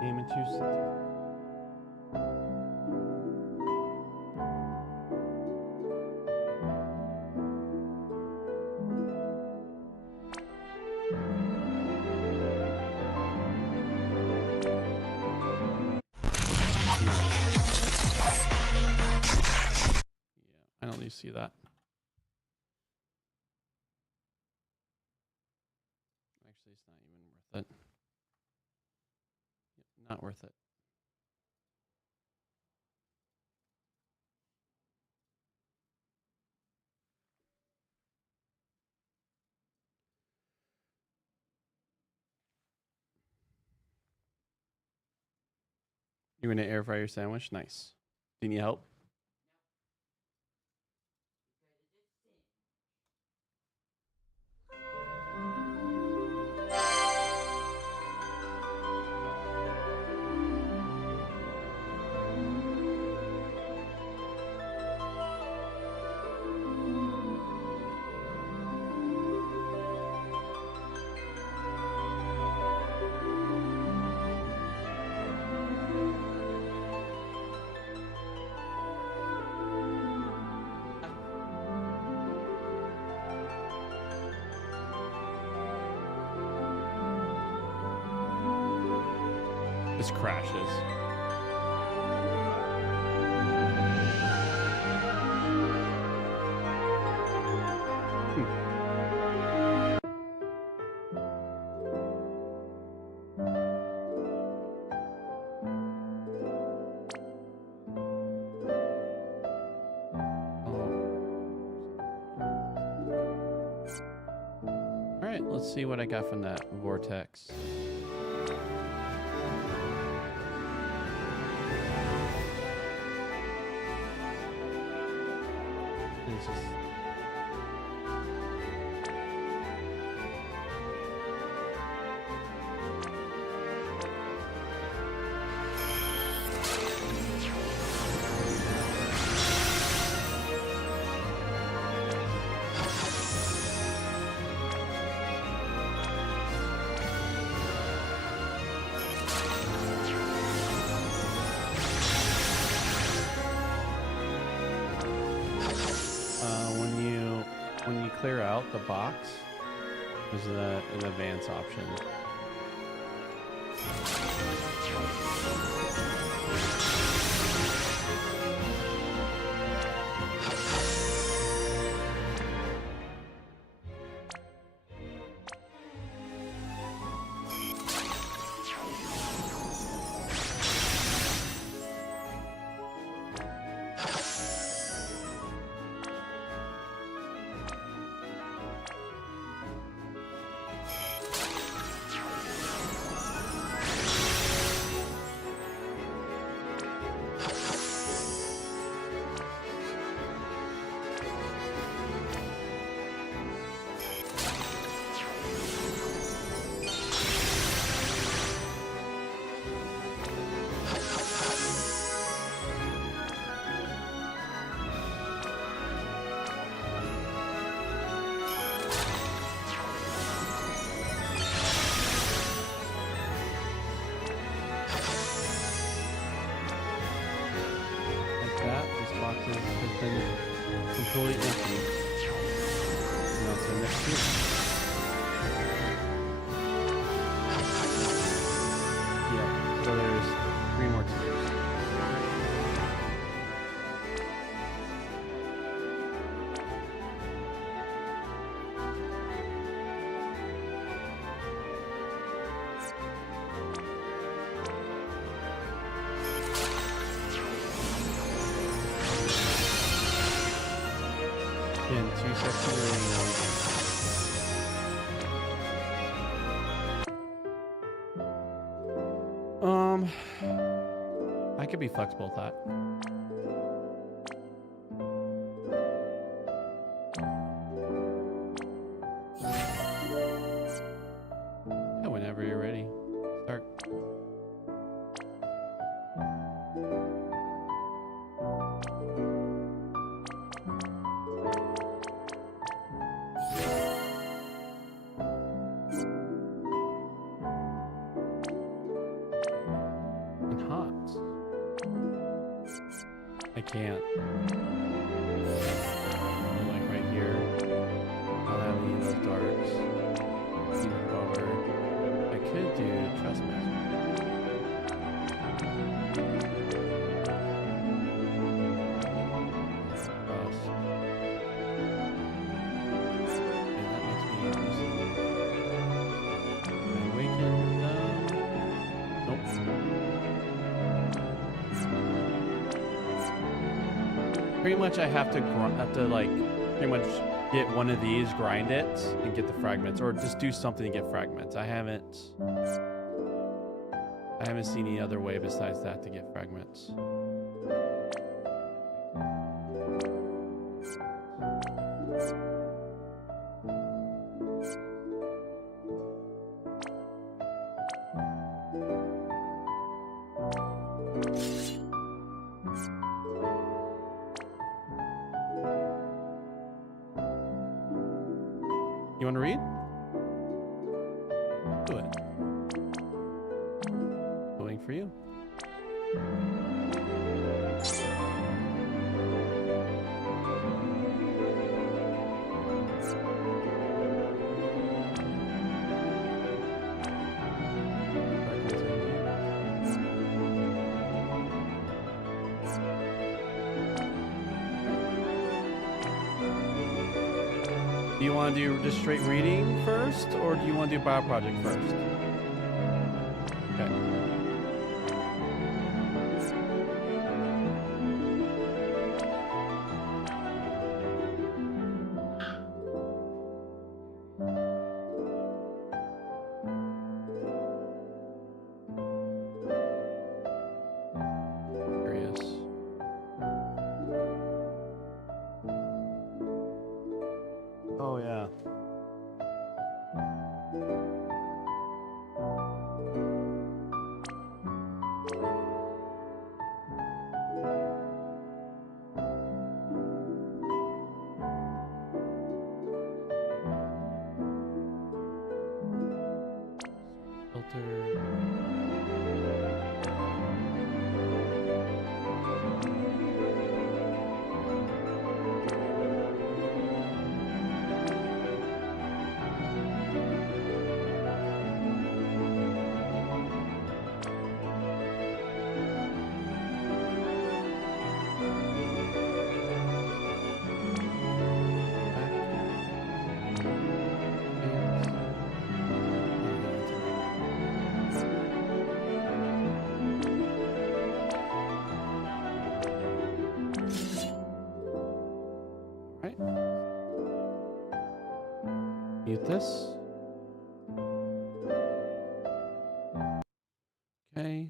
Game and two. I don't need to see that. Actually, it's not even worth it. Yep, not worth it. You gonna air fry your sandwich? Nice. Do you need help? This crashes. All right, let's see what I got from that vortex. It's just when you clear out the box, there's an advance option. In 2 seconds I could be flexible with that. Yeah, whenever you're ready. Start. And hot. I can't. Like right here. Not having any of those darks. See the cover. I could do Trustmaster. Pretty much I have to like pretty much get one of these, grind it, and get the fragments, or just do something to get fragments. I haven't seen any other way besides that to get fragments. You want to read? Do it. Waiting for you. Do you want to do just straight reading first, or do you want to do bio project first? Okay. Curious. Oh yeah. Filter. Right. Mute this. Okay.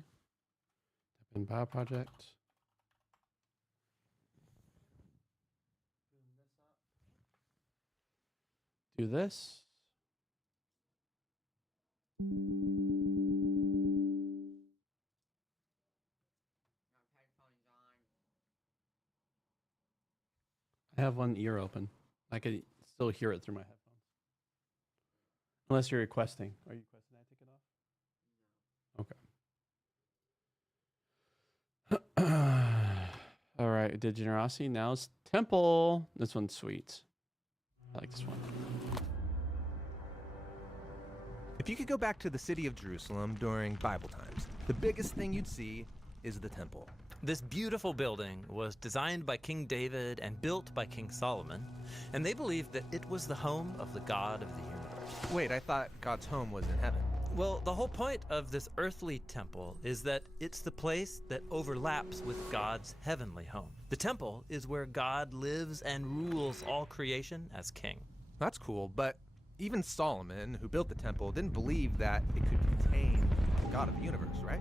Type in bio project. Do this. I have one ear open. I could still hear it through my headphones. Unless you're requesting. Are you requesting I take it off? Okay. All right. Did generosity. Now it's temple. This one's sweet. I like this one. If you could go back to the city of Jerusalem during Bible times, the biggest thing you'd see is the temple. This beautiful building was designed by King David and built by King Solomon, and they believed that it was the home of the God of the universe. Wait, I thought God's home was in heaven. Well, the whole point of this earthly temple is that it's the place that overlaps with God's heavenly home. The temple is where God lives and rules all creation as king. That's cool, but even Solomon, who built the temple, didn't believe that it could contain the God of the universe, right?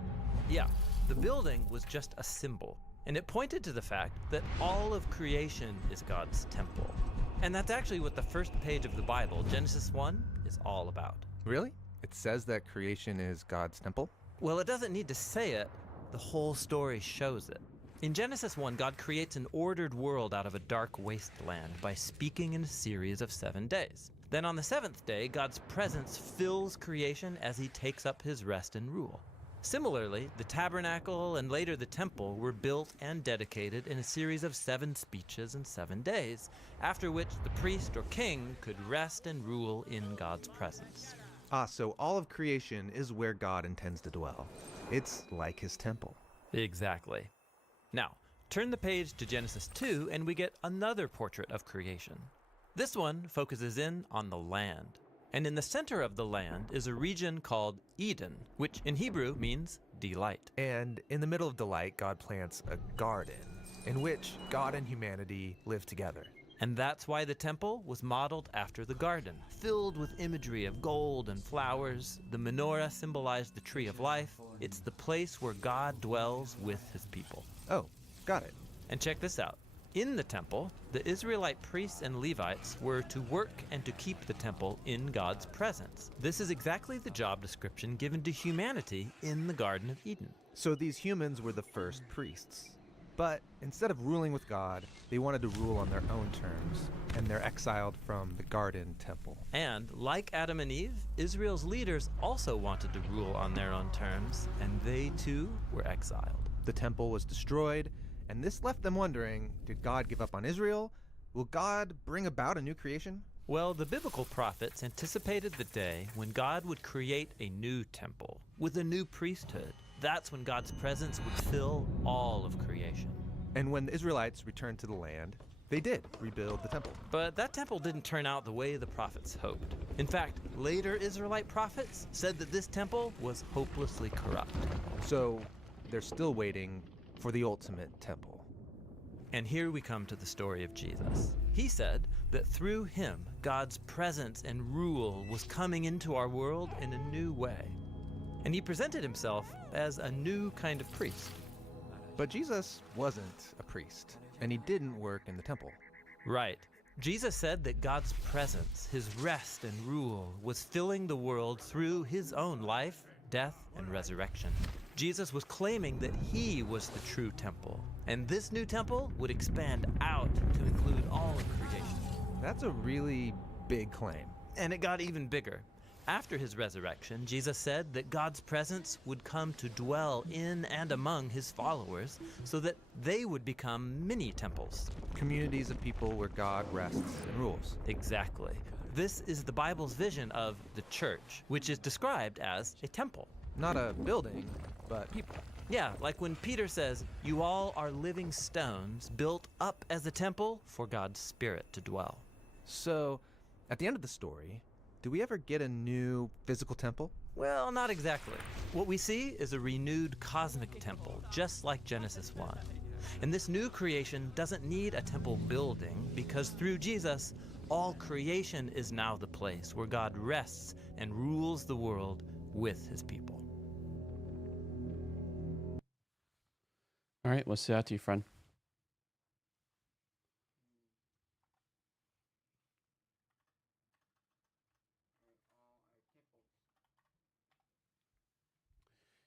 Yeah, the building was just a symbol, and it pointed to the fact that all of creation is God's temple. And that's actually what the first page of the Bible, Genesis 1, is all about. Really? It says that creation is God's temple? Well, it doesn't need to say it. The whole story shows it. In Genesis 1, God creates an ordered world out of a dark wasteland by speaking in a series of 7 days. Then on the 7th day, God's presence fills creation as he takes up his rest and rule. Similarly, the tabernacle and later the temple were built and dedicated in a series of 7 speeches and 7 days, after which the priest or king could rest and rule in God's presence. So all of creation is where God intends to dwell. It's like his temple. Exactly. Now, turn the page to Genesis 2 and we get another portrait of creation. This one focuses in on the land. And in the center of the land is a region called Eden, which in Hebrew means delight. And in the middle of delight, God plants a garden in which God and humanity live together. And that's why the temple was modeled after the garden, filled with imagery of gold and flowers. The menorah symbolized the tree of life. It's the place where God dwells with his people. Oh, got it. And check this out. In the temple, the Israelite priests and Levites were to work and to keep the temple in God's presence. This is exactly the job description given to humanity in the Garden of Eden. So these humans were the first priests. But instead of ruling with God, they wanted to rule on their own terms, and they're exiled from the garden temple. And like Adam and Eve, Israel's leaders also wanted to rule on their own terms, and they too were exiled. The temple was destroyed, and this left them wondering, did God give up on Israel? Will God bring about a new creation? Well, the biblical prophets anticipated the day when God would create a new temple with a new priesthood. That's when God's presence would fill all of creation. And when the Israelites returned to the land, they did rebuild the temple. But that temple didn't turn out the way the prophets hoped. In fact, later Israelite prophets said that this temple was hopelessly corrupt. So they're still waiting for the ultimate temple. And here we come to the story of Jesus. He said that through him, God's presence and rule was coming into our world in a new way. And he presented himself as a new kind of priest. But Jesus wasn't a priest, and he didn't work in the temple. Right. Jesus said that God's presence, his rest and rule, was filling the world through his own life, death, and resurrection. Jesus was claiming that he was the true temple, and this new temple would expand out to include all of creation. That's a really big claim. And it got even bigger. After his resurrection, Jesus said that God's presence would come to dwell in and among his followers so that they would become mini temples. Communities of people where God rests and rules. Exactly. This is the Bible's vision of the church, which is described as a temple. Not a building, but people. Yeah, like when Peter says, "You all are living stones built up as a temple for God's Spirit to dwell." So, at the end of the story, do we ever get a new physical temple? Well, not exactly. What we see is a renewed cosmic temple, just like Genesis 1. And this new creation doesn't need a temple building because through Jesus, all creation is now the place where God rests and rules the world with his people. All right, we'll see that to you, friend.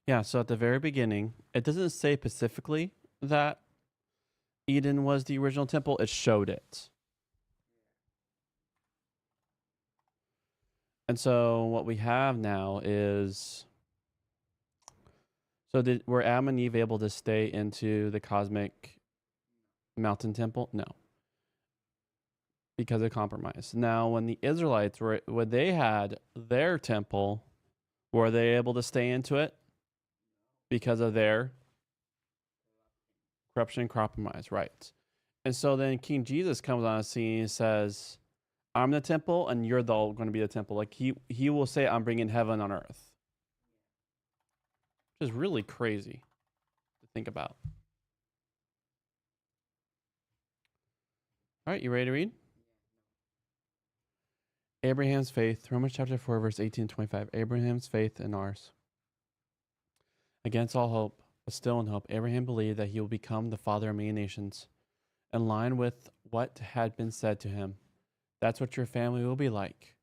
Yeah, so at the very beginning, it doesn't say specifically that Eden was the original temple. It showed it. And so what we have now is, were Adam and Eve able to stay into the cosmic mountain temple? No. Because of compromise. Now, when the Israelites when they had their temple, were they able to stay into it? Because of their corruption and compromise, right? And so then King Jesus comes on the scene and says, I'm the temple and you're going to be the temple. Like he will say, I'm bringing heaven on earth. which is really crazy to think about. All right, you ready to read? Abraham's faith, Romans chapter 4, verse 18 to 25. Abraham's faith and ours. Against all hope, but still in hope, Abraham believed that he will become the father of many nations, in line with what had been said to him. That's what your family will be like.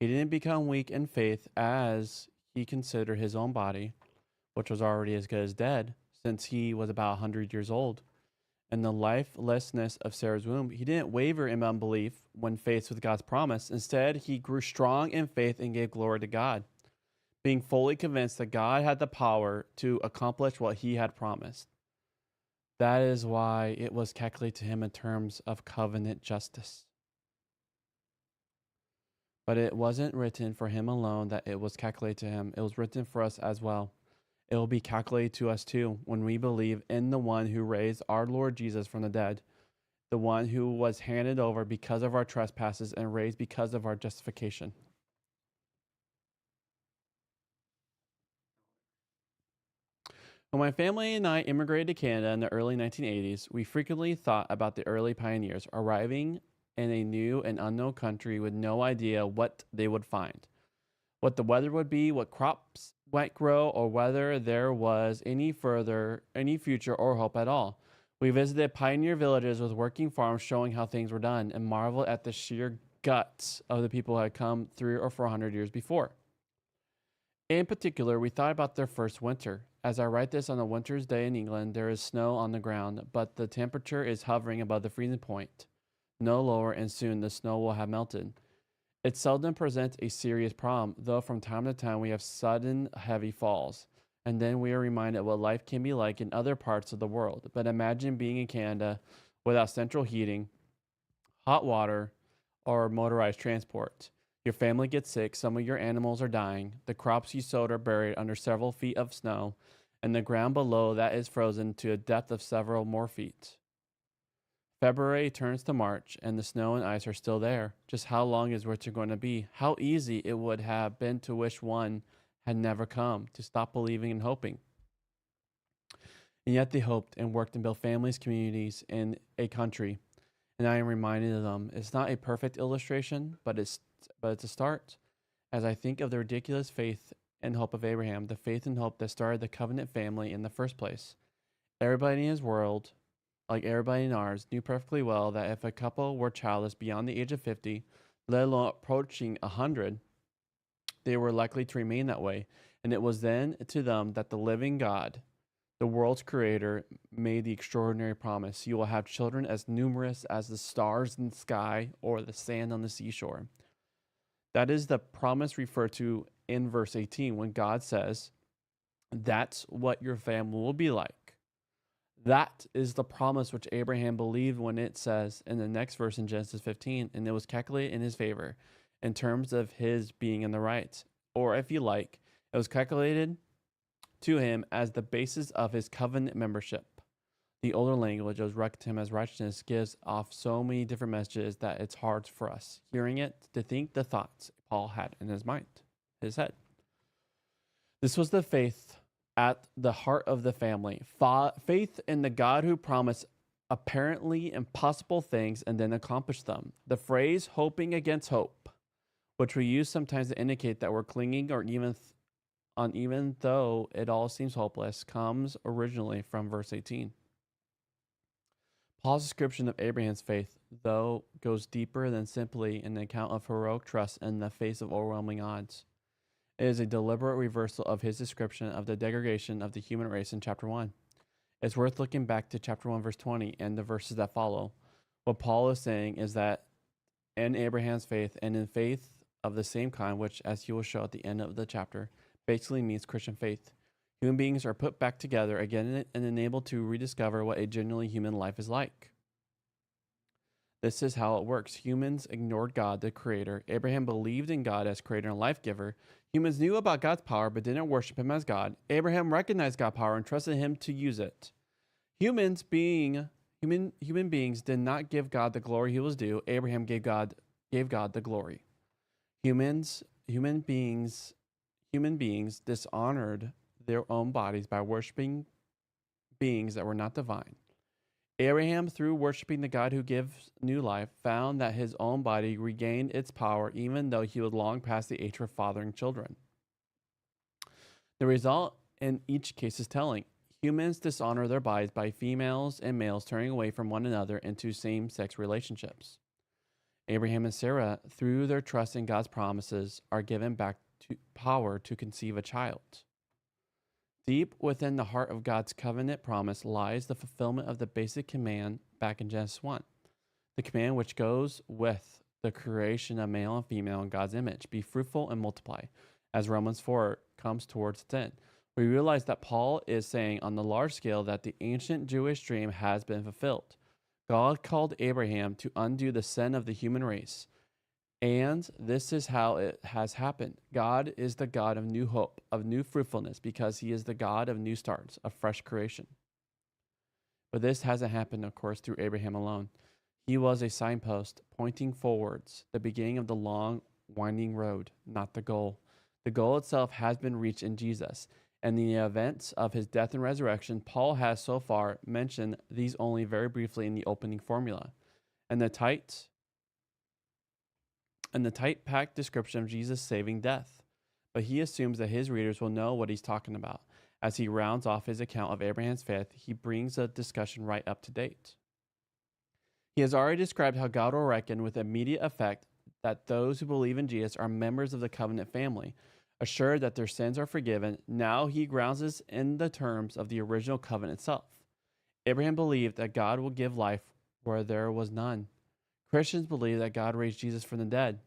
He didn't become weak in faith as he considered his own body, which was already as good as dead, since he was about 100 years old. And the lifelessness of Sarah's womb, he didn't waver in unbelief when faced with God's promise. Instead, he grew strong in faith and gave glory to God, being fully convinced that God had the power to accomplish what he had promised. That is why it was calculated to him in terms of covenant justice. But it wasn't written for him alone that it was calculated to him. It was written for us as well. It will be calculated to us too when we believe in the one who raised our Lord Jesus from the dead, the one who was handed over because of our trespasses and raised because of our justification. When my family and I immigrated to Canada in the early 1980s, we frequently thought about the early pioneers arriving in a new and unknown country with no idea what they would find, what the weather would be, what crops might grow, or whether there was any future or hope at all. We visited pioneer villages with working farms showing how things were done and marveled at the sheer guts of the people who had come 300 or 400 years before. In particular, we thought about their first winter. As I write this on a winter's day in England, there is snow on the ground, but the temperature is hovering above the freezing point, no lower, and soon the snow will have melted. It seldom presents a serious problem, though from time to time we have sudden heavy falls, and then we are reminded what life can be like in other parts of the world. But imagine being in Canada without central heating, hot water, or motorized transport. Your family gets sick, some of your animals are dying, the crops you sowed are buried under several feet of snow, and the ground below that is frozen to a depth of several more feet. February turns to March, and the snow and ice are still there. Just how long is winter going to be? How easy it would have been to wish one had never come, to stop believing and hoping. And yet they hoped and worked and built families, communities, and a country. And I am reminded of them. It's not a perfect illustration, but it's a start. As I think of the ridiculous faith and hope of Abraham, the faith and hope that started the covenant family in the first place. Everybody in his world, like everybody in ours, knew perfectly well that if a couple were childless beyond the age of 50, let alone approaching 100, they were likely to remain that way. And it was then to them that the living God, the world's creator, made the extraordinary promise: you will have children as numerous as the stars in the sky or the sand on the seashore. That is the promise referred to in verse 18 when God says, that's what your family will be like. That is the promise which Abraham believed when it says in the next verse in Genesis 15, and it was calculated in his favor in terms of his being in the right. Or if you like, it was calculated to him as the basis of his covenant membership. The older language, was reckoned to him as righteousness, gives off so many different messages that it's hard for us, hearing it, to think the thoughts Paul had in his mind, his head. This was the faith at the heart of the family. Faith in the God who promised apparently impossible things and then accomplished them. The phrase hoping against hope, which we use sometimes to indicate that we're clinging or even though it all seems hopeless, comes originally from verse 18. Paul's description of Abraham's faith, though, goes deeper than simply an account of heroic trust in the face of overwhelming odds. It is a deliberate reversal of his description of the degradation of the human race in chapter 1. It's worth looking back to chapter 1, verse 20, and the verses that follow. What Paul is saying is that in Abraham's faith, and in faith of the same kind, which, as he will show at the end of the chapter, basically means Christian faith, human beings are put back together again and enabled to rediscover what a genuinely human life is like. This is how it works. Humans ignored God, the creator. Abraham believed in God as creator and life giver. Humans knew about God's power but didn't worship him as God. Abraham recognized God's power and trusted him to use it. Human beings did not give God the glory he was due. Abraham gave God the glory. Human beings dishonored their own bodies by worshiping beings that were not divine. Abraham, through worshiping the God who gives new life, found that his own body regained its power even though he was long past the age for fathering children. The result in each case is telling. Humans dishonor their bodies by females and males turning away from one another into same-sex relationships. Abraham and Sarah, through their trust in God's promises, are given back to power to conceive a child. Deep within the heart of God's covenant promise lies the fulfillment of the basic command back in Genesis 1. The command which goes with the creation of male and female in God's image, be fruitful and multiply, as Romans 4 comes towards its end. We realize that Paul is saying on the large scale that the ancient Jewish dream has been fulfilled. God called Abraham to undo the sin of the human race. And this is how it has happened. God is the God of new hope, of new fruitfulness, because he is the God of new starts, of fresh creation. But this hasn't happened, of course, through Abraham alone. He was a signpost pointing forwards, the beginning of the long, winding road, not the goal. The goal itself has been reached in Jesus. And the events of his death and resurrection, Paul has so far mentioned these only very briefly in the opening formula. And the tight-packed description of Jesus' saving death. But he assumes that his readers will know what he's talking about. As he rounds off his account of Abraham's faith, he brings the discussion right up to date. He has already described how God will reckon with immediate effect that those who believe in Jesus are members of the covenant family, assured that their sins are forgiven. Now he grounds us in the terms of the original covenant itself. Abraham believed that God will give life where there was none. Christians believe that God raised Jesus from the dead.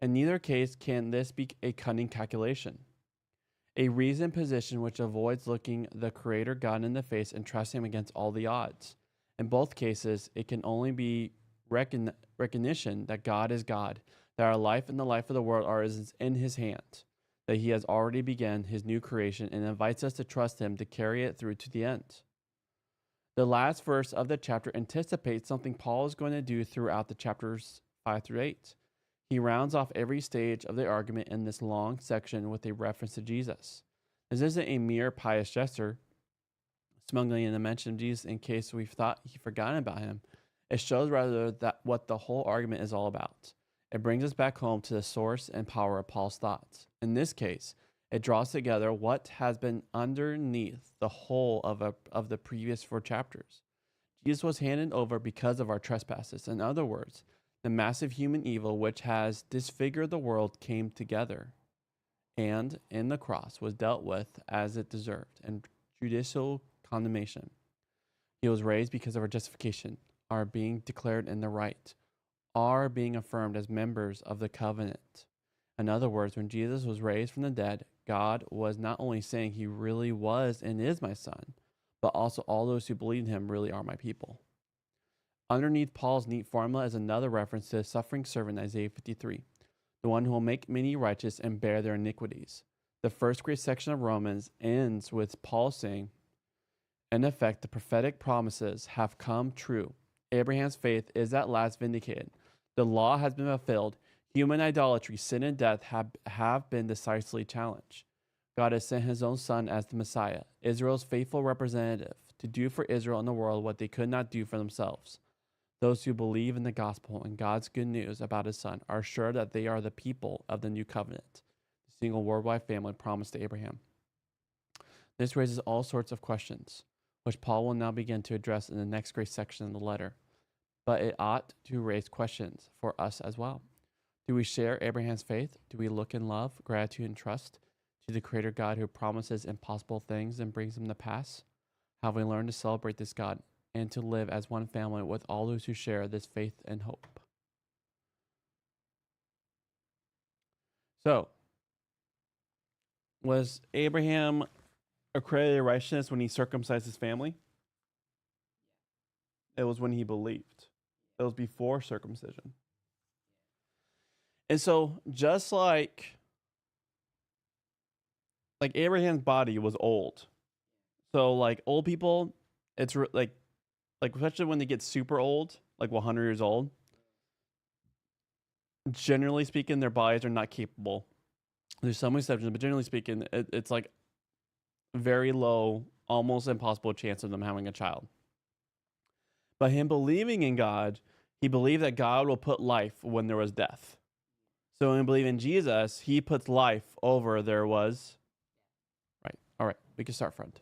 In neither case can this be a cunning calculation, a reasoned position which avoids looking the Creator God in the face and trusting him against all the odds. In both cases, it can only be recognition that God is God, that our life and the life of the world are in his hand, that he has already begun his new creation and invites us to trust him to carry it through to the end. The last verse of the chapter anticipates something Paul is going to do throughout the chapters 5 through 8. He rounds off every stage of the argument in this long section with a reference to Jesus. This isn't a mere pious gesture, smuggling in the mention of Jesus in case we thought he forgotten about him. It shows rather that what the whole argument is all about. It brings us back home to the source and power of Paul's thoughts. In this case, it draws together what has been underneath the whole of the previous 4 chapters. Jesus was handed over because of our trespasses. In other words, the massive human evil which has disfigured the world came together and in the cross was dealt with as it deserved in judicial condemnation. He was raised because of our justification, our being declared in the right, our being affirmed as members of the covenant. In other words, when Jesus was raised from the dead, God was not only saying he really was and is my son, but also all those who believe in him really are my people. Underneath Paul's neat formula is another reference to the suffering servant in Isaiah 53, the one who will make many righteous and bear their iniquities. The first great section of Romans ends with Paul saying, in effect, the prophetic promises have come true. Abraham's faith is at last vindicated. The law has been fulfilled. Human idolatry, sin, and death have been decisively challenged. God has sent his own son as the Messiah, Israel's faithful representative, to do for Israel and the world what they could not do for themselves. Those who believe in the gospel and God's good news about his son are sure that they are the people of the new covenant, the single worldwide family promised to Abraham. This raises all sorts of questions, which Paul will now begin to address in the next great section of the letter. But it ought to raise questions for us as well. Do we share Abraham's faith? Do we look in love, gratitude, and trust to the Creator God who promises impossible things and brings them to pass? Have we learned to celebrate this God and to live as one family with all those who share this faith and hope? So, was Abraham accredited righteousness when he circumcised his family? It was when he believed. It was before circumcision. And so, just like Abraham's body was old. So, like old people, it's like especially when they get super old, like 100 years old. Generally speaking, their bodies are not capable. There's some exceptions, but generally speaking, it's like very low, almost impossible chance of them having a child. But him believing in God, he believed that God will put life when there was death. So when we believe in Jesus, he puts life over there was. Right. All right. We can start, friend.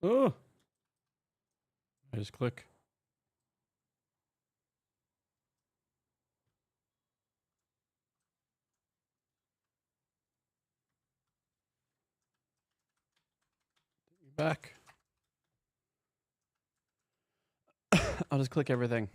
Oh, I just click. Back. I'll just click everything.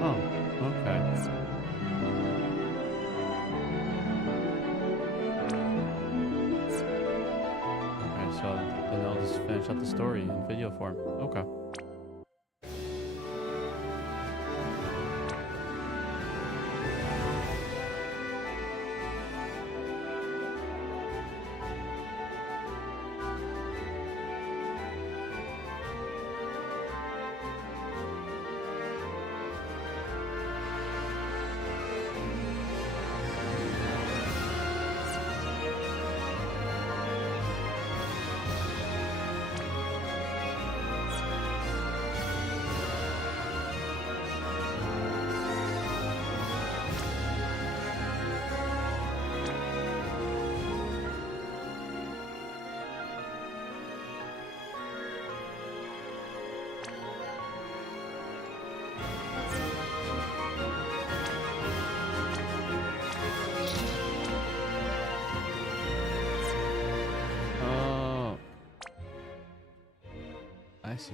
Oh, okay. Okay, so then I'll just finish up the story in video form. Okay. Oh, I see.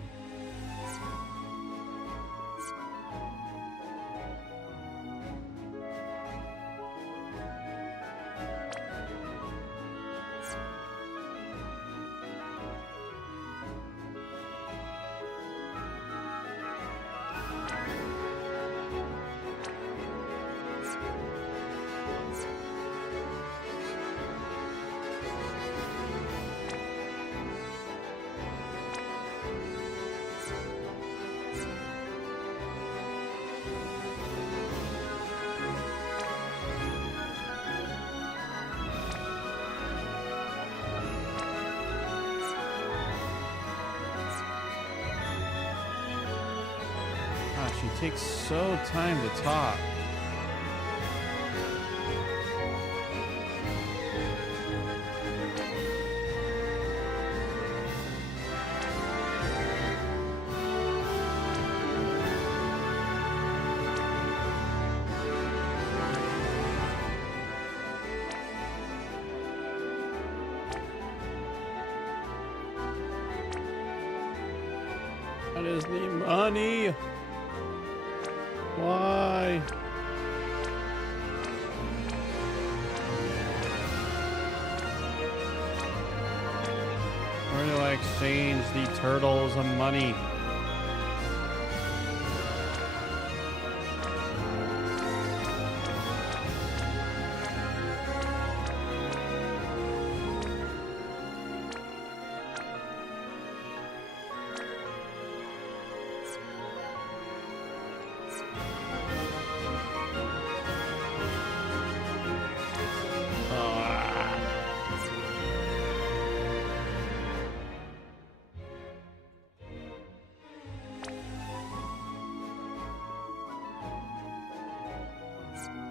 Gosh, she takes so time to talk. I just need money. Why? Where do I exchange the turtles and money?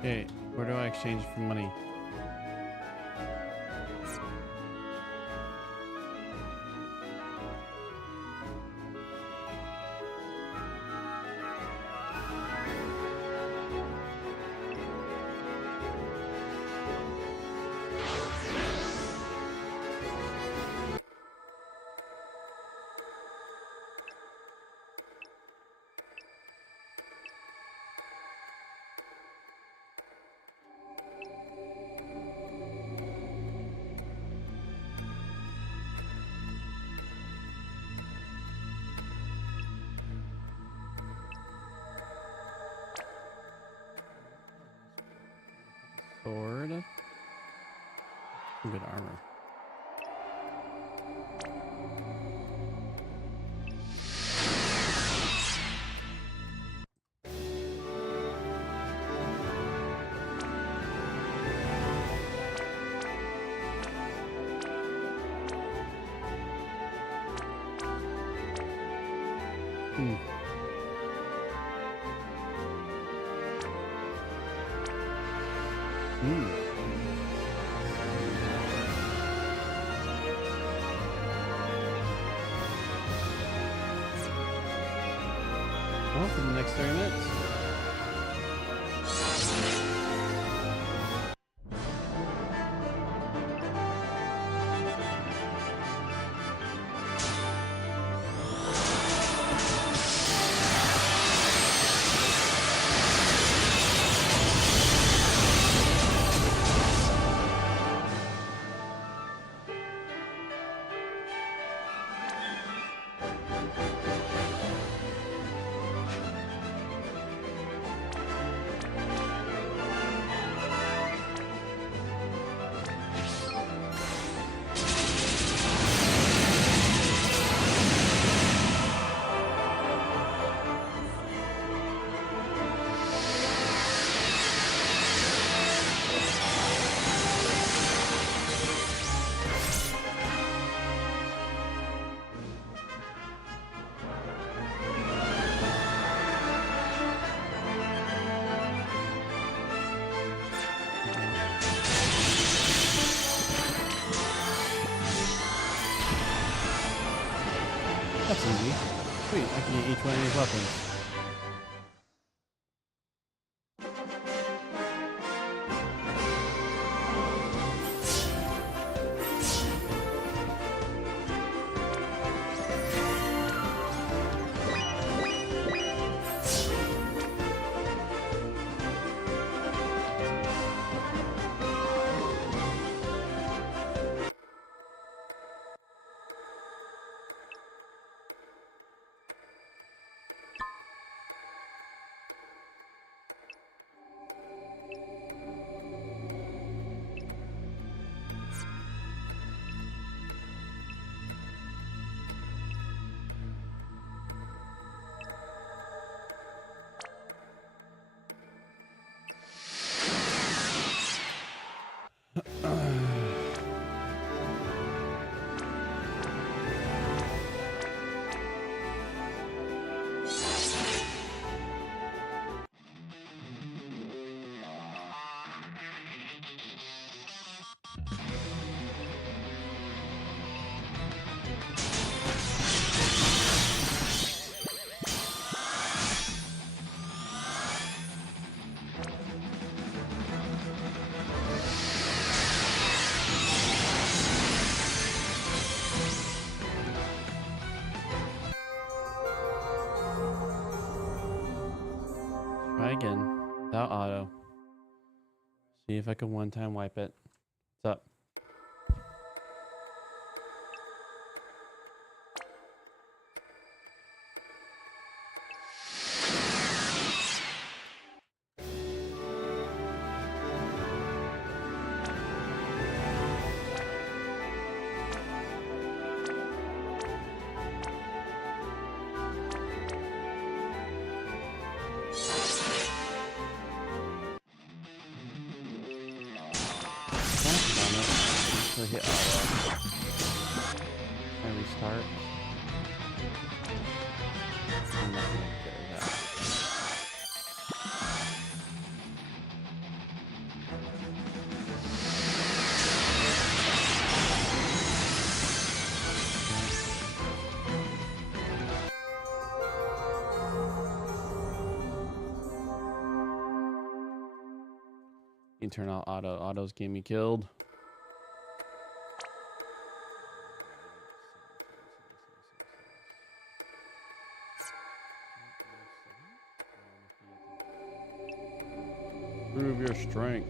Okay, where do I exchange for money? Sword. Good armor. Hmm. Well, for the next 30 minutes. That's easy. Sweet, I can get each one of these weapons. try again without auto. See if I can one-time wipe it. What's up? Hit auto. And restart. I'm not gonna get that. You can turn out auto. Auto's getting me killed. Prove your strength.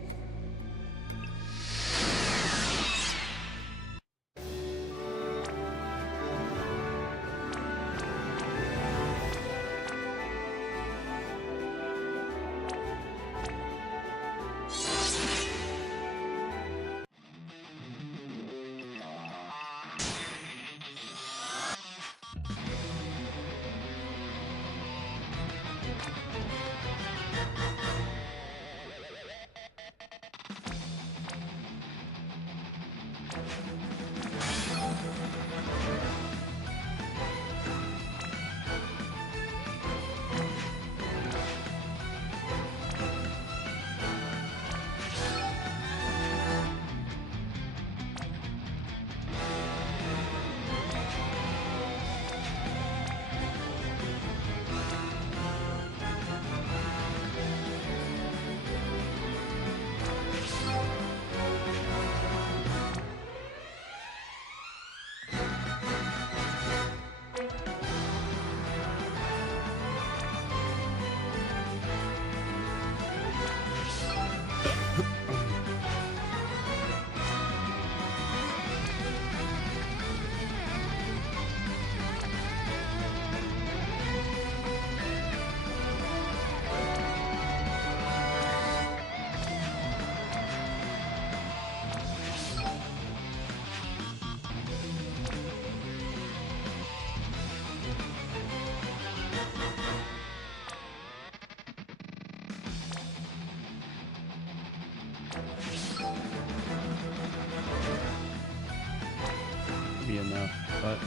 Be enough, but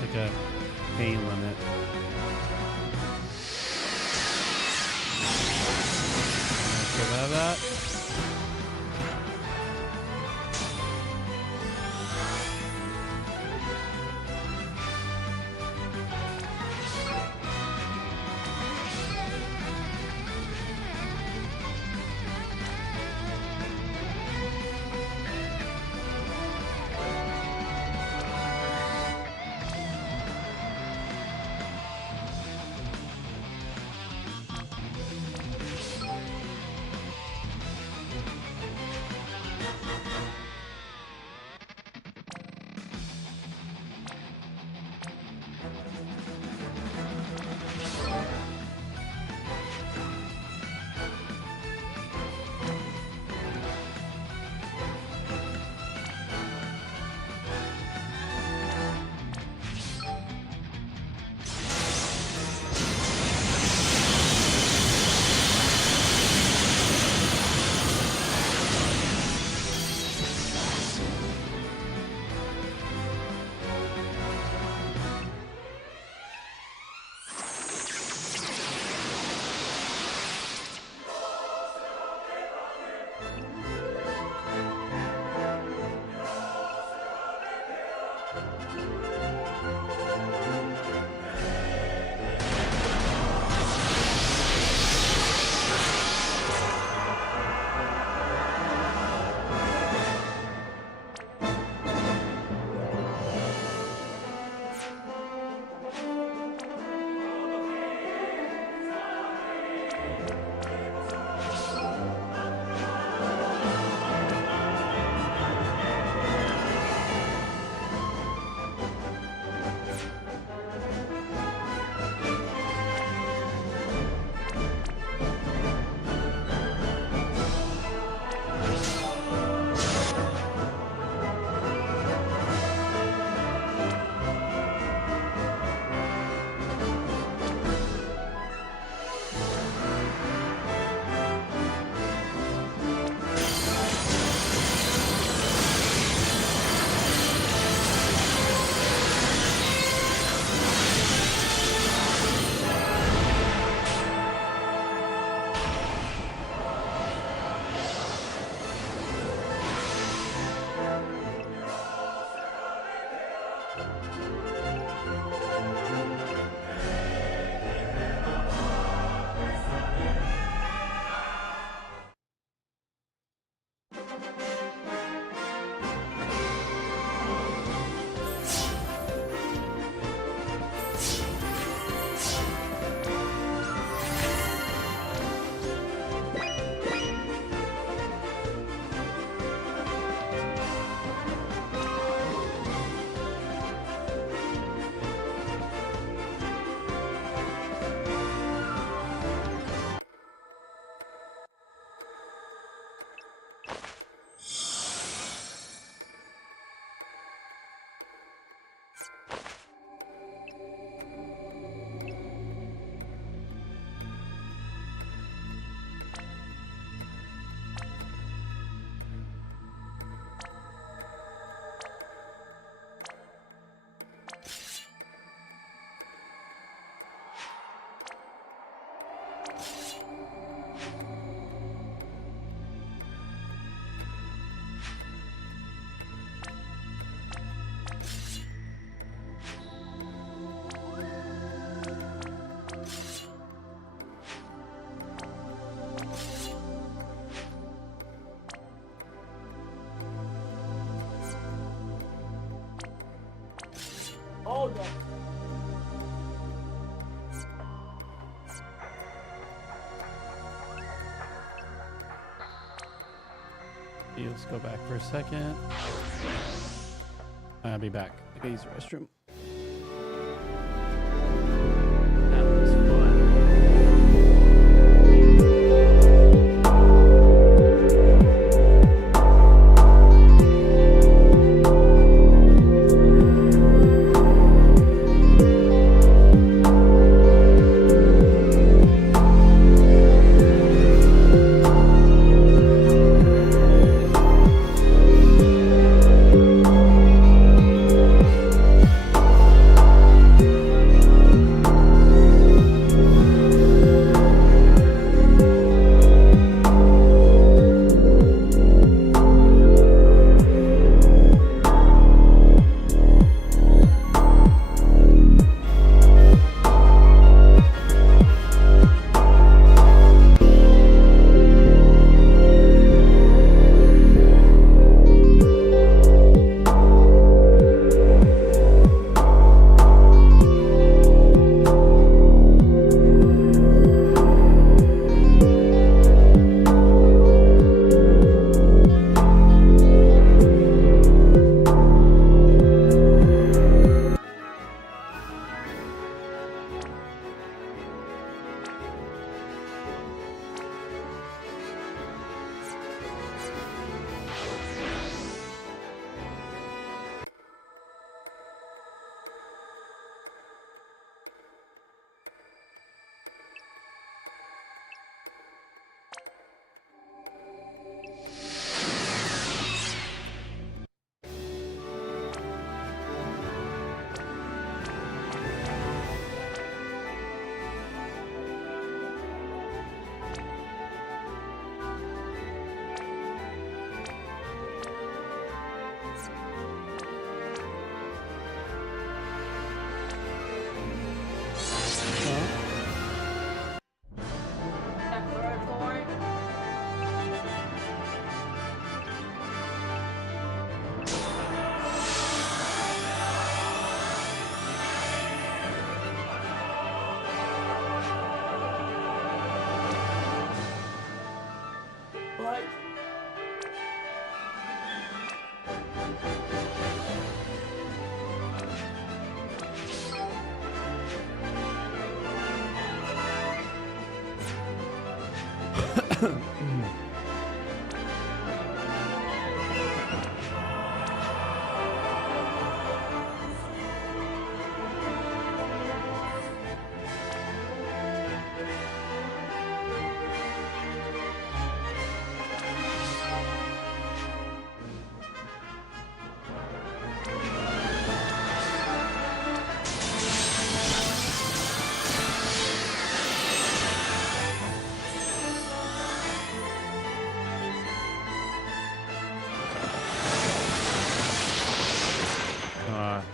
like a pain limit. Could have that. Let's go back for a second. I'll be back. I gotta use the restroom. That was fun.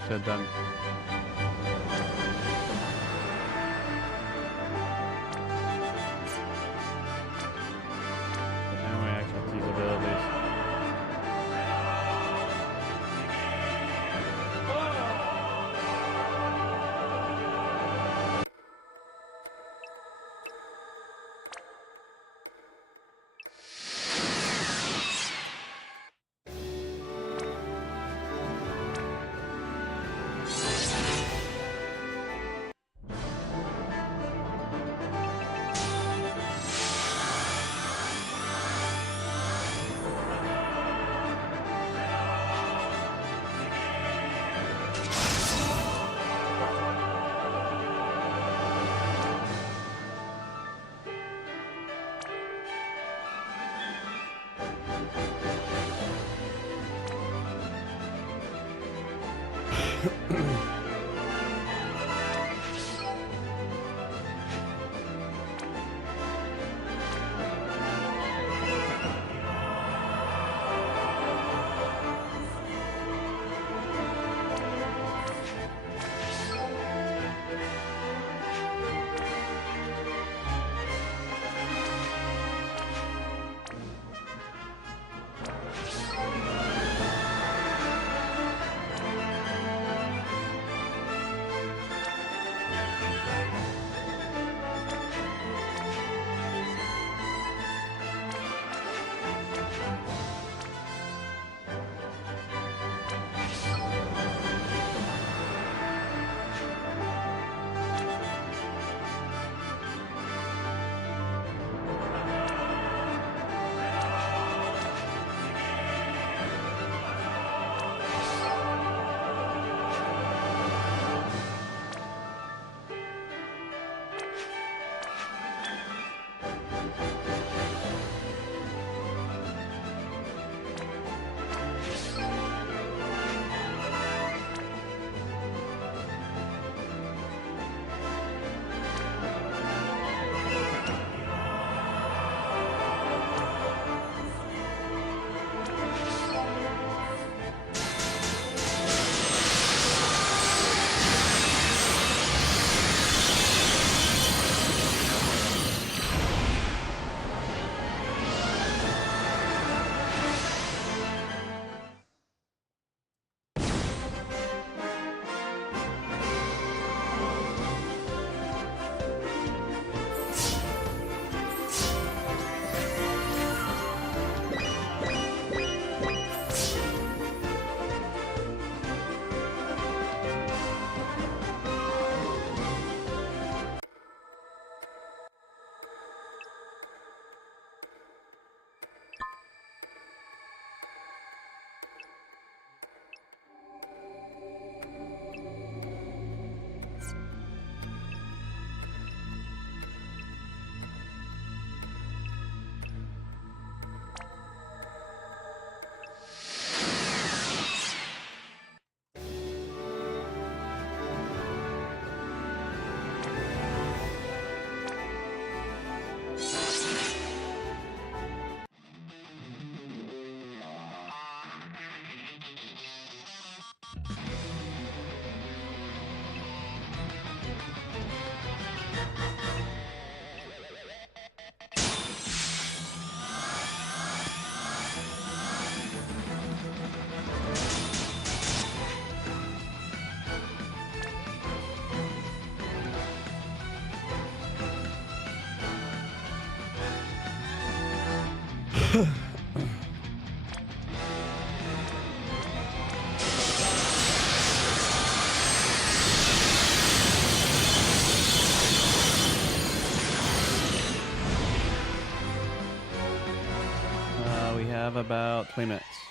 Should have done. Now I actually have to use abilities. We have about 20 minutes.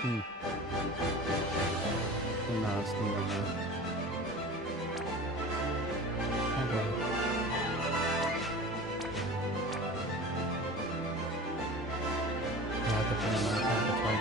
Hmm. I'm not listening right now. Hi, buddy. I have to put him on the top of the fight.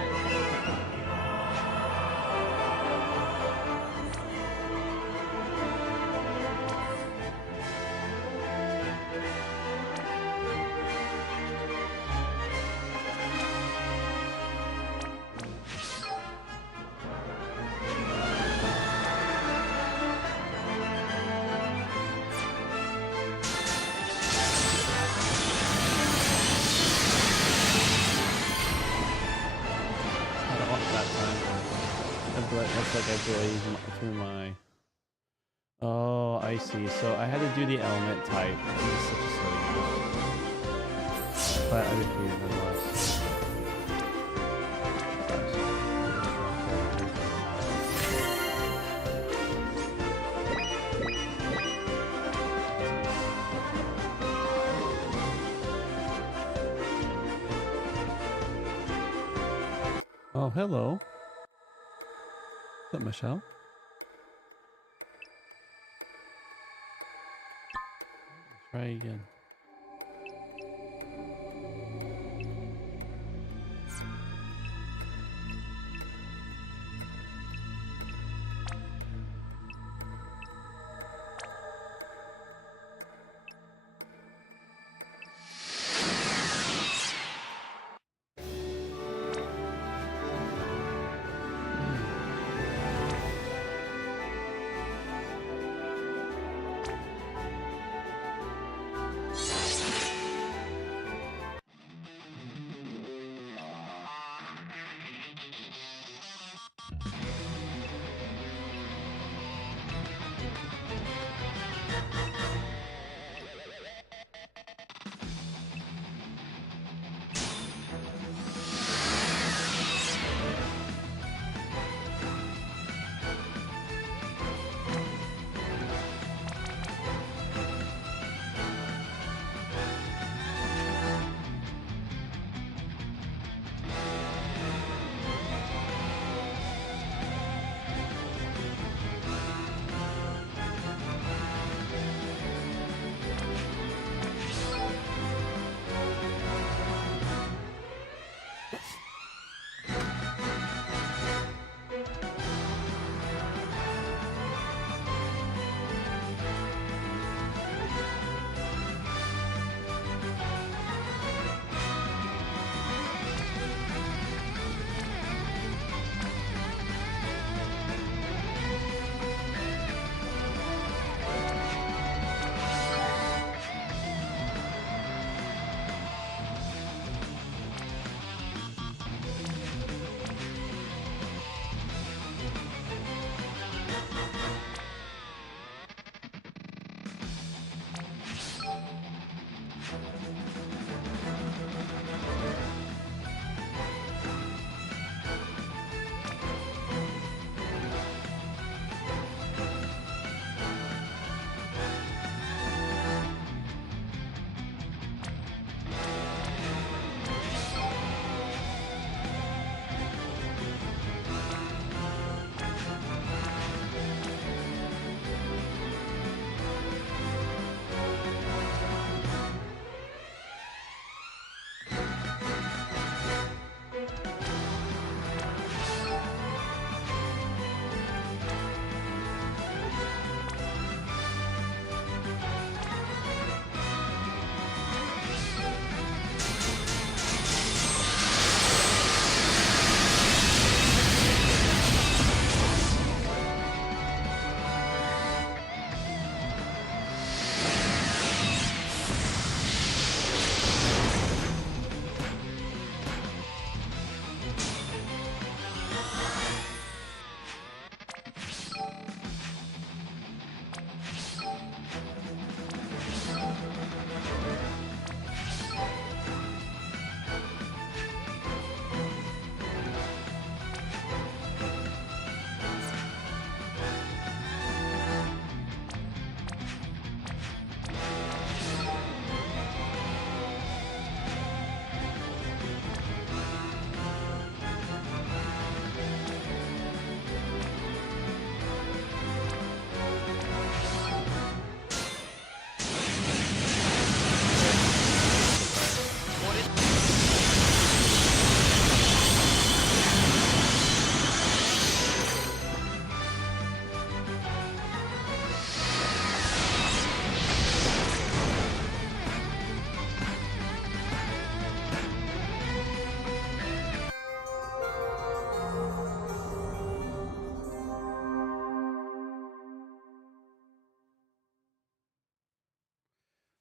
I don't want that time. Looks like I blaze through my. Oh, I see. So I had to do the element type. This is such a silly. But I did do it nonetheless. Oh, hello. What's up, Michelle? Try again.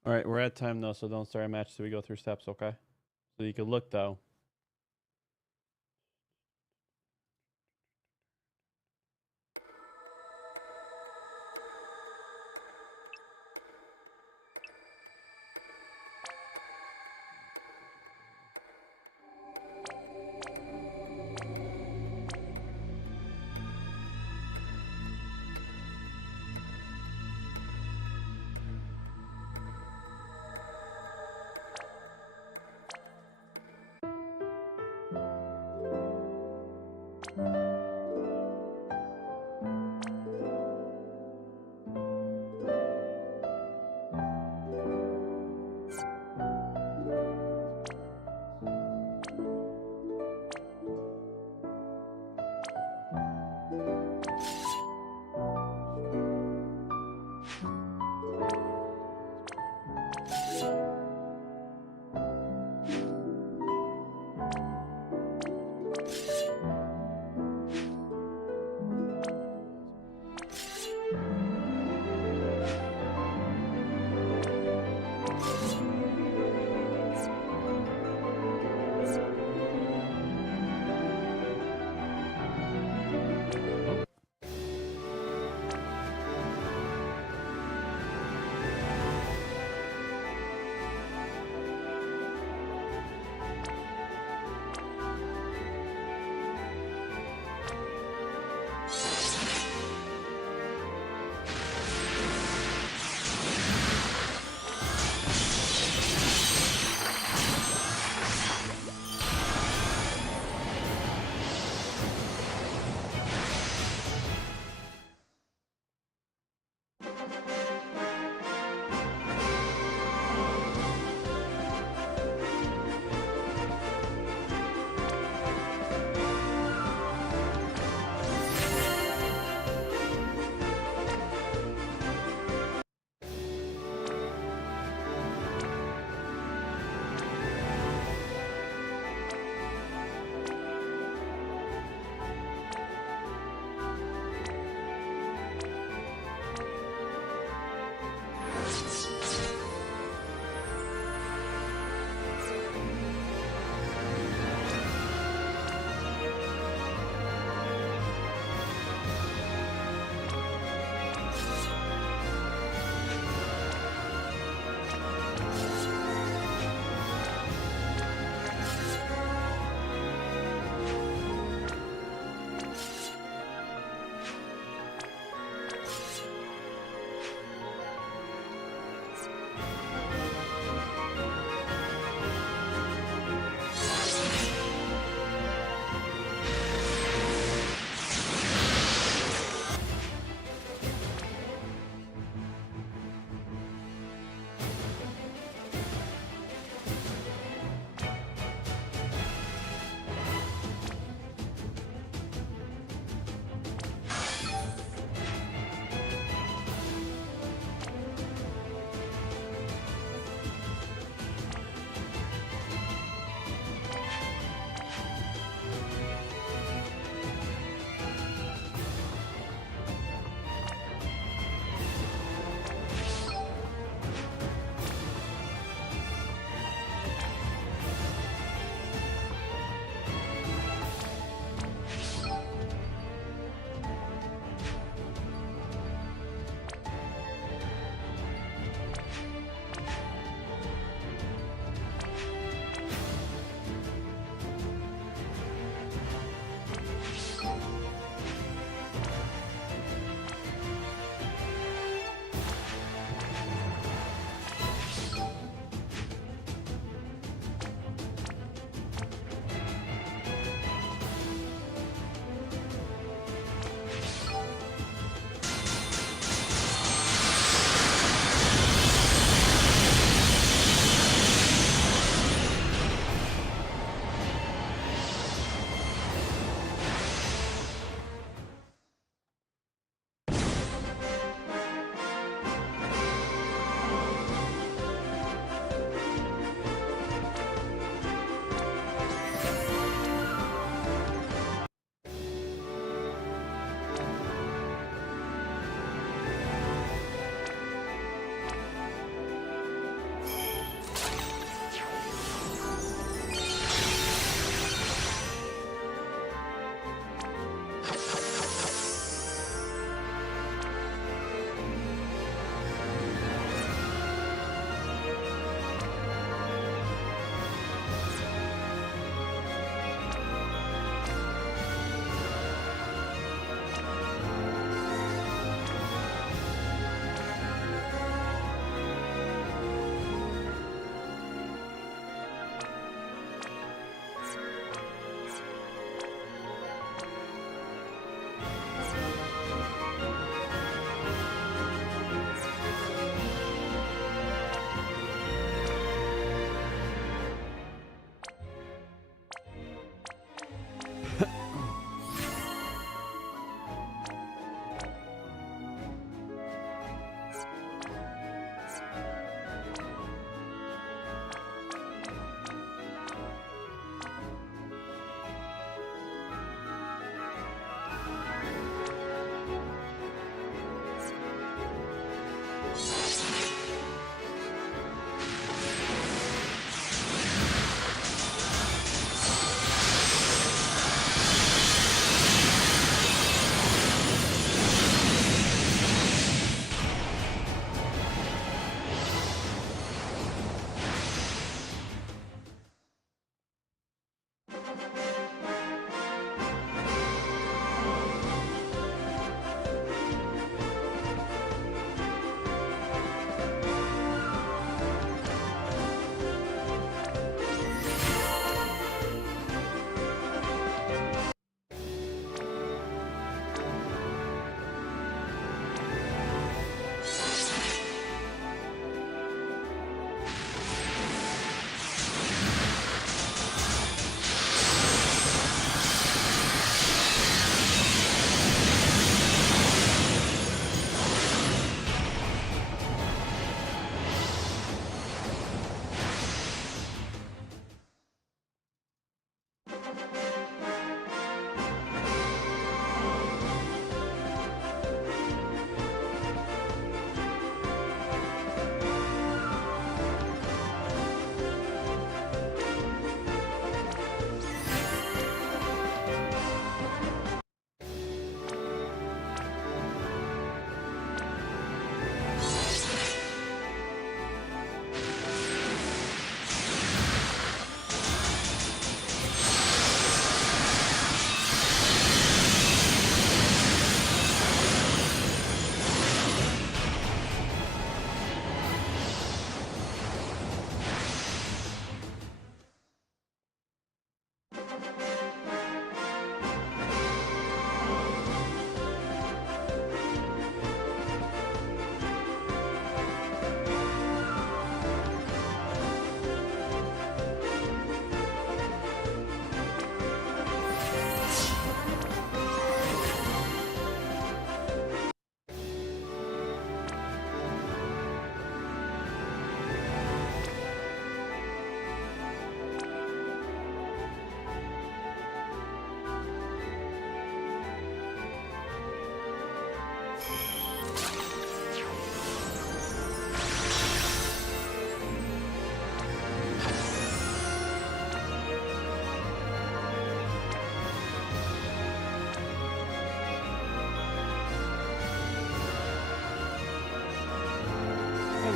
All right, we're at time though, so don't start a match till we go through steps, okay? So you can look though.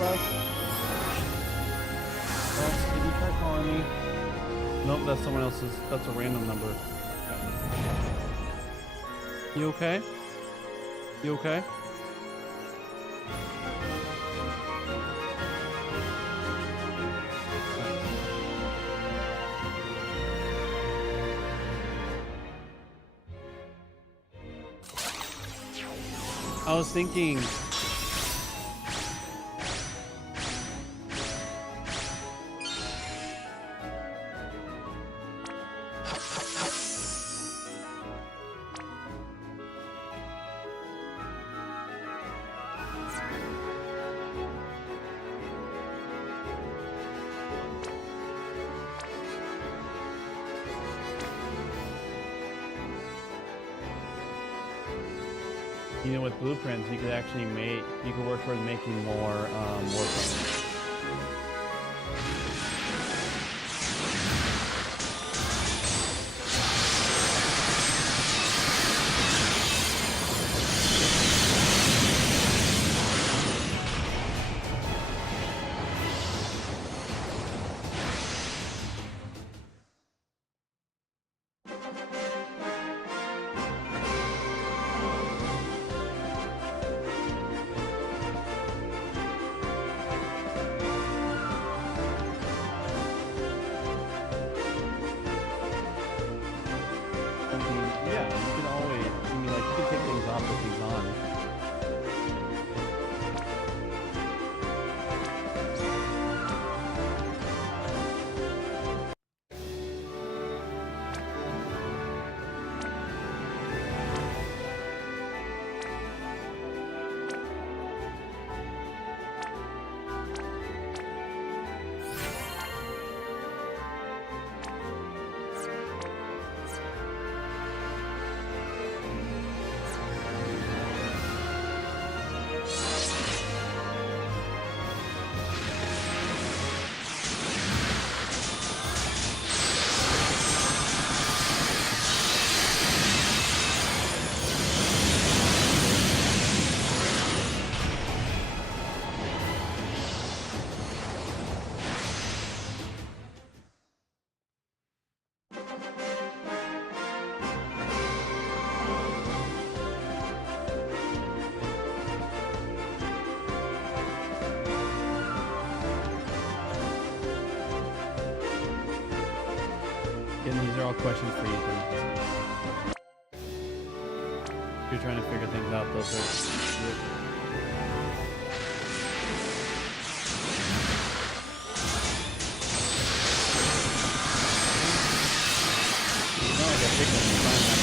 left. Oh, did you try calling me? Nope, that's someone else's. That's a random number. You okay? You okay? I was thinking. You know, with blueprints, you could actually you could work towards making more warplanes. Yeah, you can always, I mean, like, you can take things off, put things on. And these are all questions for Ethan. If you're trying to figure things out, those are... You know, I got picked up and find that.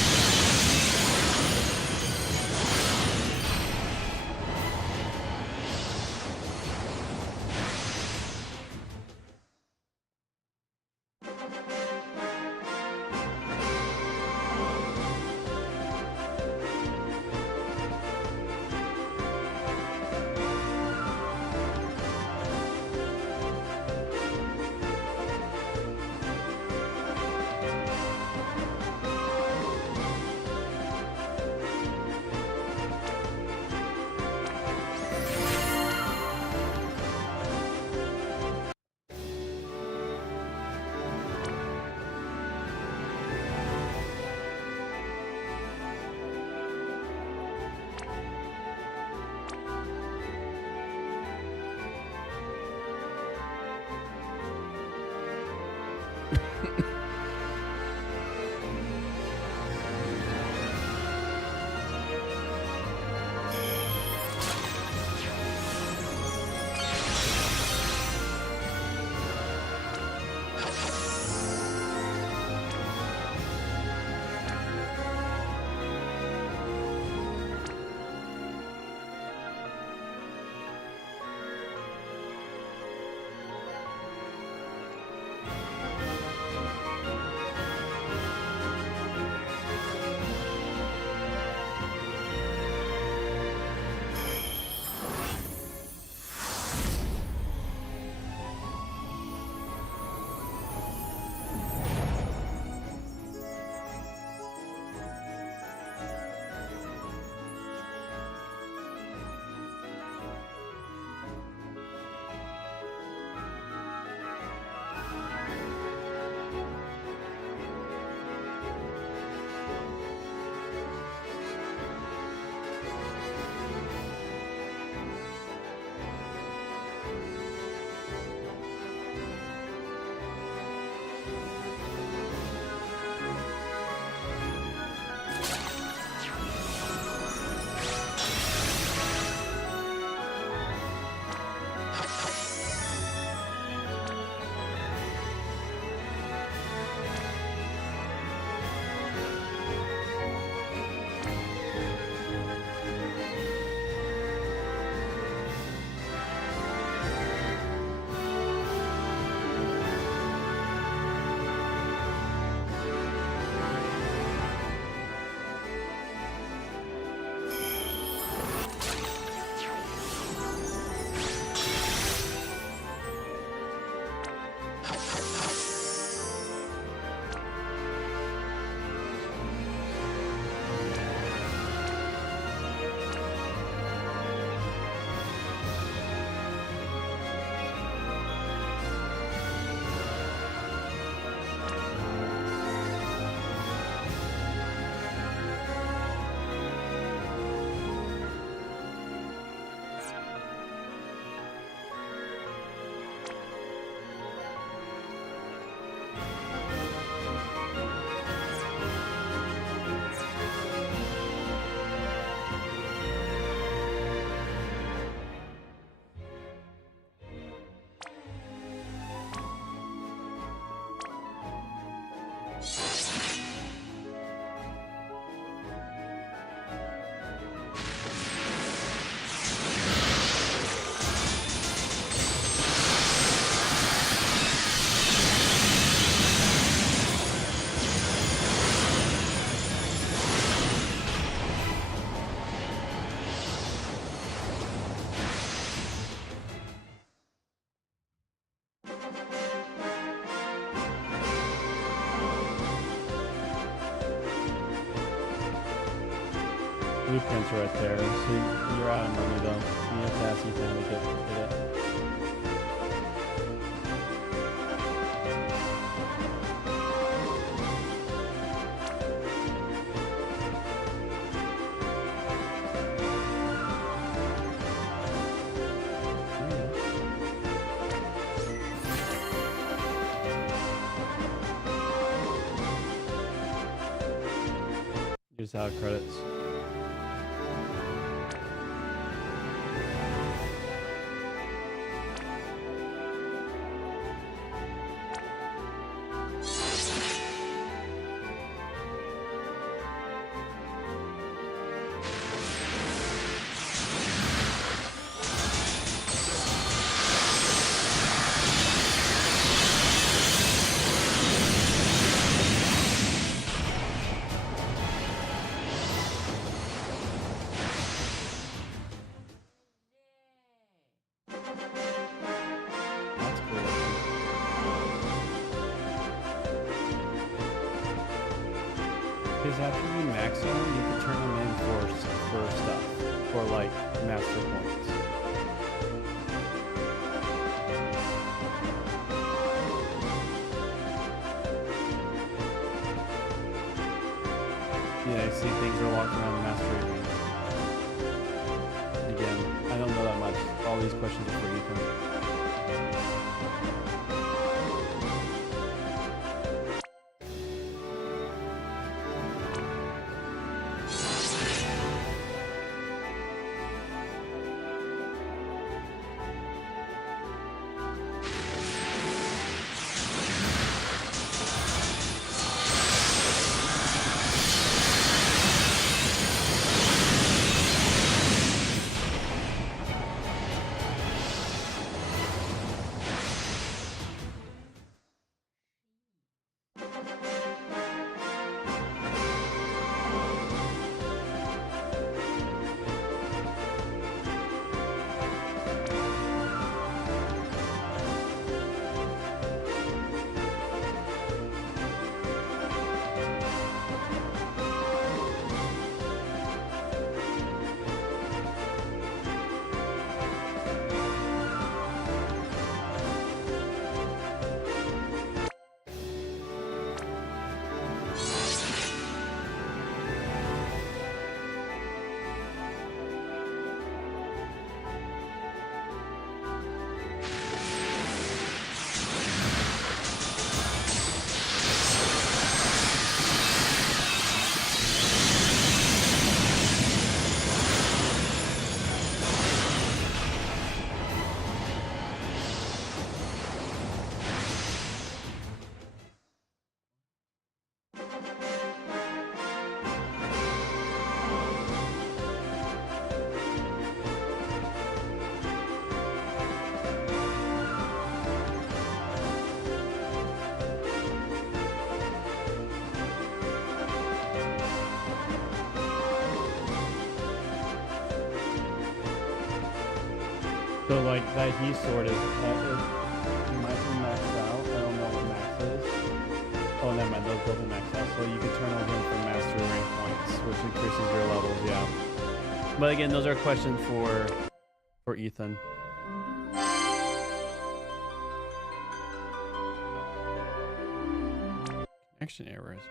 blueprints are right there. So you're out of money though. You have to ask Ethan how to get it. Use out credits. That's cool. Because after you max them, you can turn them in for stuff, for like master points. Yeah, I see things are locked around the mastery ring. Again, I don't know that much. All these questions are for Ethan. So like that he sword is it might be maxed out. I don't know what max is. Oh, never mind. Those both are maxed out. So you can turn those in for mastery rank points, which increases your levels. Yeah. But again, those are questions for Ethan. Connection errors.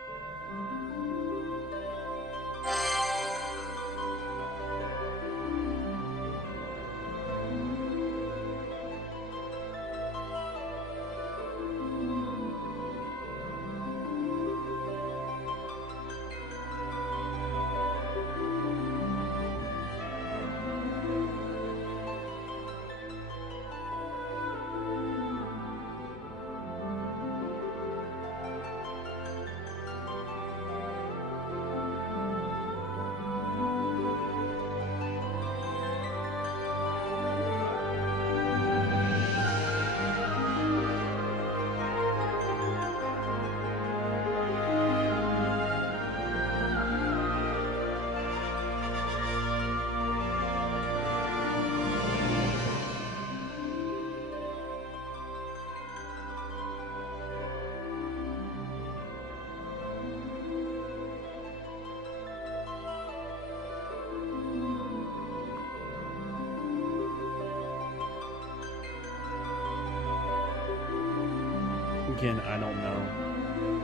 Again, I don't know.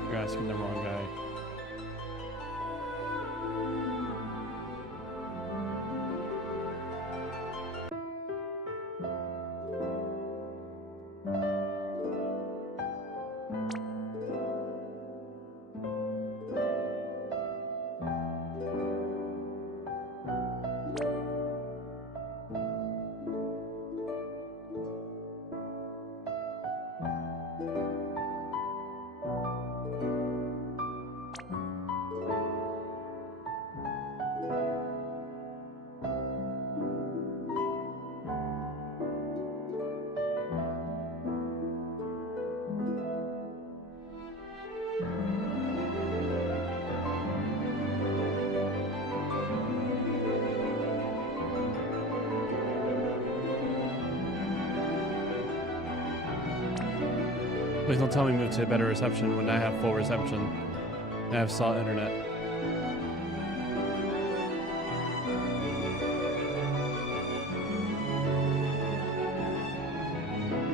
You're asking the wrong guy. Please don't tell me move to better reception when I have full reception. I have solid internet.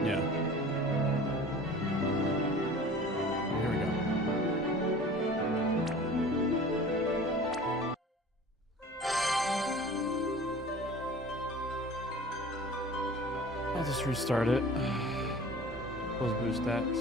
Yeah. Here we go. I'll just restart it. Those boost stats.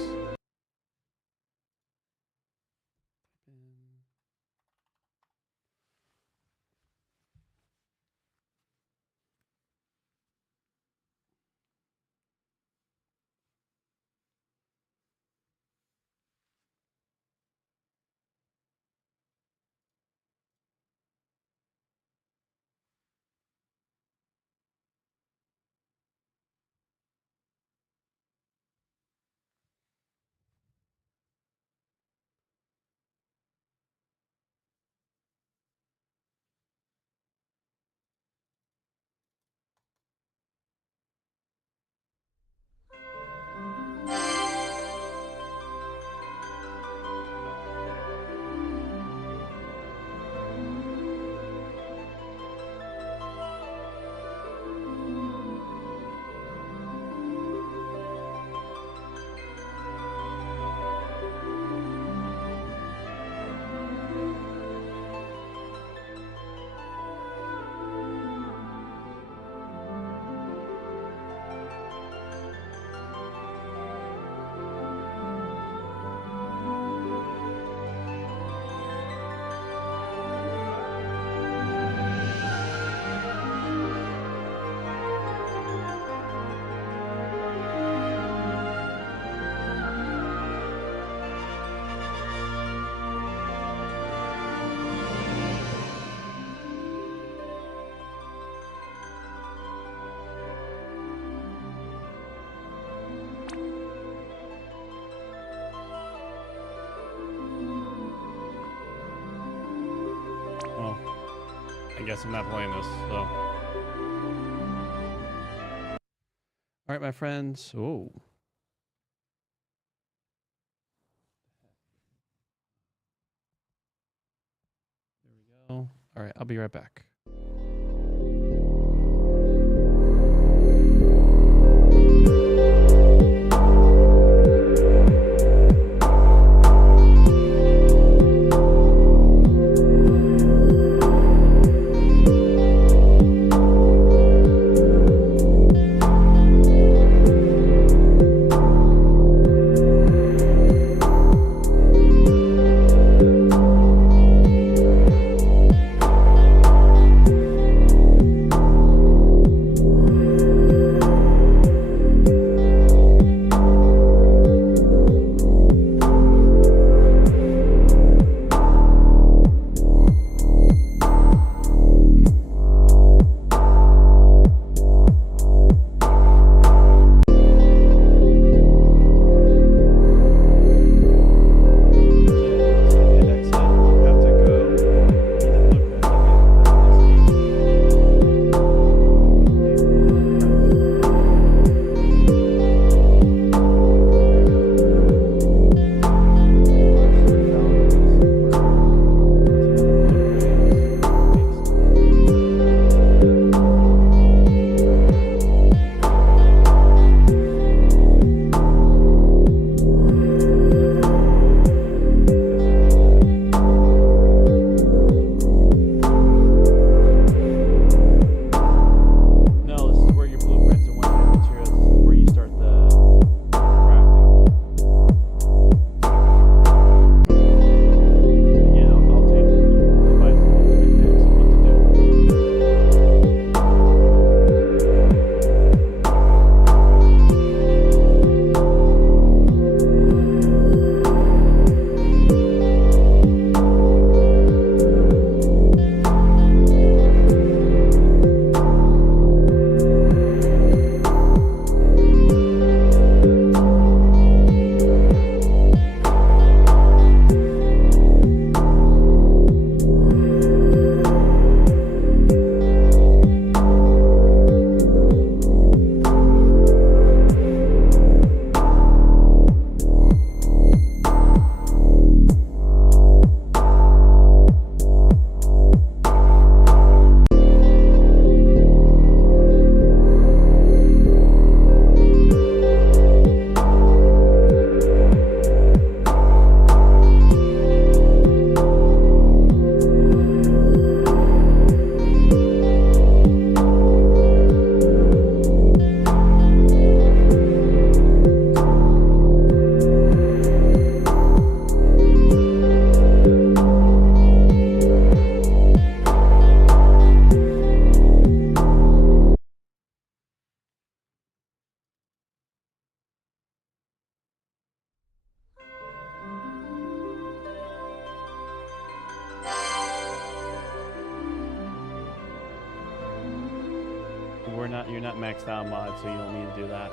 I guess I'm not playing this, so. All right, my friends. Oh. There we go. All right, I'll be right back. you're not maxed out mod, so you don't need to do that.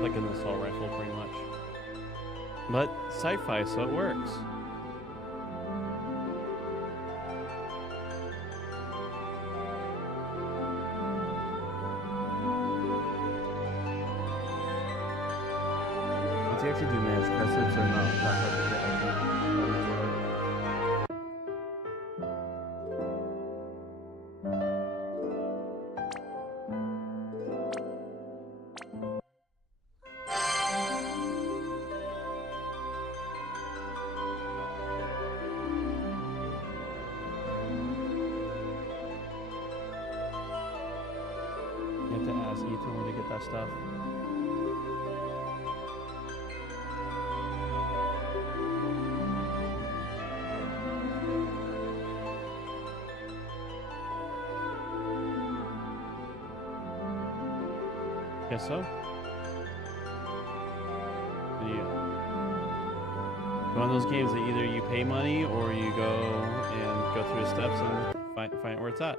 Like an assault rifle, pretty much. But sci-fi, so it works. Does he actually do managed press ups or not? Not hard to get, I think. You have to ask Ethan where to get that stuff. Guess so. Yeah. One of those games that either you pay money or you go and go through the steps and find where it's at.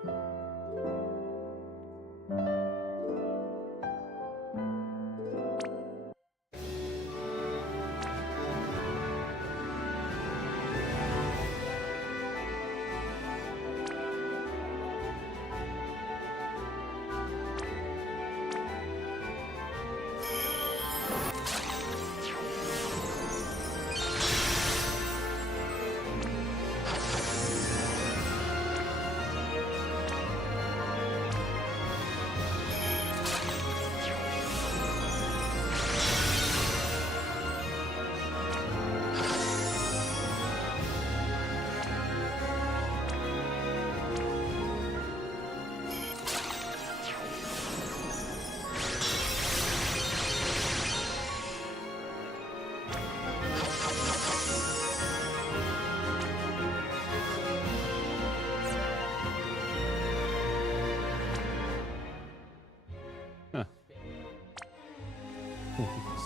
Huh.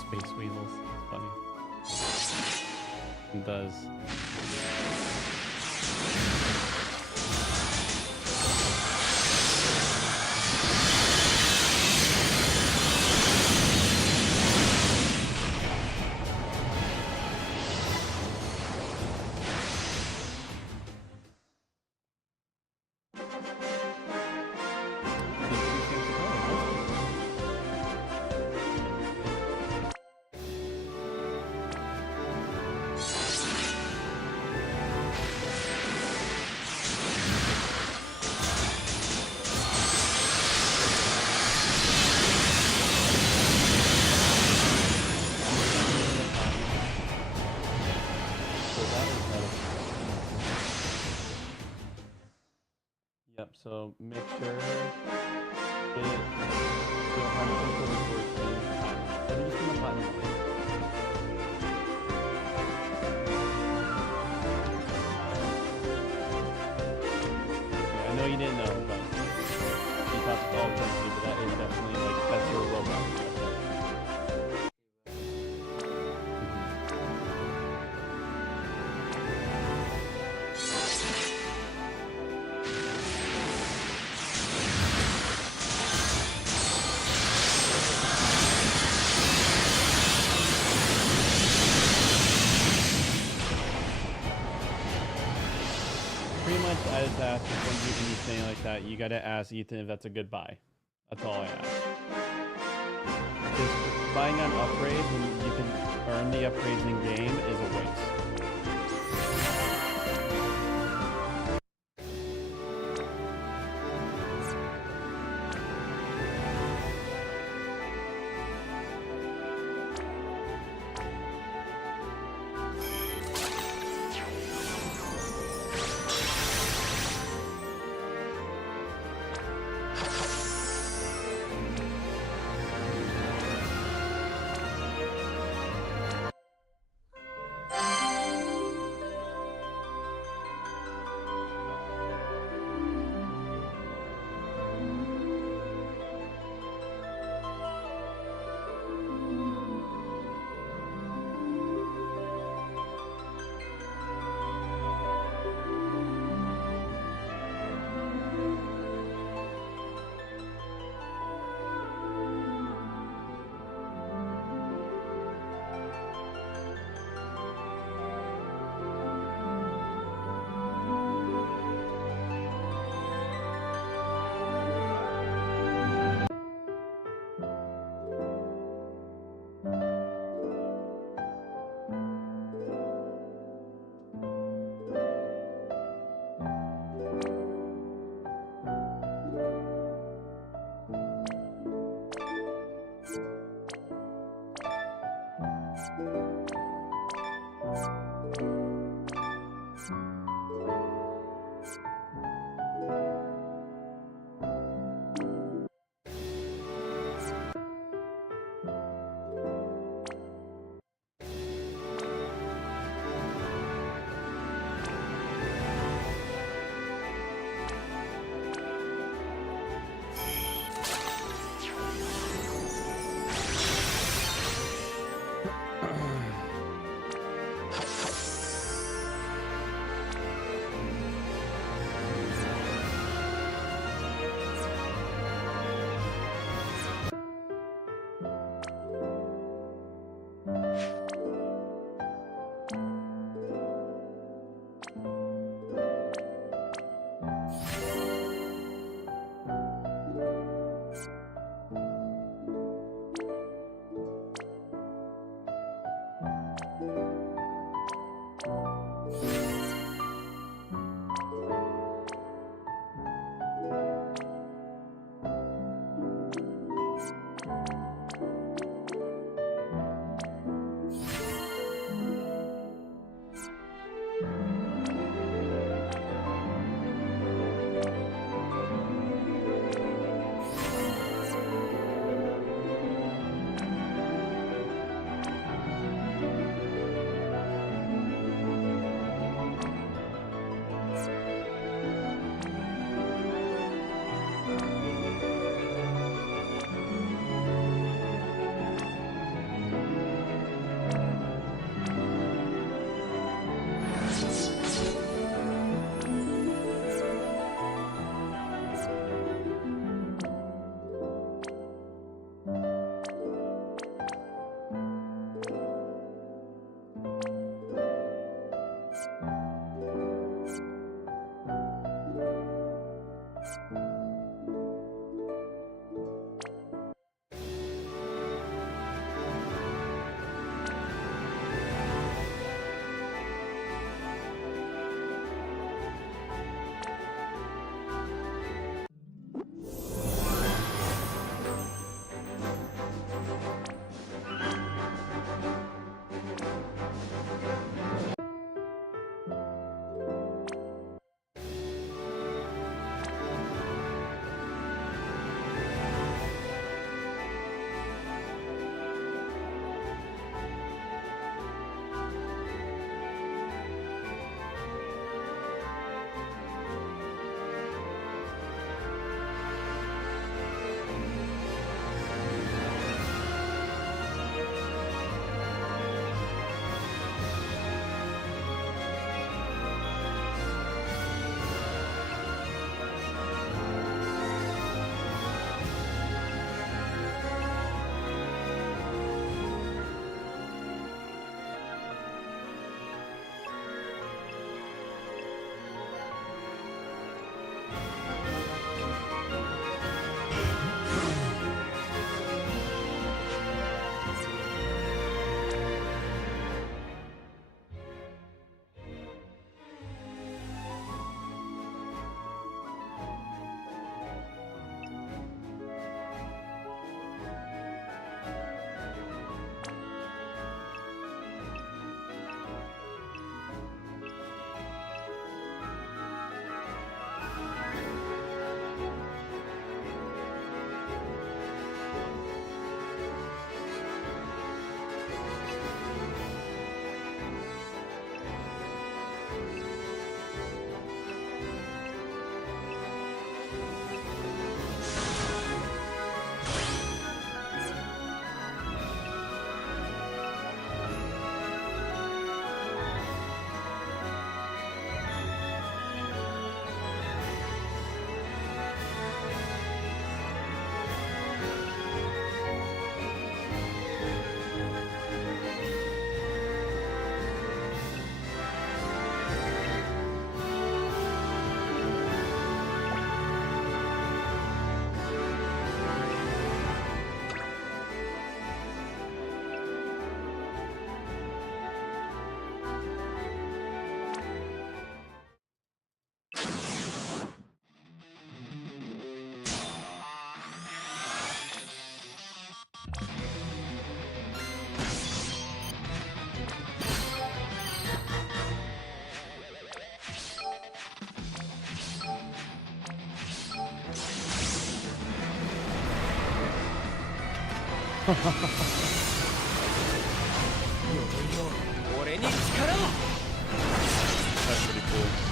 Space weasels. It's funny. It does. Yep, so make sure it to 100% for the first thing. But I'm just gonna platinum it. Yeah, I know you didn't know, but you thought it's all currency, but that is definitely like that's your robot. Pretty much, I just ask if when you do anything like that, you gotta ask Ethan if that's a good buy. That's all I ask. Just buying an upgrade when you can earn the upgrades in game is a waste. That's pretty cool.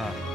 Ah.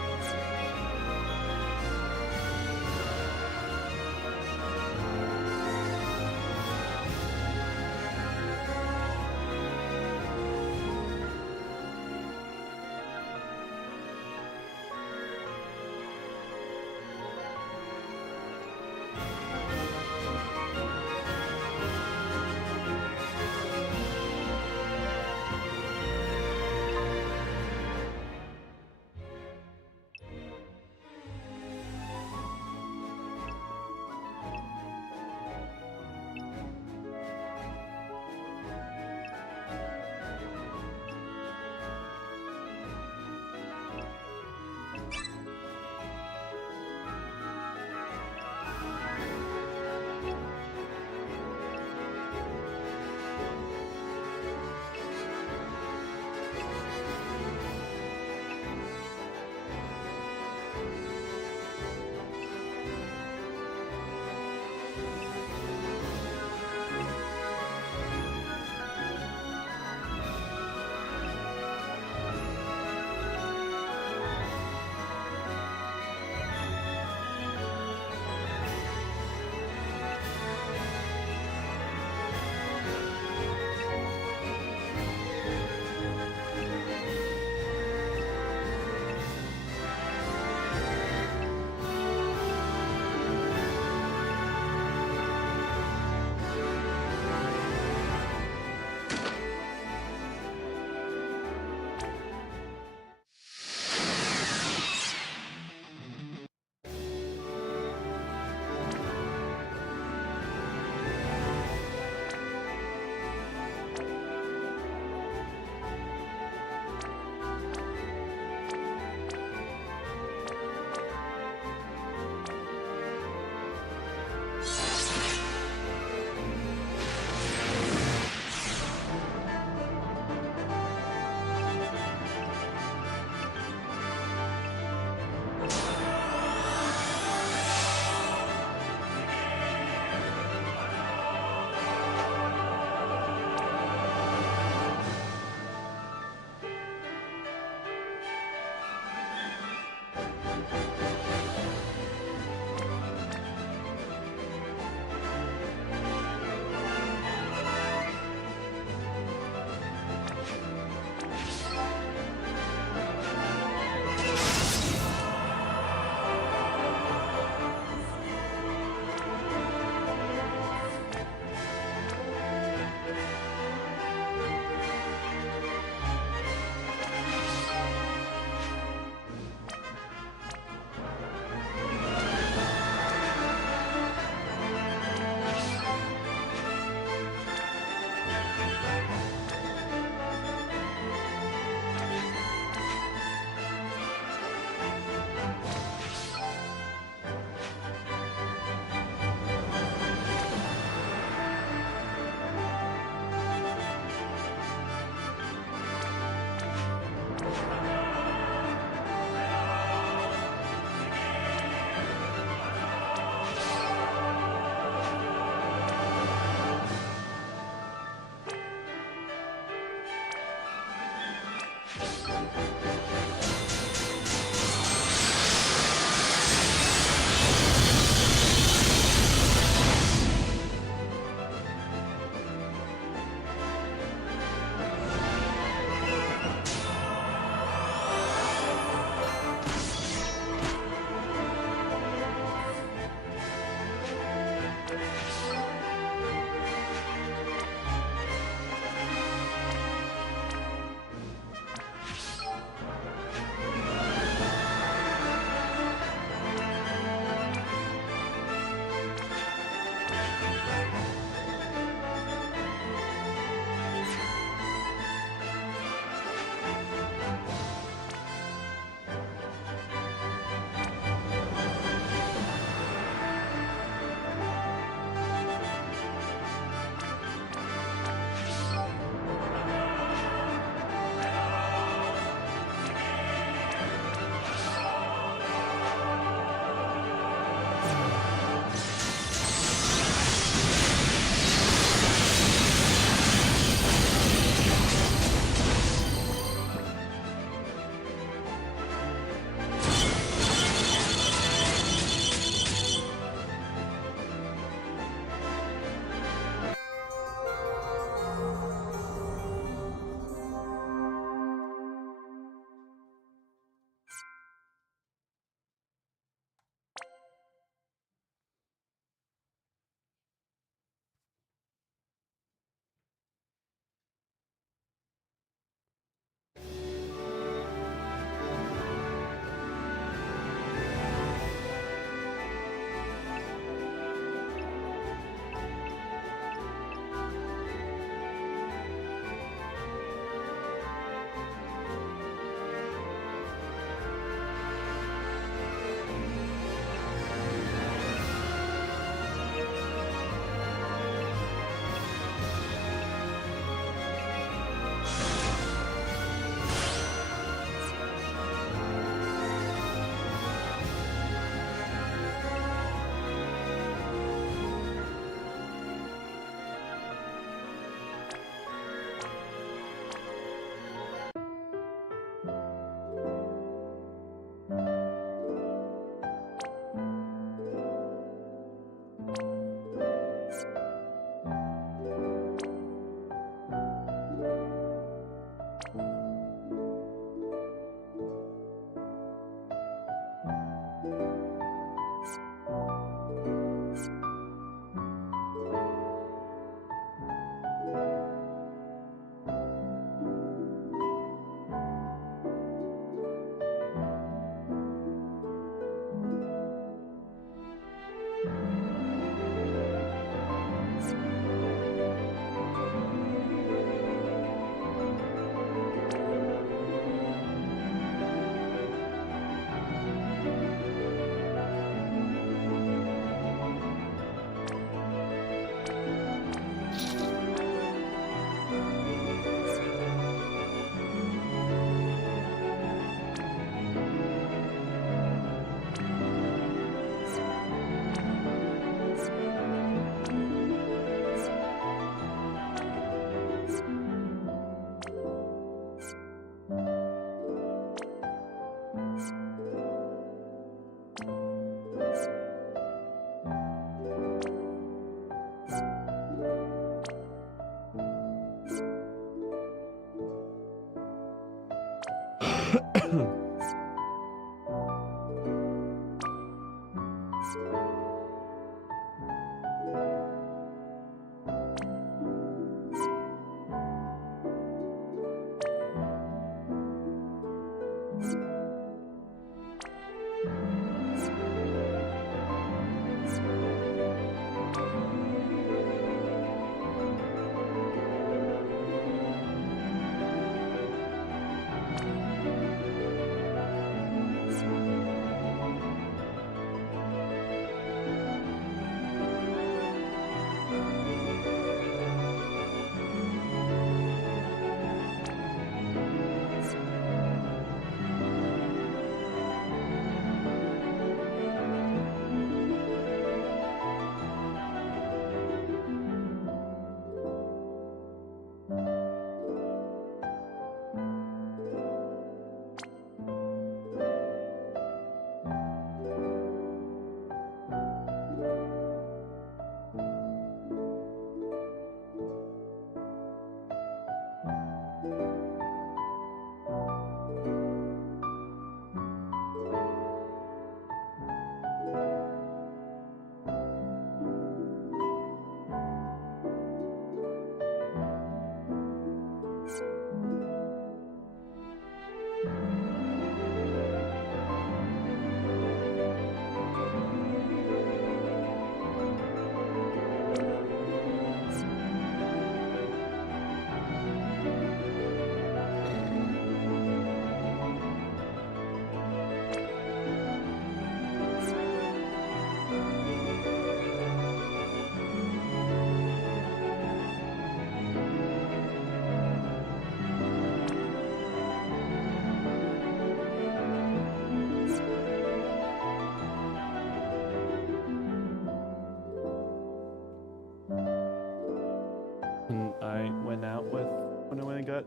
gut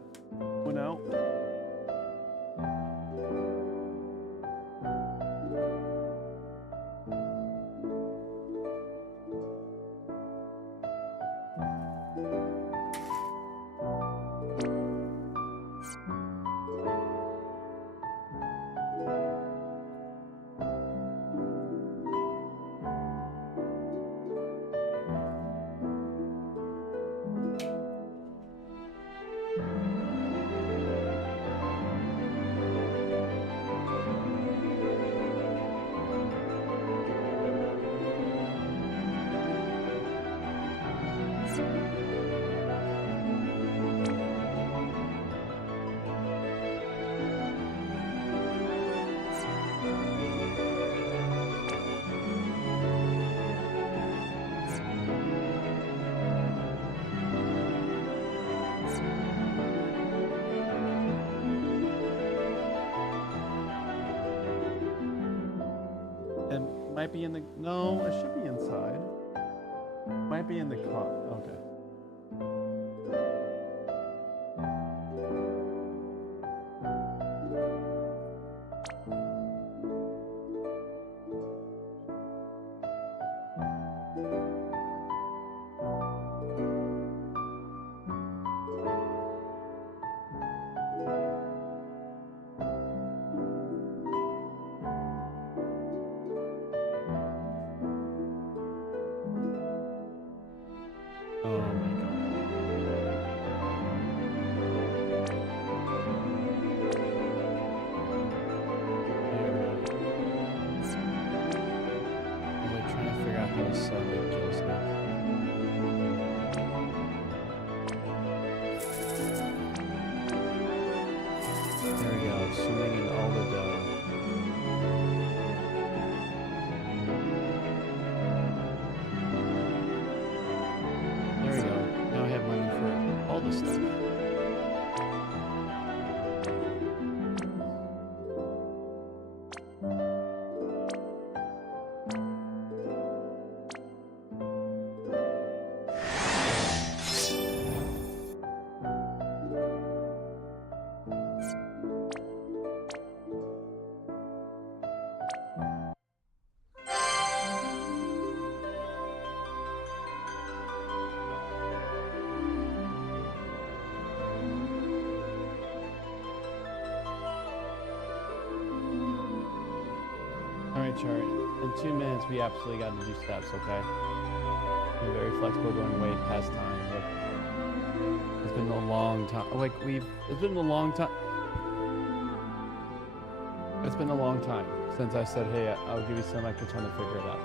went out. It might be in the, no, it should be inside. Might be in the car. Okay. Oh my god. I'm like trying to figure out how to set the kills now. There we go, swimming in all the dough. There we go. Now I have money for all this stuff. Alright, Chart. In 2 minutes, we absolutely got to do steps, okay? We're very flexible, going way past time, but it's been a long time. Like, it's been a long time. It's been a long time since I said, hey, I'll give you some extra time to figure it out.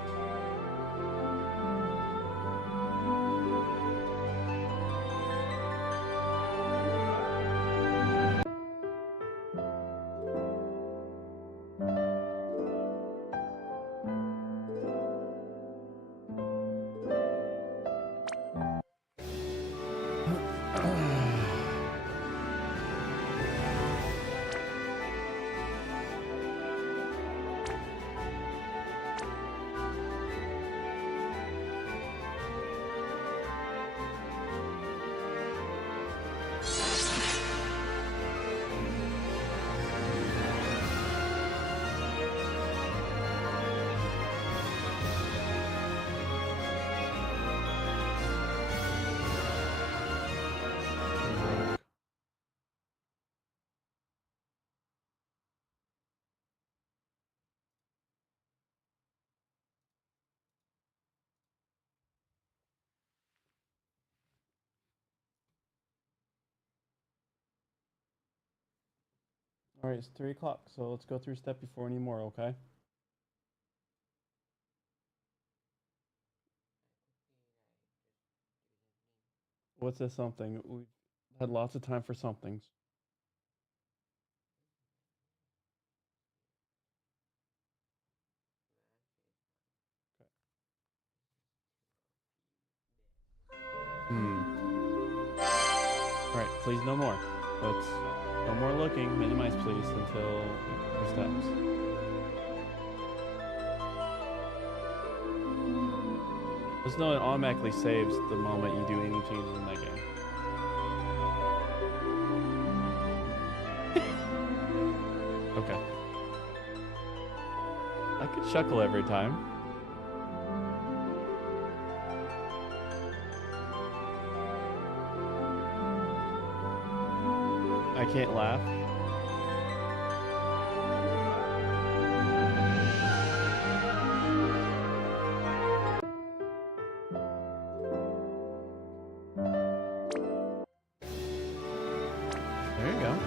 Alright, it's 3 o'clock, so let's go through step before anymore, okay? What's this something? We had lots of time for somethings. Alright, please no more. Let's no more looking. Minimize please until the steps. Just know it automatically saves the moment you do any changes in that game. chuckle every time. I can't laugh. There you go.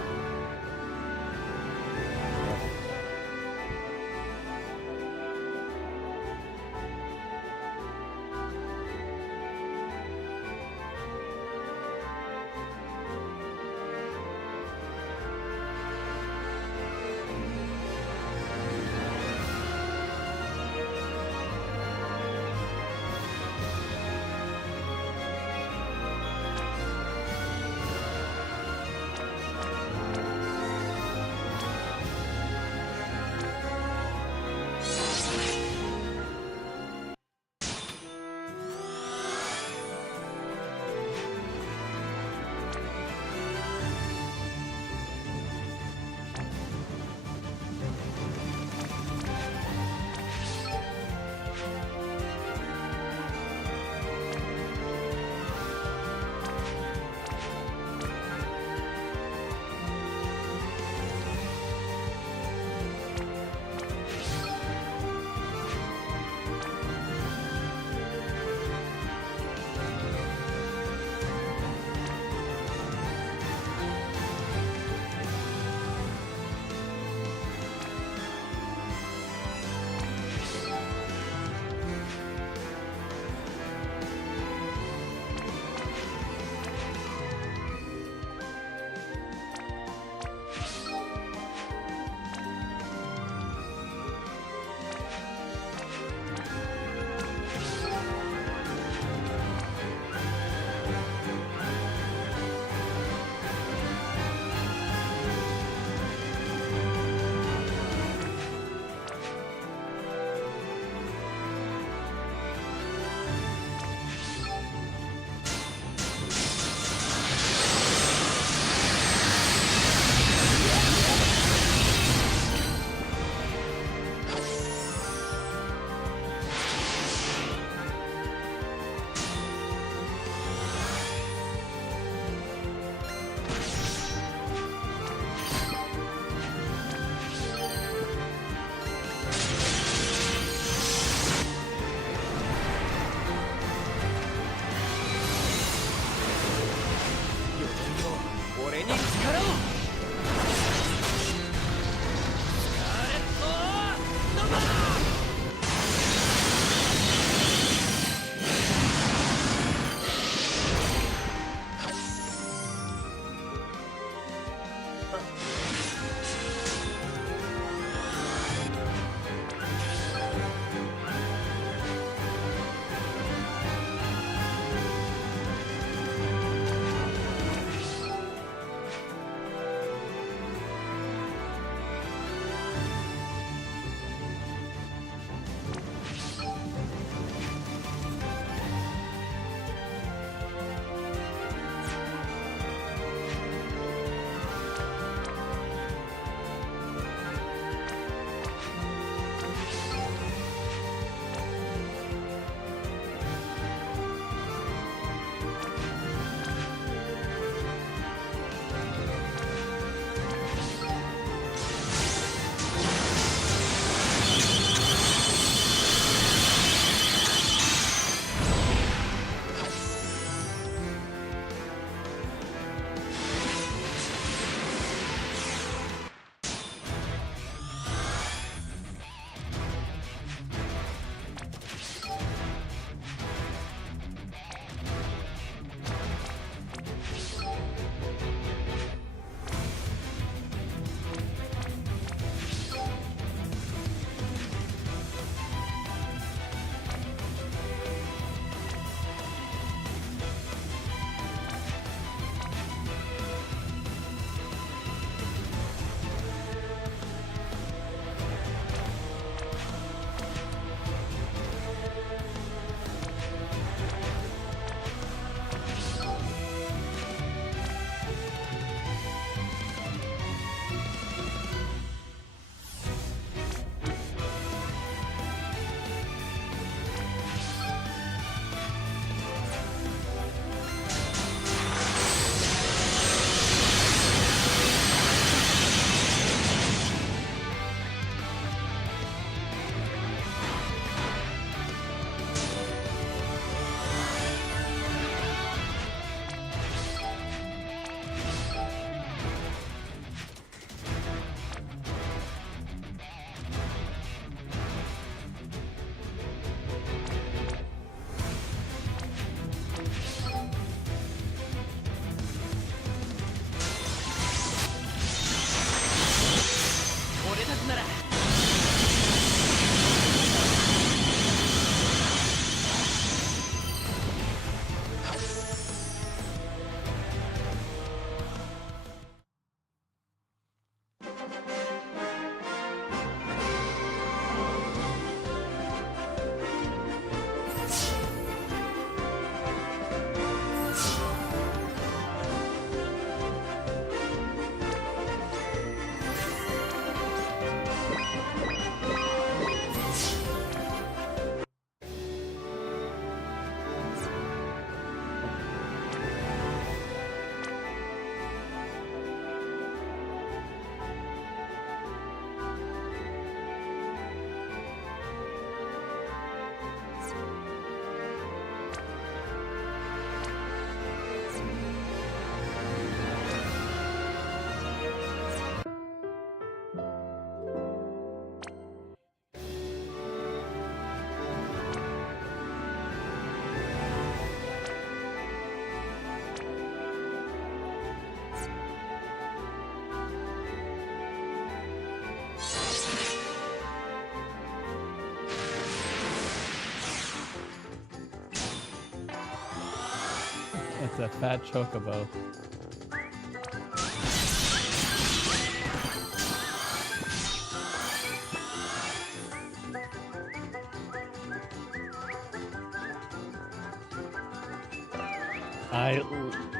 It's a fat chocobo.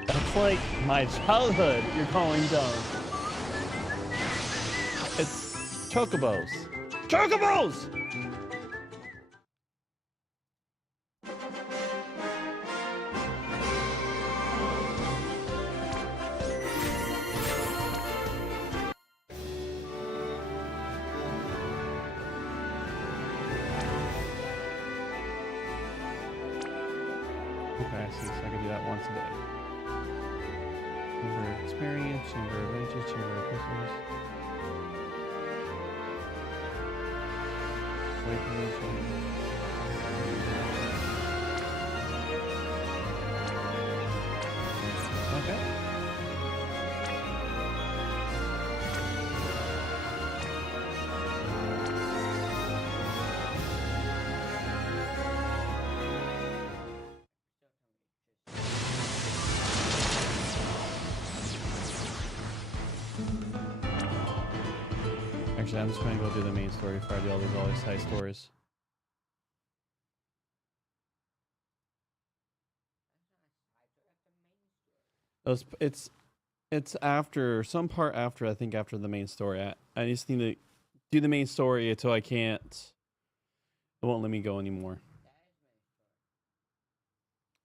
That's like my childhood you're calling dumb. It's chocobos. Chocobos! Okay, I see. So I can do that once a day. Chamber of Experience, Chamber of Ages, Chamber of Crystals. Awakening, okay. Actually, I'm just gonna go do the main story before I do all these side stories. It's after some part after I think after the main story. I just need to do the main story until I can't. It won't let me go anymore.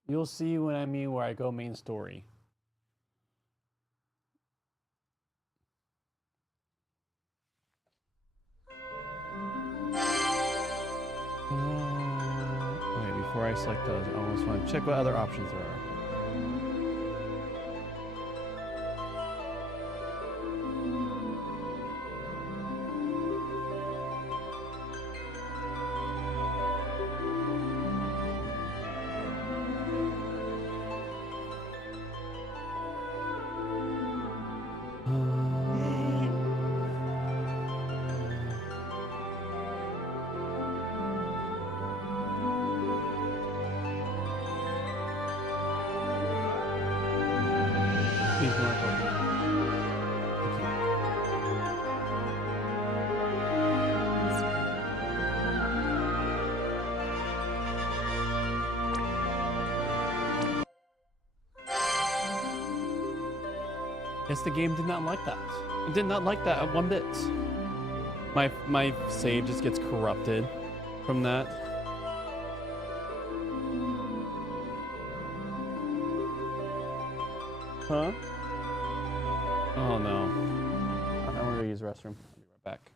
You'll see what I mean where I go main story. Okay, before I select those, I almost want to check what other options there are. Please mark open. Yes, the game did not like that. It did not like that one bit. My save just gets corrupted from that. Huh? Oh no. I'm gonna go use the restroom. I'll be right back.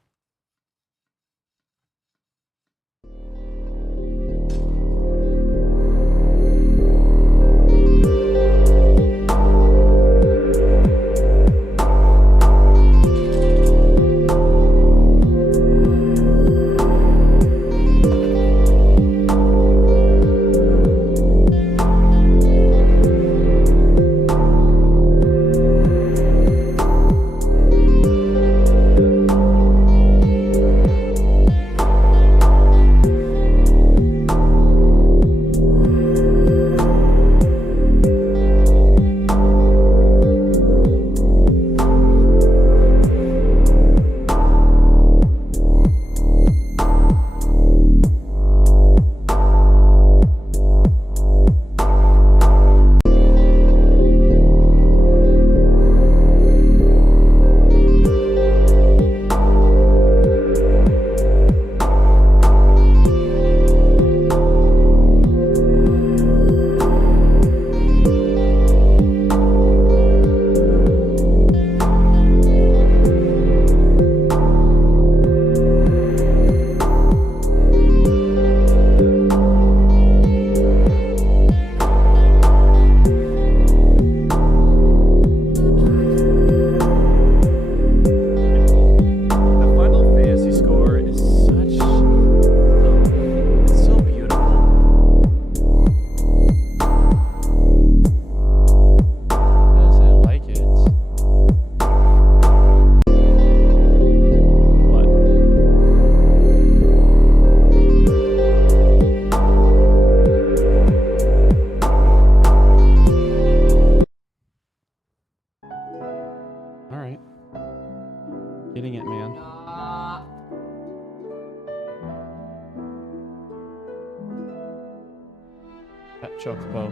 Fat chocobo.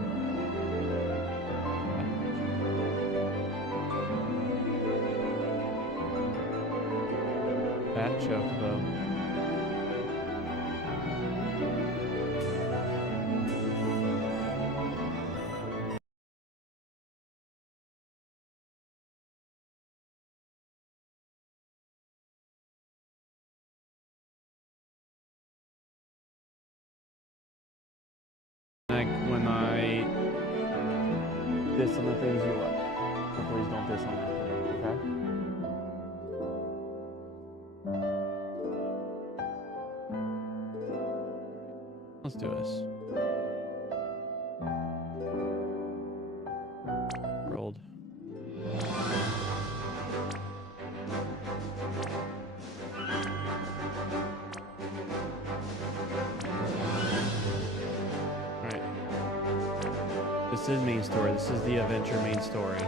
Fat chocobo. When I diss on the things you like. So please don't diss on anything, okay? Let's do this. Rolled. Alright. This is main story. This is the adventure main story.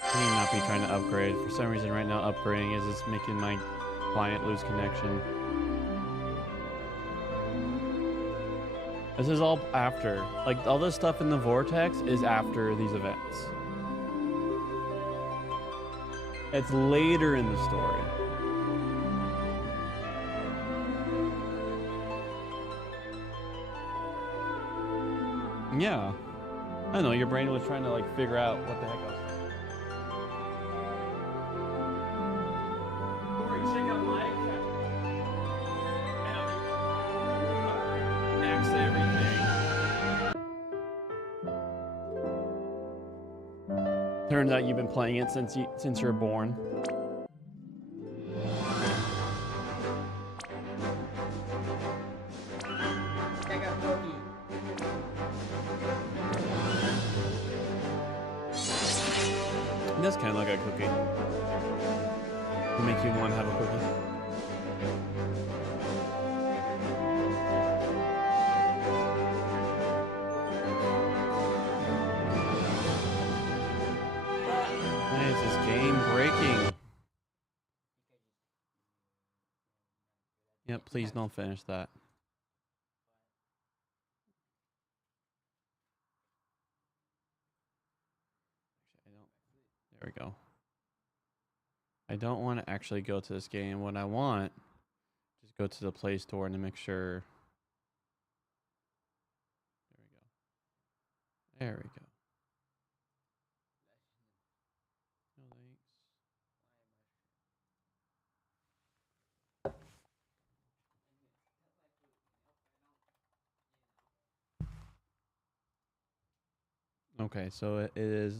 I need not be trying to upgrade. For some reason right now upgrading is it's making my client lose connection. This is all after. Like all this stuff in the vortex is after these events. It's later in the story. Yeah. I don't know, your brain was trying to like figure out what the heck I was saying. Check out my account. Max everything. Turns out you've been playing it since you were born. It does kind of look like a cookie. It'll make you want to have a cookie. Nice, this game breaking. Yep, please don't finish that. There we go. I don't want to actually go to this game. What I want is go to the Play Store and to make sure. There we go. No thanks. Okay, so it is.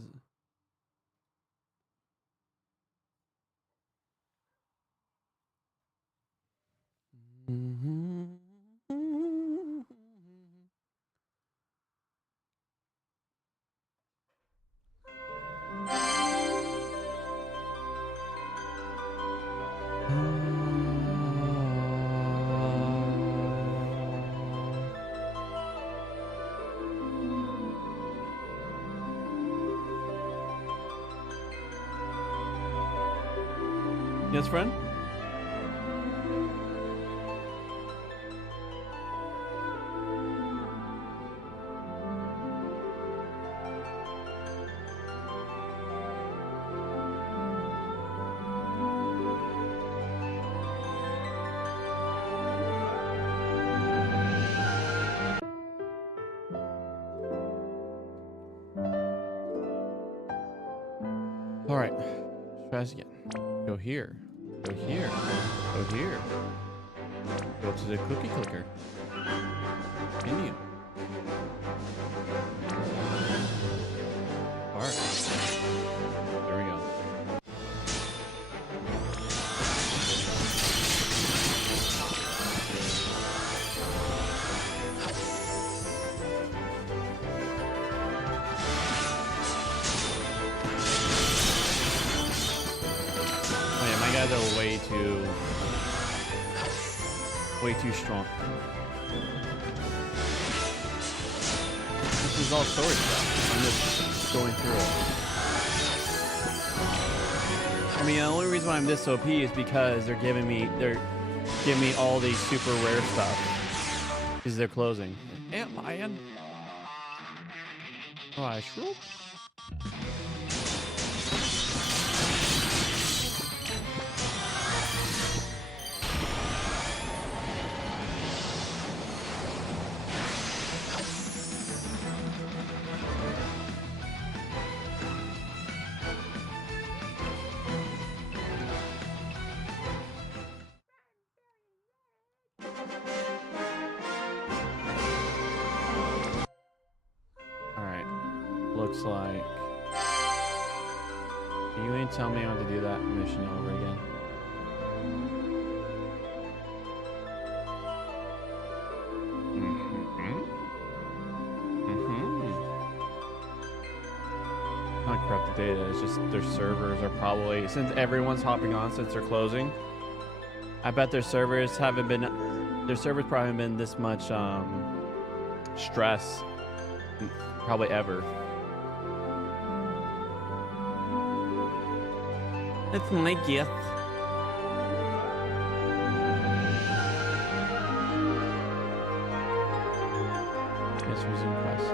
Yes, friend? All right, let's try this again. Go here. Go here. Go here. Go to the cookie clicker. Continue. Alright. There we go. Oh yeah, my guys are way too strong. This is all story stuff. I'm just going through it. I mean, the only reason why I'm this OP is because they're giving me give me all these super rare stuff because they're closing. Ant lion. Oh, I sure. Looks like you ain't tell me I want to do that mission over again. Not corrupted data. It's just their servers are probably, since everyone's hopping on since they're closing. I bet their servers haven't been. Their servers probably haven't been this much stress, probably ever. It's my gift. Yes, resume quest.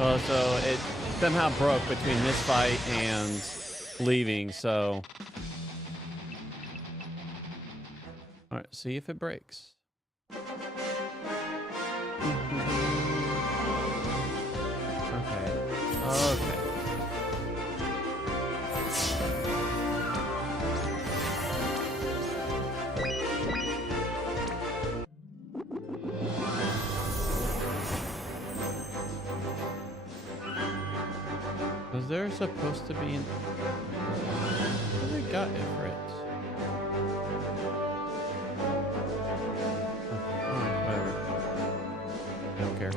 Oh, so it somehow broke between this fight and leaving, so. All right, see if it breaks. Okay. Was there supposed to be an... What did I got Ifrit? Oh, alright, whatever. I don't care.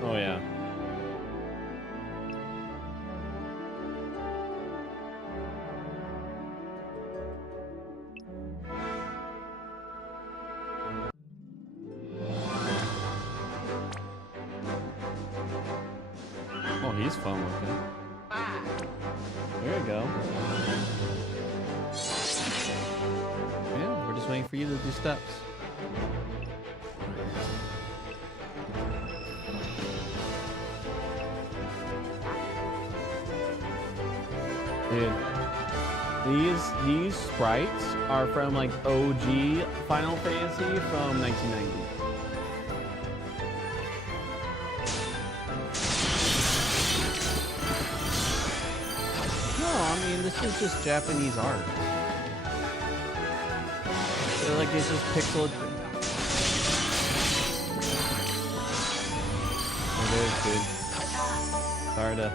Oh, yeah. Oh, he's fun looking. There you go. Yeah, we're just waiting for you to do steps. Dude, these sprites are from like OG Final Fantasy from 1990. No, I mean this is just Japanese art. They're like it's just pixel. It is, dude. Sorry to.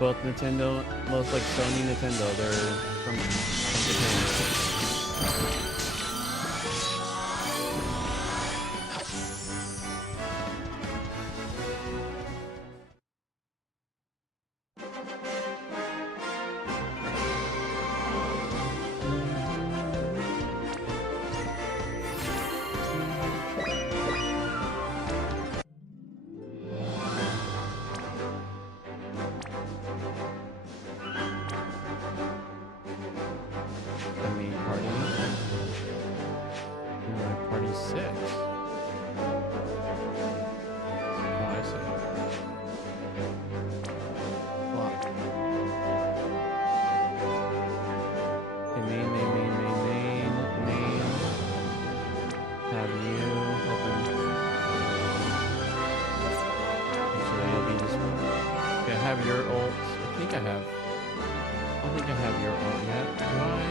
Both Nintendo, most like Sony, Nintendo, they're from Japan. Okay, main. Have you open. Actually, it'll be just. Okay, I have your ult. I think I have. I don't think I have your ult yet. Do I?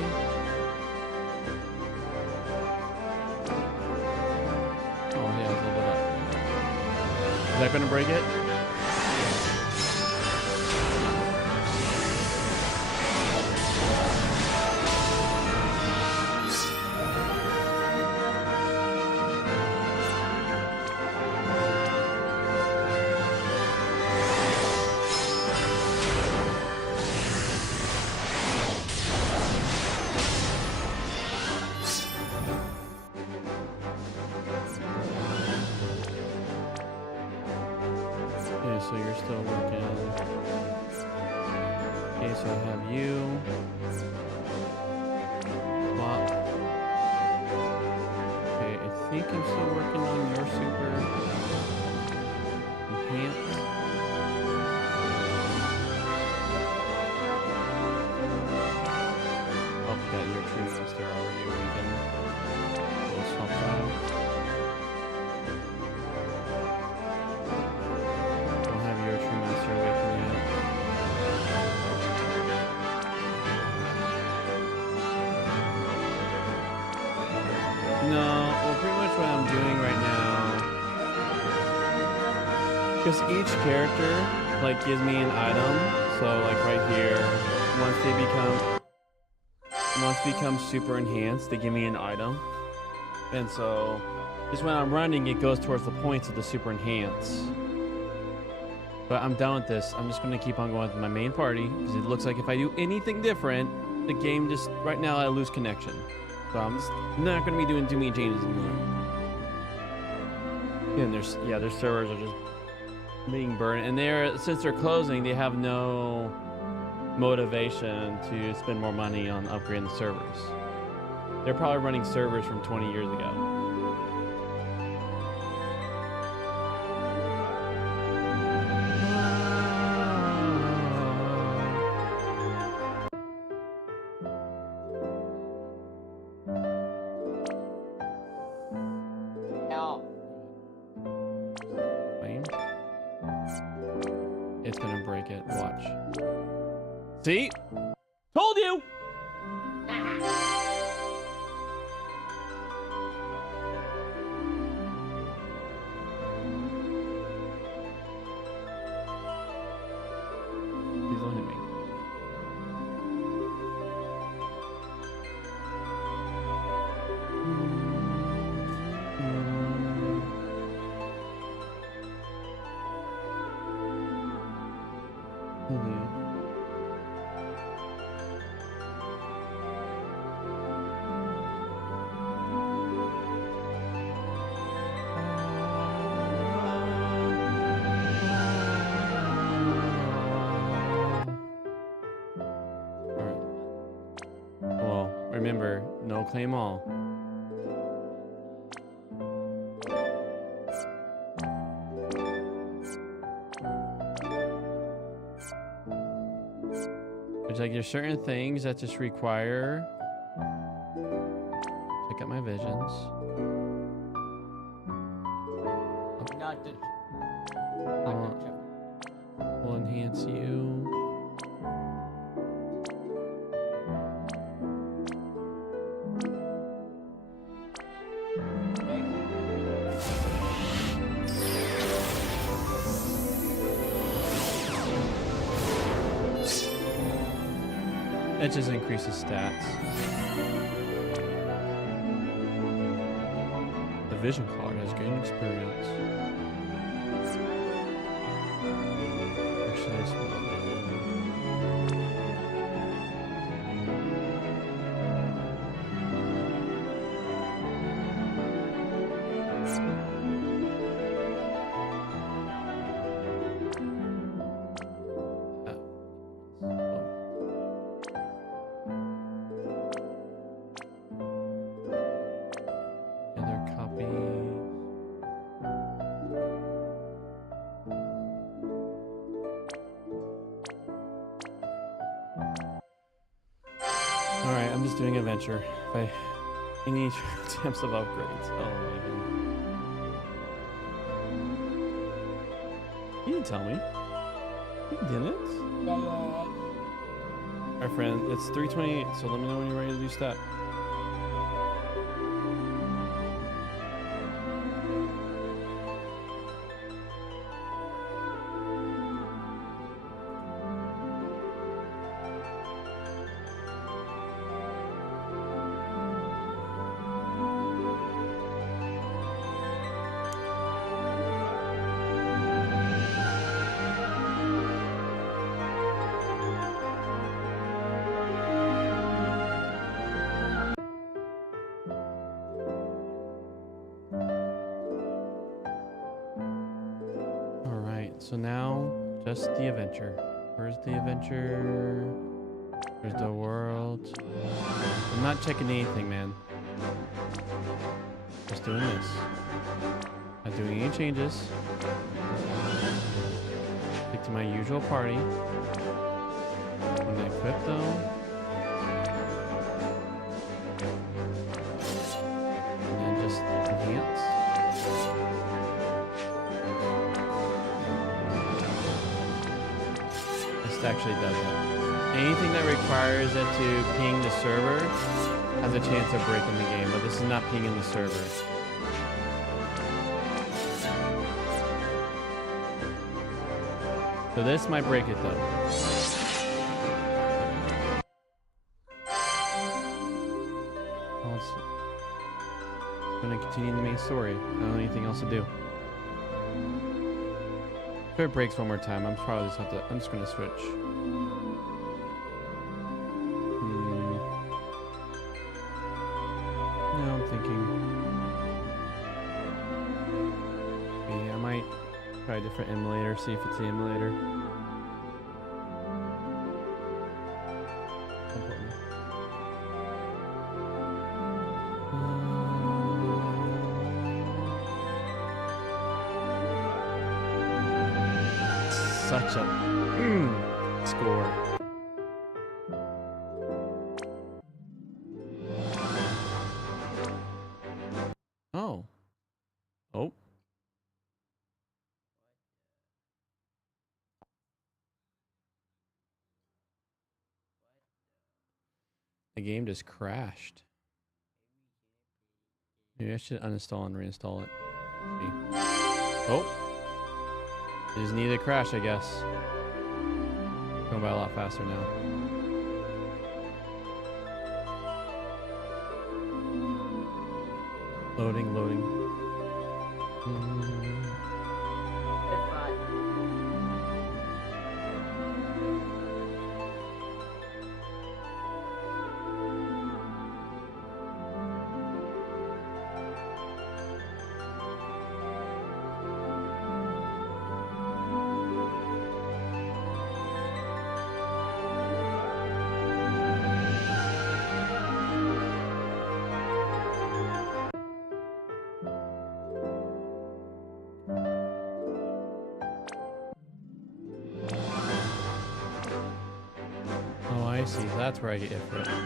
Oh yeah, let's level it up. Is that gonna break it? Okay, so you're still working. Okay, so I have you. Swap. Okay, I think I'm still working on your super. Enhance. Oh, we got your true master already awakened. We'll swap that. Don't have your true master awakened yet. No, well, pretty much what I'm doing right now, because each character like gives me an item. So like right here, once they become super enhanced, they give me an item, and so just when I'm running, it goes towards the points of the super enhance. But I'm done with this. I'm just going to keep on going with my main party because it looks like if I do anything different, the game just right now I lose connection. So I'm just not going to be doing too many changes anymore. And their servers are just being burned, and since they're closing, they have no motivation to spend more money on upgrading the servers. They're probably running servers from 20 years ago. Flame. It's gonna break it. Watch. See? Told you! Please don't hit me. Well, remember, no claim all. There's like there's certain things that just require. Check out my visions. Not the. We'll enhance you. It just increases stats. The vision cloud has gained experience. Actually, this will other copy. just doing adventure. If I any attempts of upgrades. Oh man. You didn't tell me. You didn't? Our friend, it's 3:28, so let me know when you're ready to do step. So now, just the adventure. Where's the adventure? There's the world. I'm not checking anything, man. Just doing this. Not doing any changes. Stick to my usual party. I'm gonna equip though. And then just enhance. Actually does that. Anything that requires it to ping the server has a chance of breaking the game, but this is not pinging the server. So this might break it though. Well, it's gonna continue the main story. I don't have anything else to do. If it breaks one more time, I'm probably just I'm just gonna switch. No, I'm thinking. Maybe I might try a different emulator, see if it's the emulator. Such a score. Oh. Oh. The game just crashed. Maybe I should uninstall and reinstall it. See. Oh. It just needed a crash, I guess. Going by a lot faster now. Loading, loading. I see. That's where I get it for it. Nope.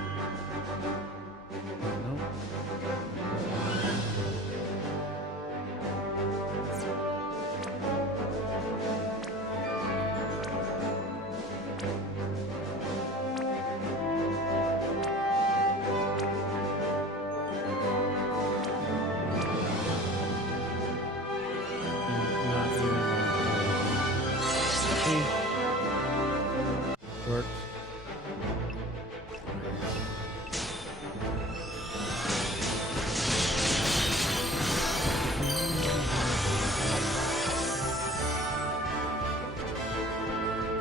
Not even see. Works.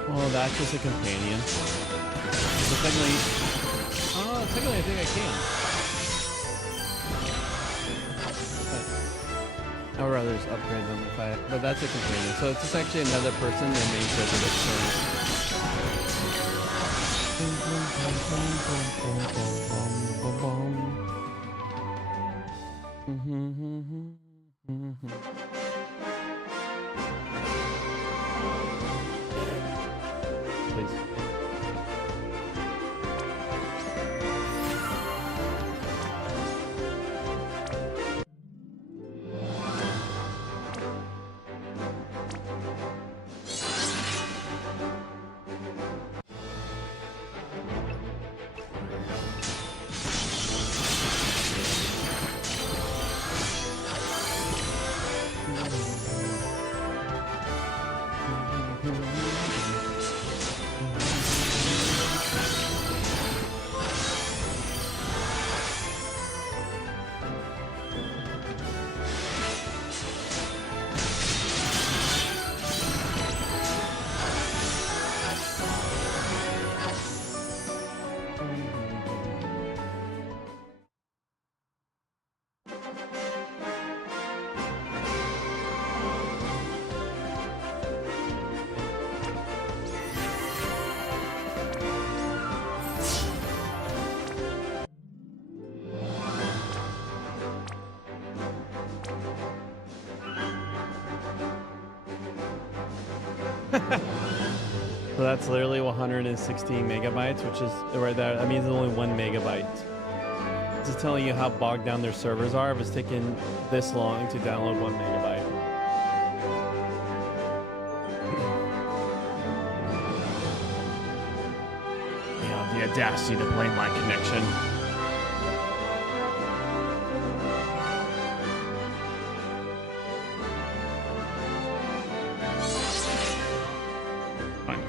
Well, that's just a companion. So technically, technically I think I can. But I would rather just upgrade them if but that's a companion. So it's just actually another person that makes it please. So that's literally 116 megabytes, which is right there. That means it's only 1 megabyte. Just telling you how bogged down their servers are if it's taking this long to download 1 megabyte. Yeah, the audacity to blame my connection. Fine.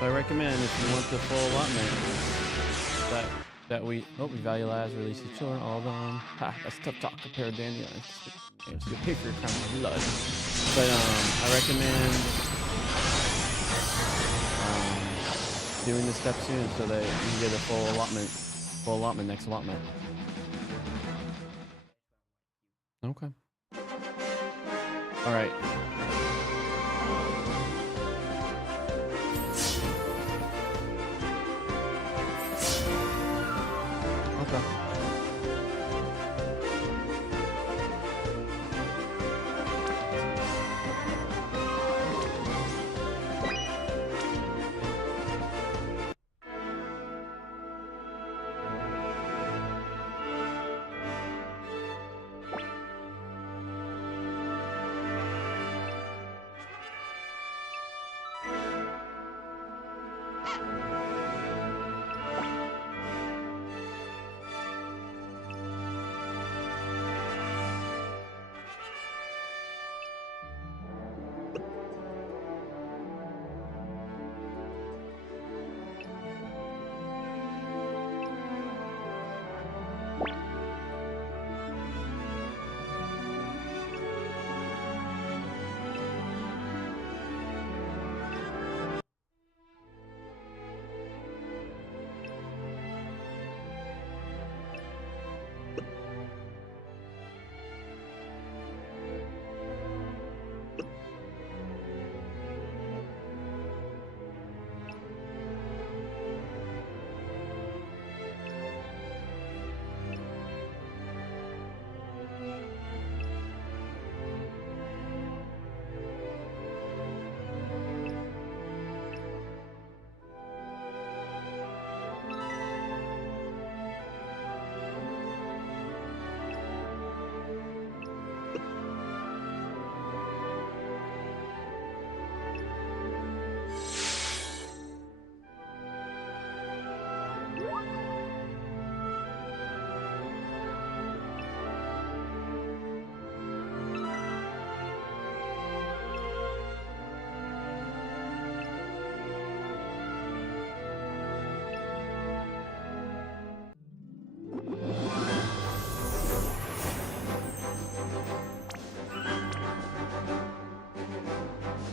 So I recommend if you want the full allotment that we value labs release each children all done. Ha, that's tough talk compared to Danny. It's good pay for your time and blood. But I recommend doing this step soon so that you can get a full allotment next allotment. Okay. All right. Okay.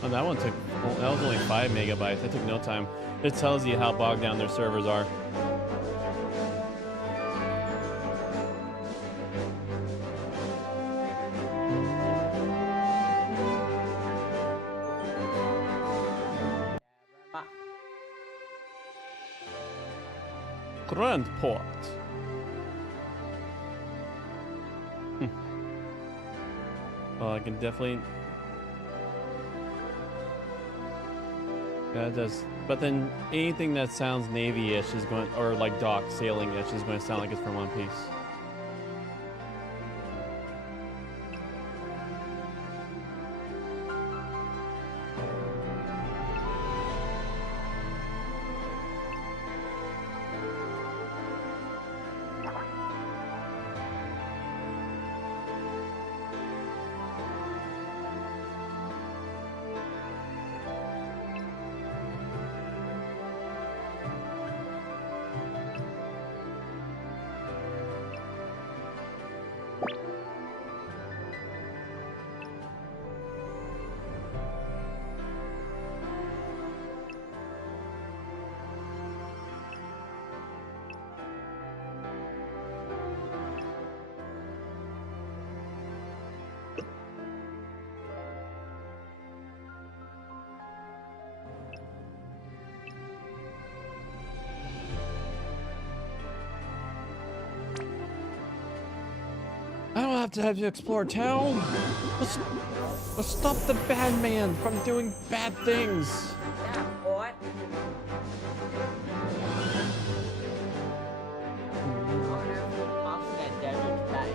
Oh, that one took. That was only 5 megabytes. That took no time. It tells you how bogged down their servers are. Grand Port. Well, I can definitely. Yeah, it does. But then anything that sounds Navy-ish is going, or like dock sailing-ish is going to sound like it's from One Piece. have to explore town. Let's stop the bad man from doing bad things. Yeah, boy. Off that desert tonight.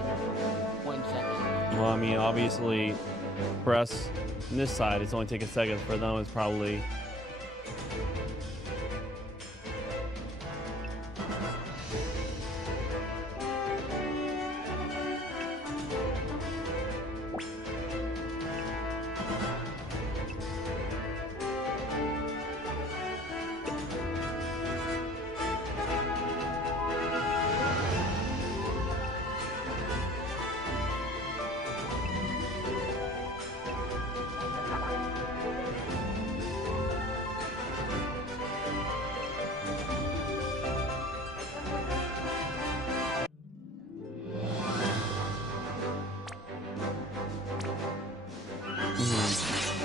1 second. Well, I mean, obviously, for us on this side, it's only taking seconds. For them, it's probably.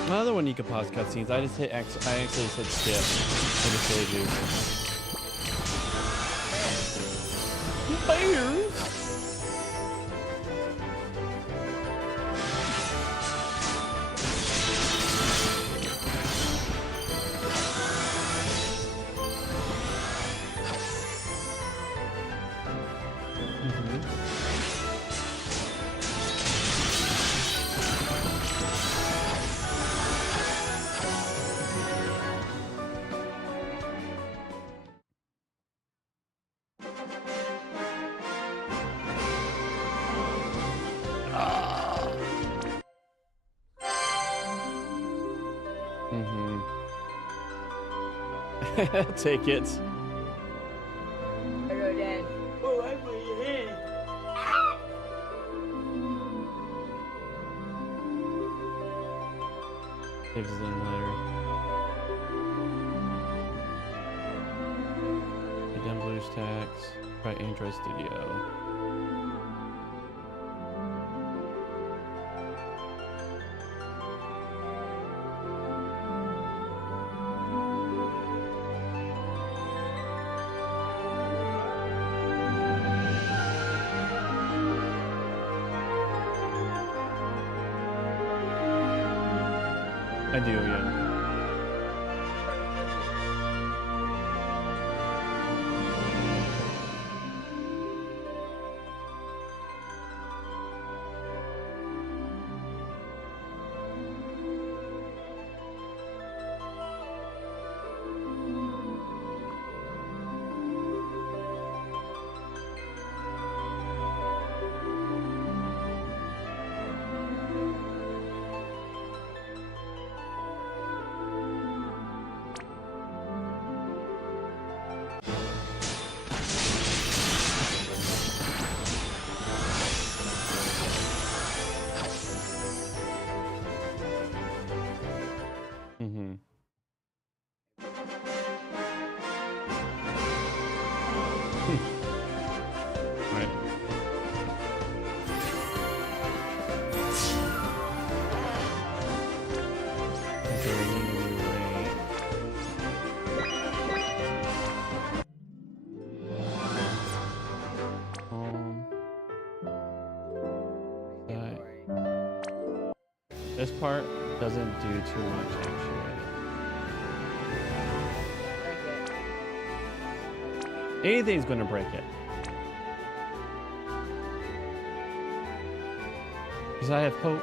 Another one you can pause cutscenes. I just hit X. I actually said skip. I just saved you. Bears. Take it. Hello, Dad. Oh, I put your hand. Saves his name later. Again, BlueStacks. By Android Studio. I do, yeah. Right. This part doesn't do too much, actually. Anything's gonna break it. Because I have hope.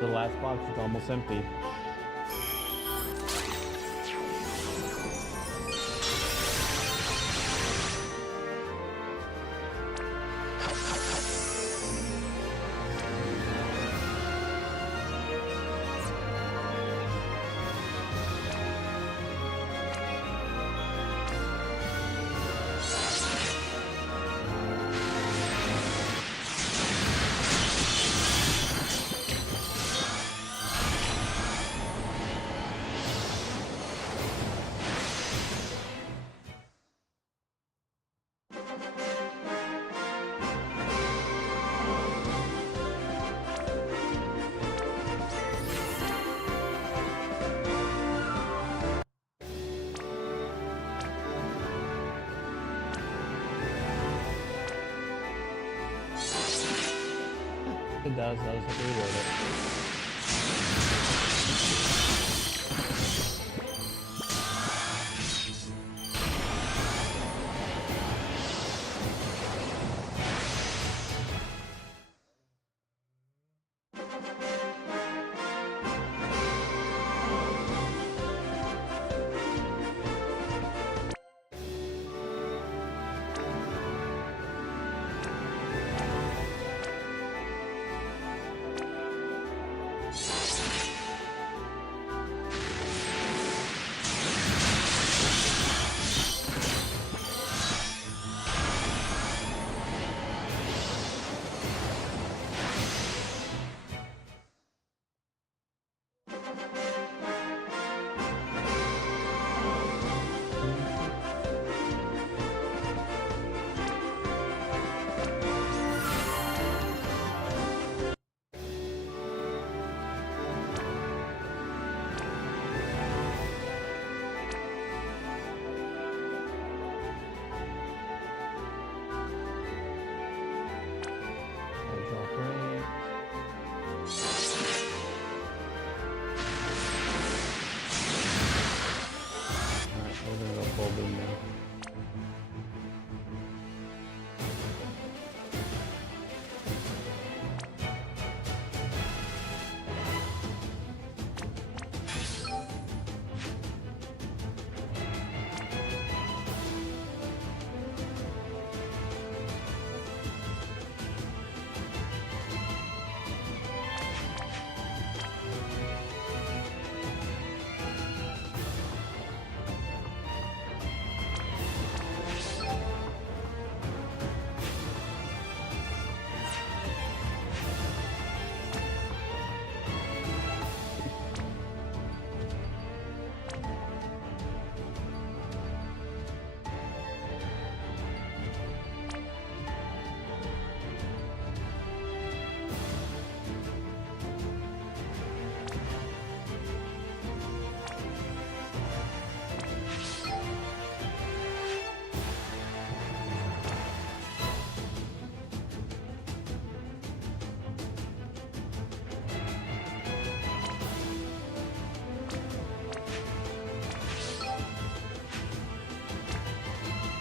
The last box is almost empty. It does. I just have to reload it. Drop right. Alright, we're gonna go full boom now.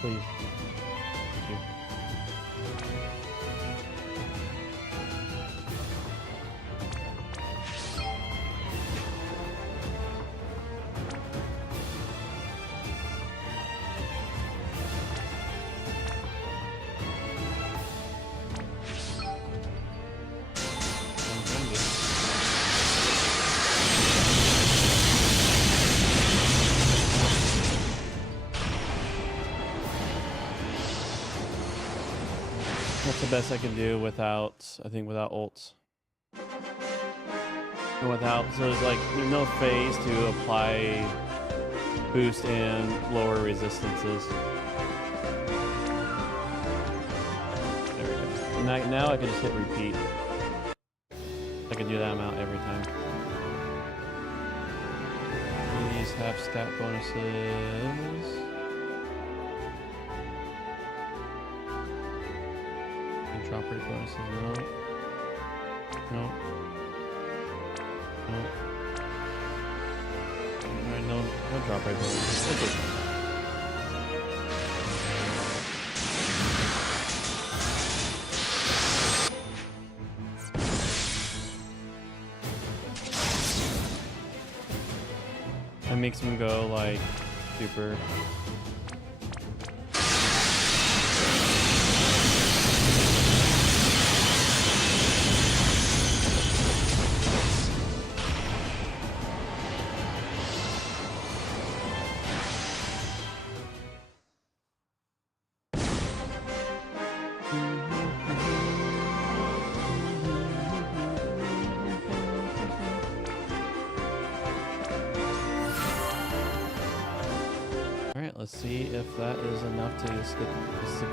Please. Thank you. That's the best I can do without, I think, without ults. And without, so there's like, there's no phase to apply boost and lower resistances. There we go. And now I can just hit repeat. I can do that amount every time. These have stat bonuses. Drop rate bonuses, no. No. No. Alright, no drop rate bonuses. Okay. That makes him go like super. Alright, let's see if that is enough to just to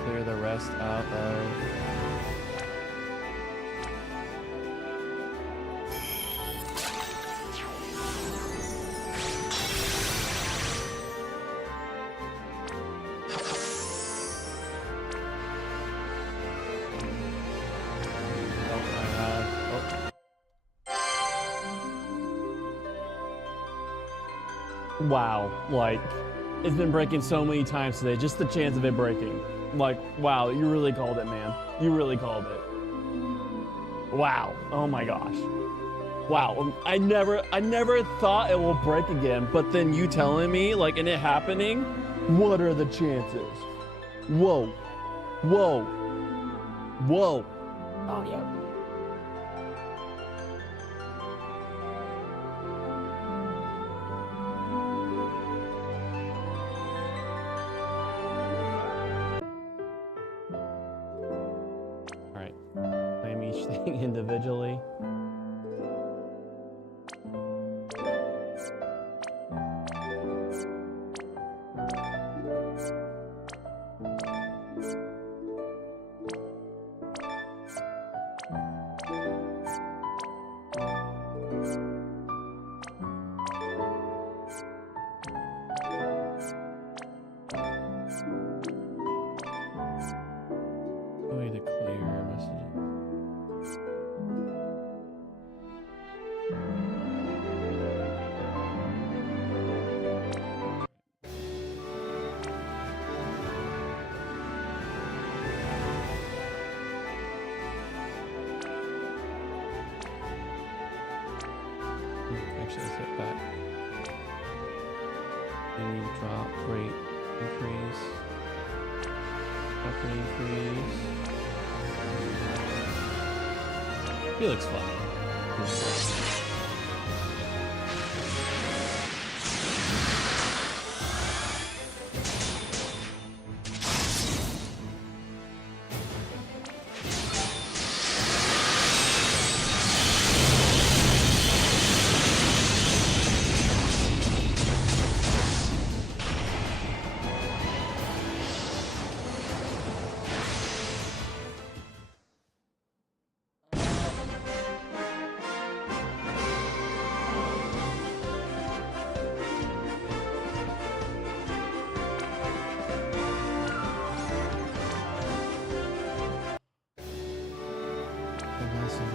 clear the rest out of... Oh, I have... Oh. Wow, like, it's been breaking so many times today. Just the chance of it breaking. Like, wow, you really called it, man. You really called it. Wow. Oh my gosh. Wow. I never thought it will break again, but then you telling me, like, and it happening, what are the chances? Whoa. Whoa. Whoa. Oh, yeah. All right. Claim each thing individually. Way to clear messages. Actually, let's hit back. Any drop rate increase. Drop rate increase. He looks fun. And that's that.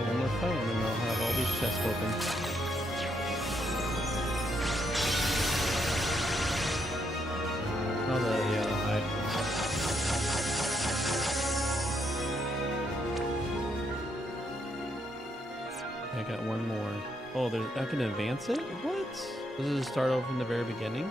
One more fight, and then I'll have all these chests open. Oh, the hide. I got one more. Oh, I can advance it? What? Does it start over from the very beginning?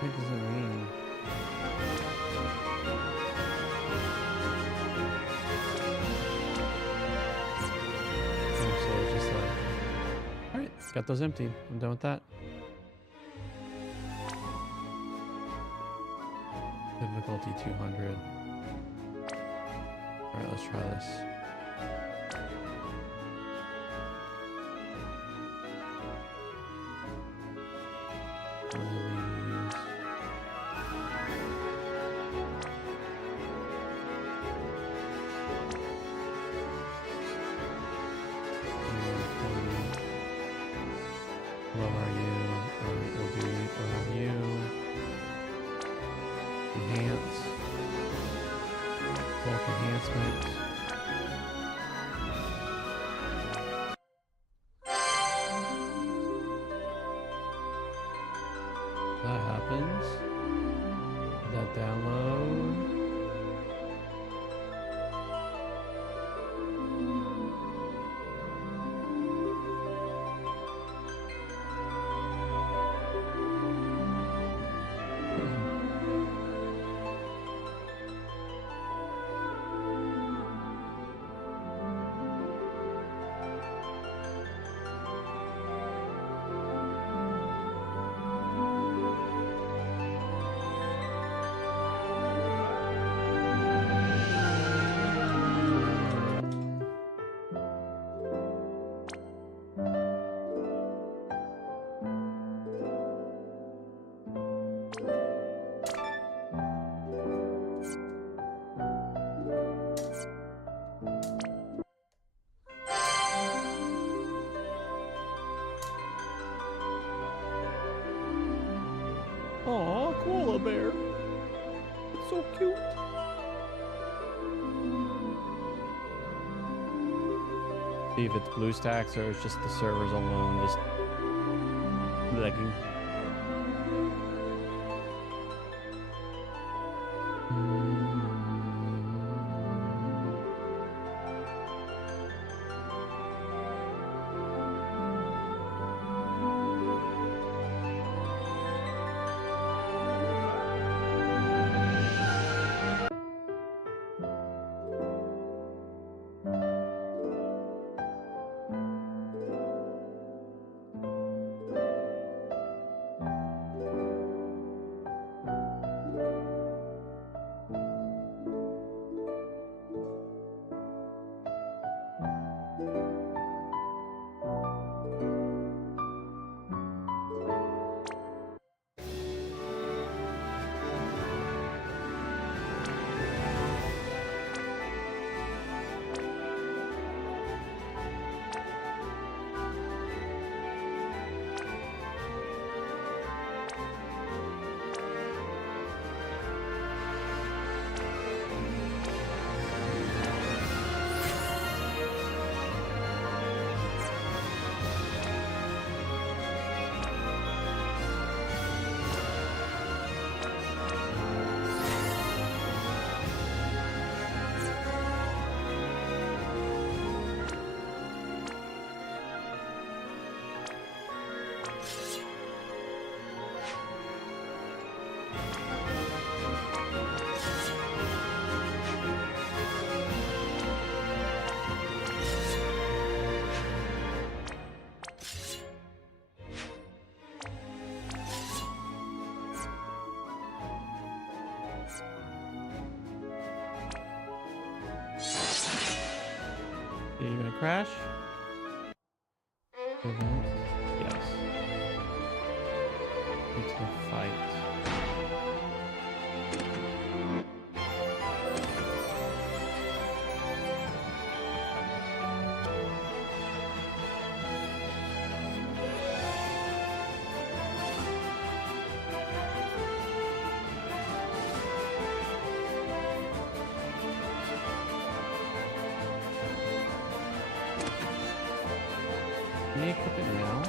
What does it mean? Oh, so it's just like, all right, got those empty. I'm done with that. Difficulty 200. All Alright, let's try this. One of these. What are you? Alright, we'll do what are you? Enhance. Bulk enhancement. That happens. That download. Aw, koala bear. It's so cute. See if it's BlueStacks or it's just the servers alone just lagging. Are you gonna crash? Event? Yes. Into the fight. Can you equip it now?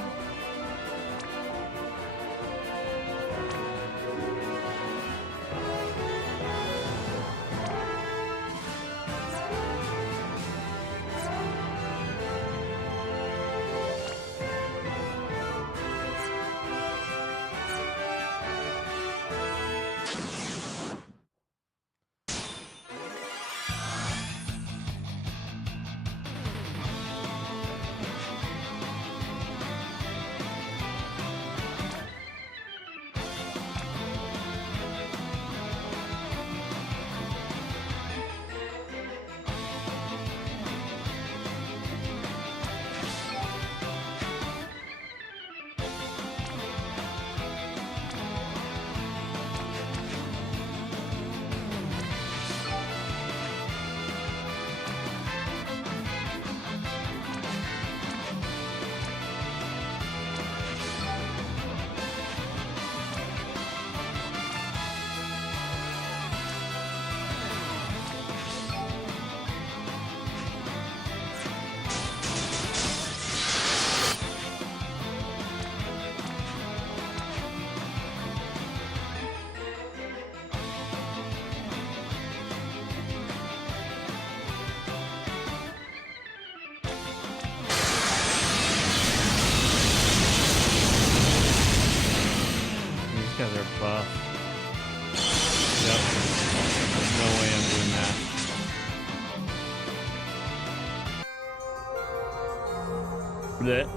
Blech.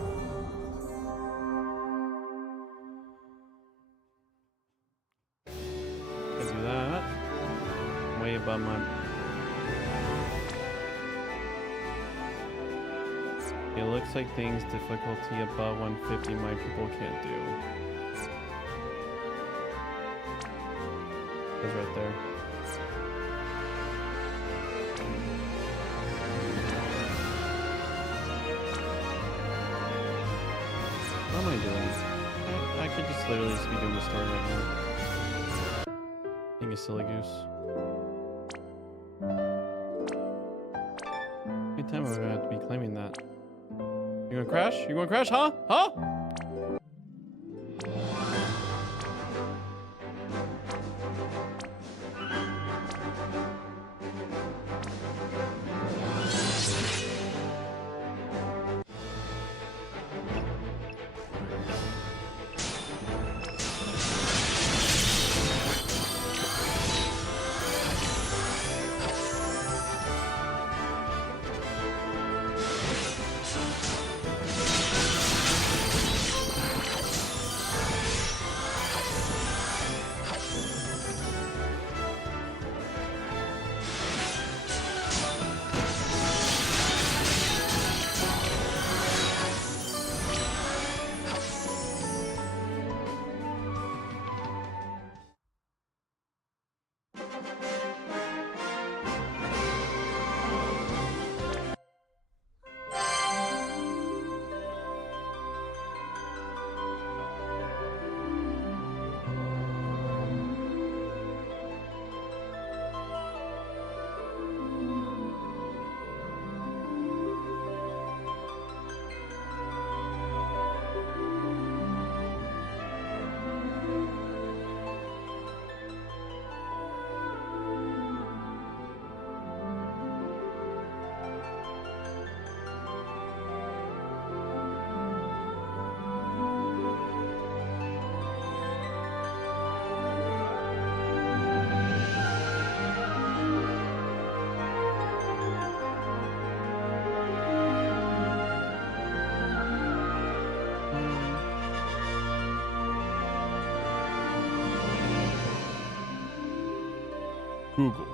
I do that. Way above my. It looks like things difficulty above 150 my people can't do. It's right there. What am I doing? I could just literally just be doing the story right now. Being a silly goose. How many times am I gonna have to be claiming that? You gonna crash? You gonna crash? Huh? Huh? Google.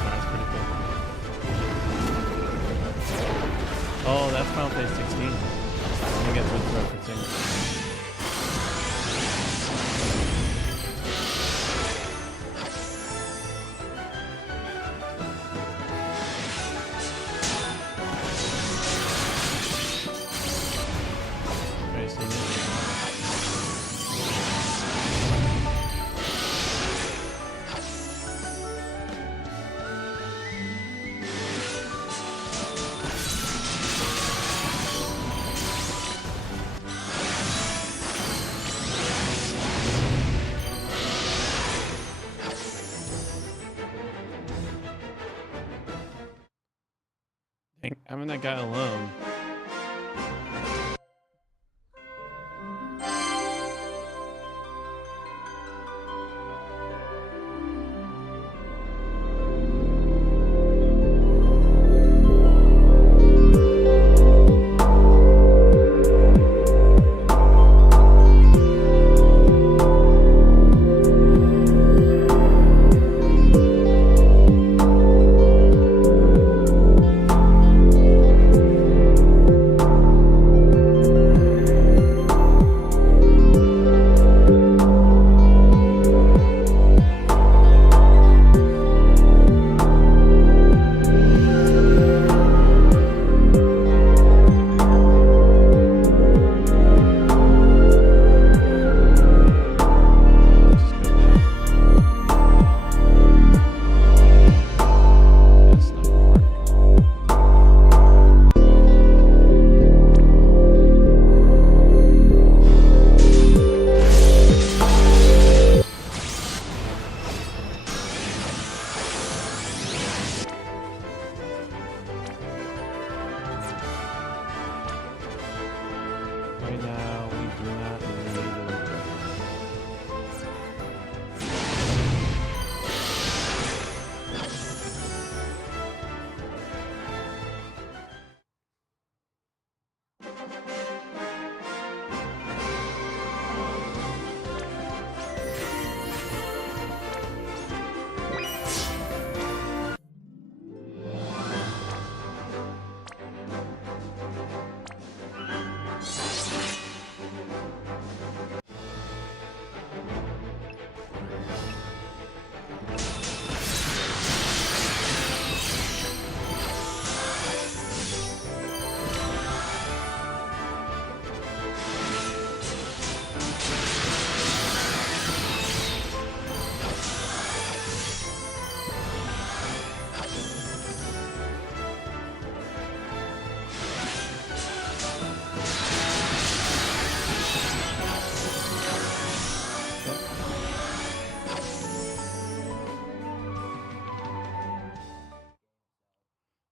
That's pretty cool. Oh, that's Final Fantasy 16. I think that's what it's referencing. Dang, having that guy alone. That's not gonna work. Right now, we do not need a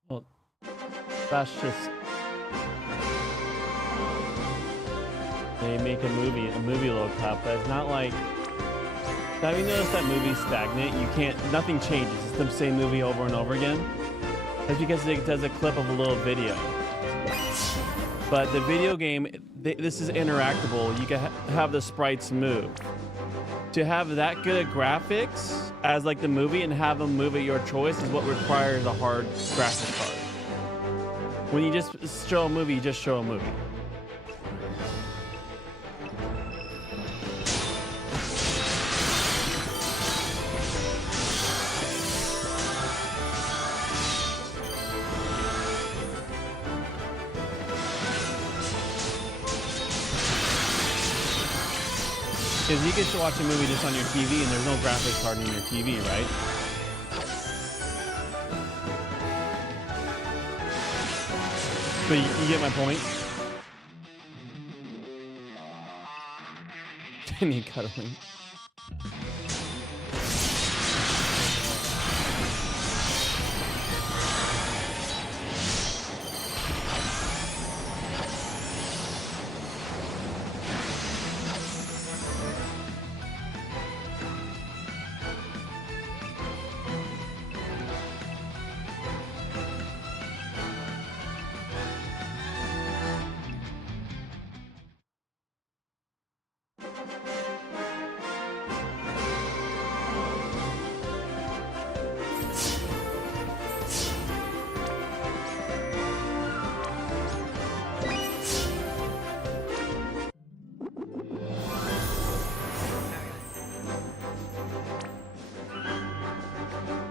Well, that's just they make a movie locale, but it's not like. Have you noticed that movies stagnate? You can't. Nothing changes. It's the same movie over and over again. That's because it does a clip of a little video. But the video game, this is interactable. You can have the sprites move. To have that good of graphics as like the movie and have them move at your choice is what requires a hard graphics card. When you just show a movie, you just show a movie. Because you can watch a movie just on your TV and there's no graphics card in your TV, right? But you get my point? Any cuddling.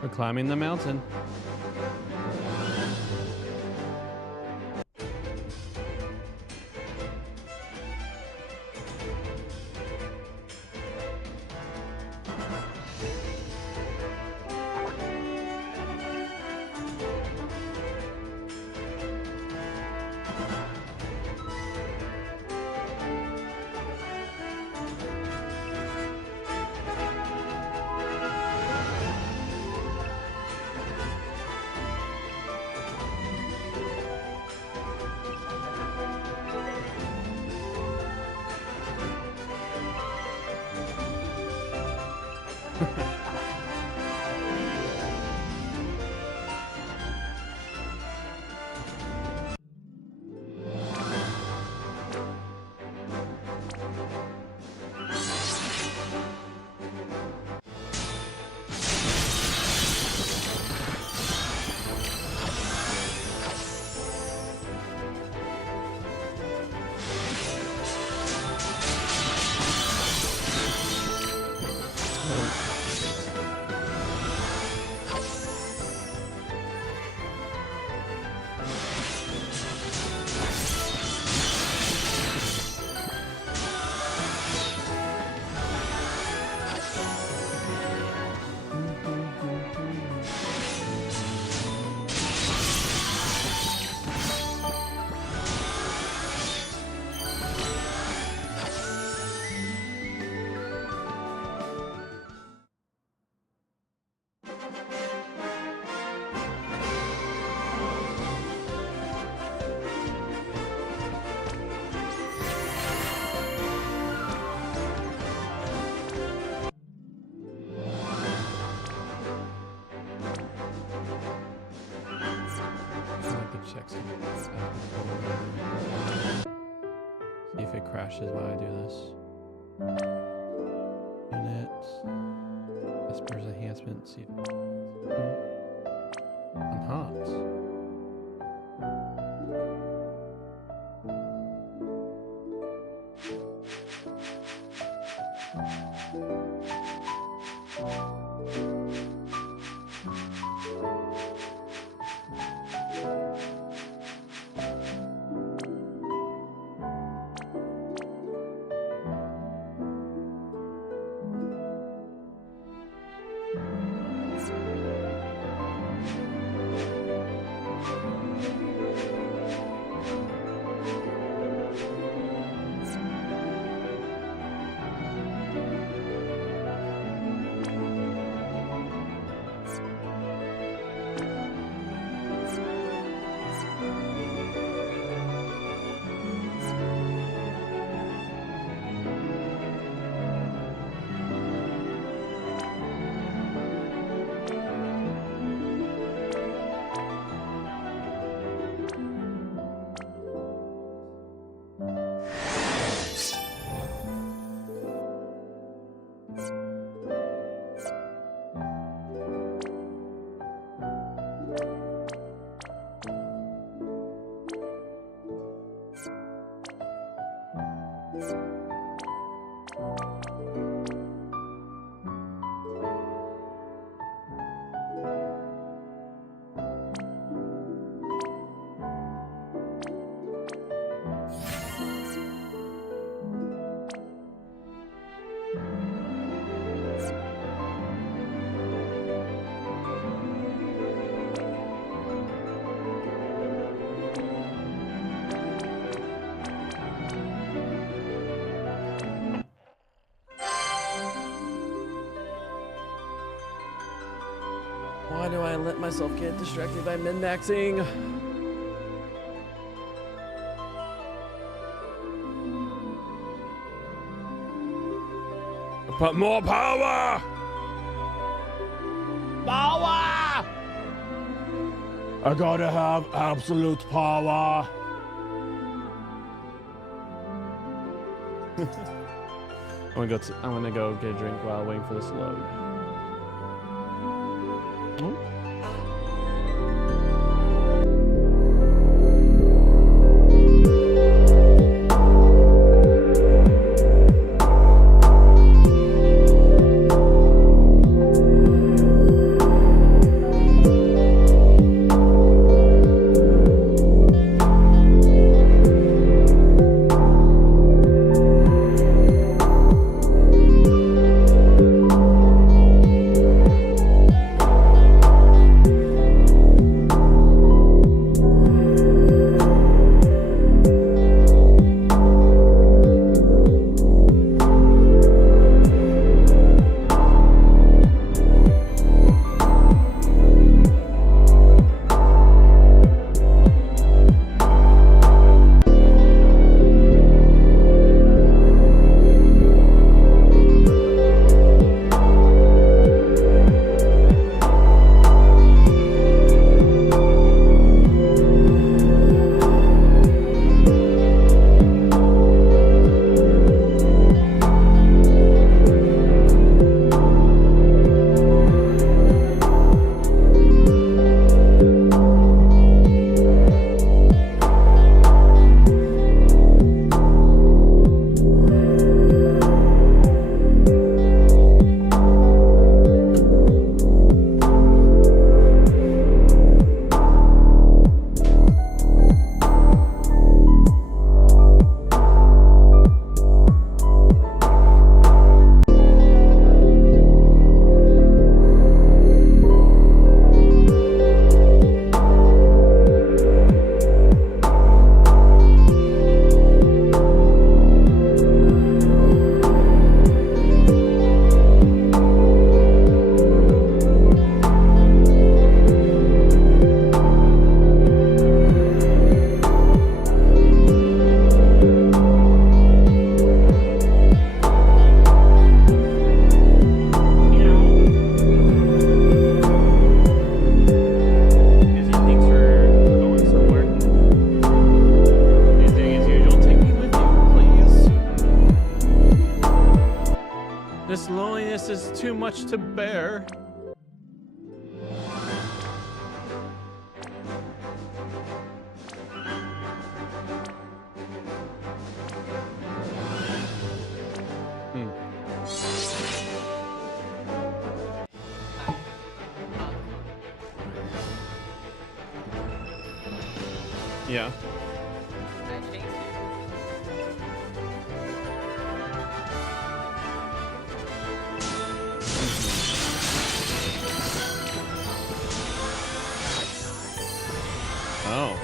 We're climbing the mountain. Check some. See if it crashes while I do this. Units. Vespers enhancement. See. Enhance. Why do I let myself get distracted by min-maxing? But more power! Power! I gotta have absolute power. I'm gonna go get a drink while waiting for this to load. to bear. Yeah. I changed it. Oh.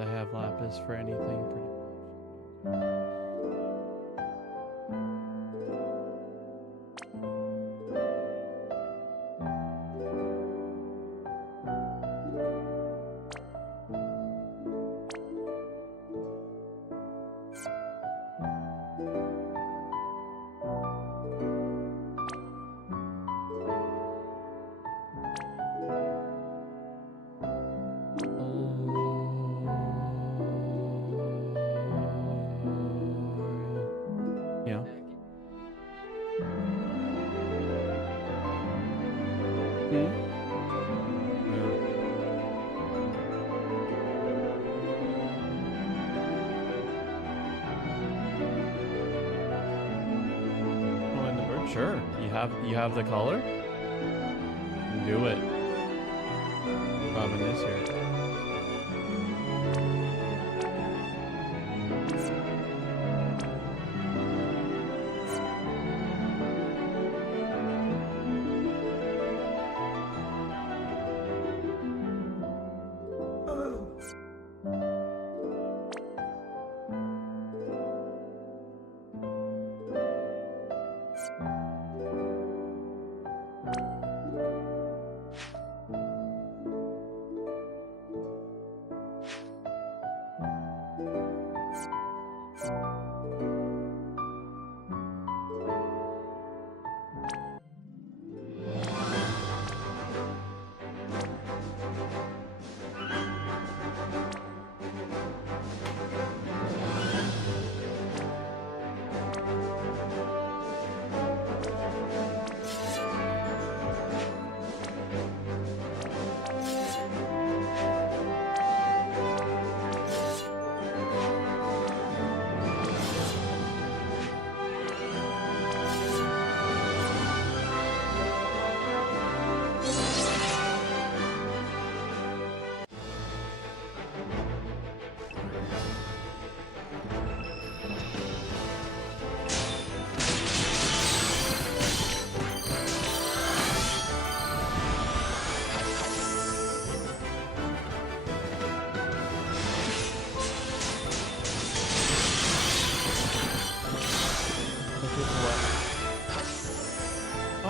I have lapis for anything pretty much. Yeah. Hmm? Oh, and the bird. Sure. You have the color? Do it. Robin is here.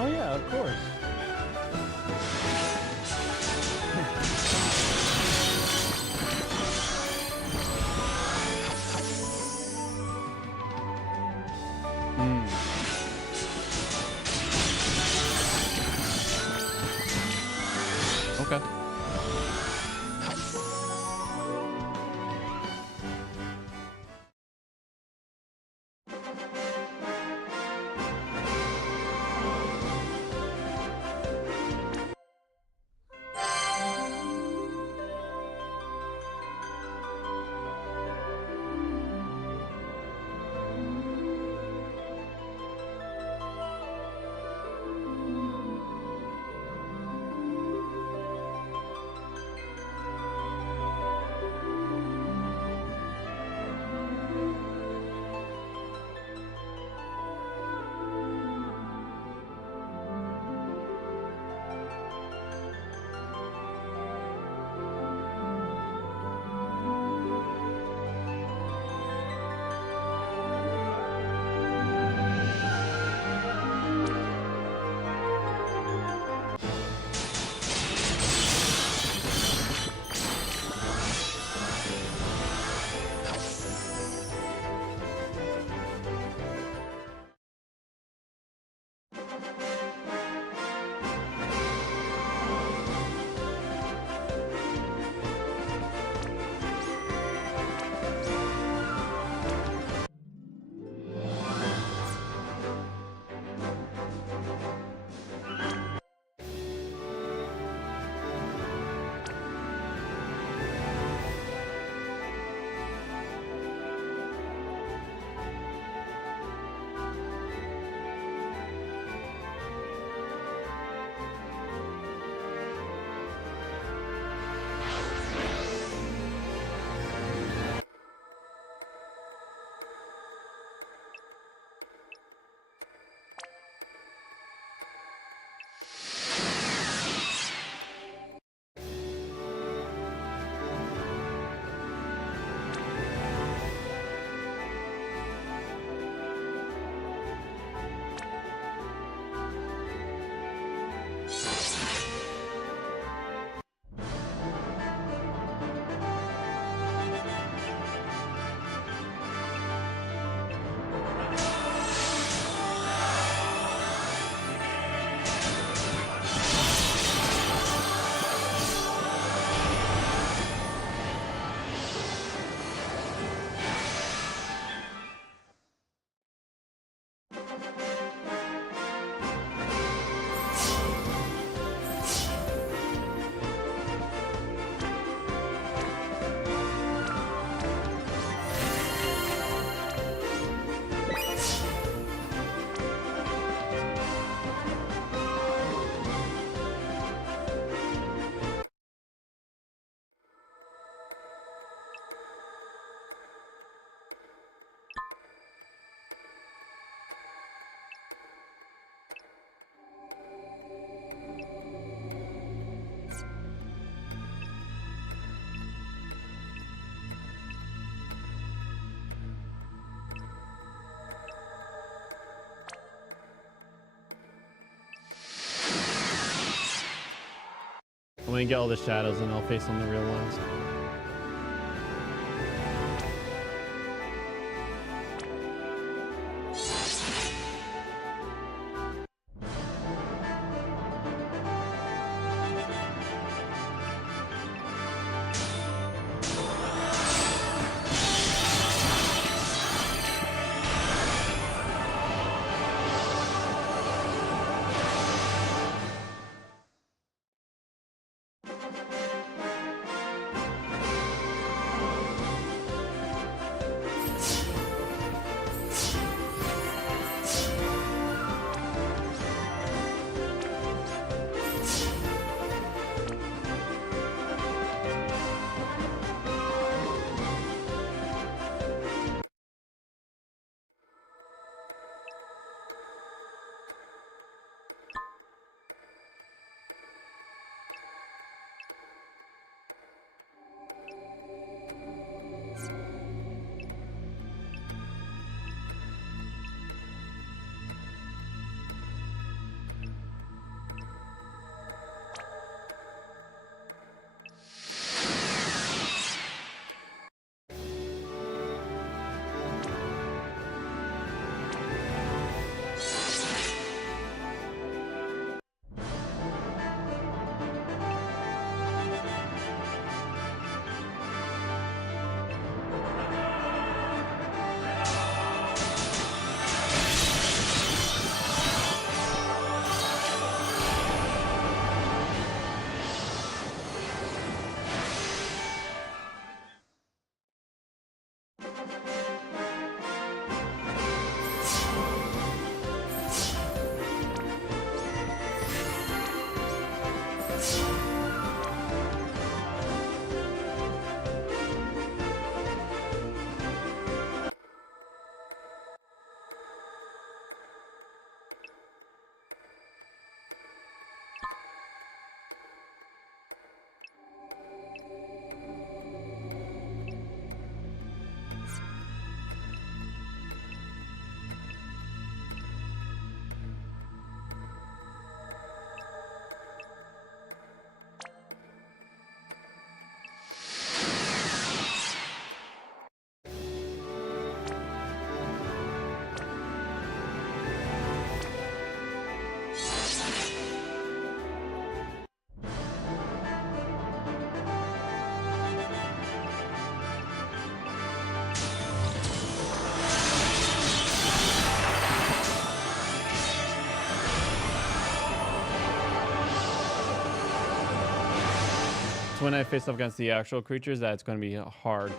Oh yeah, of course. Okay. I'm gonna get all the shadows and I'll face on the real ones. So when I face up against the actual creatures, that's going to be hard.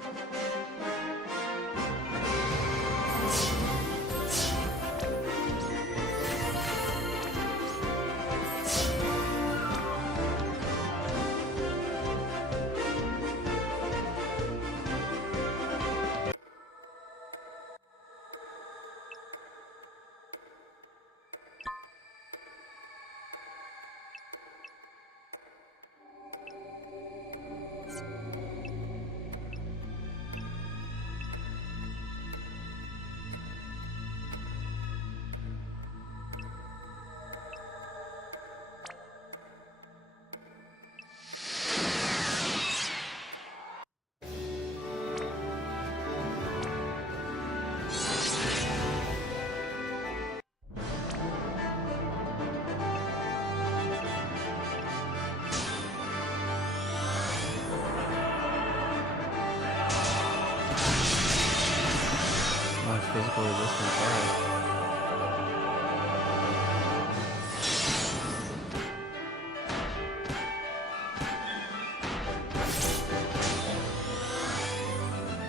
Physical resistance. All right.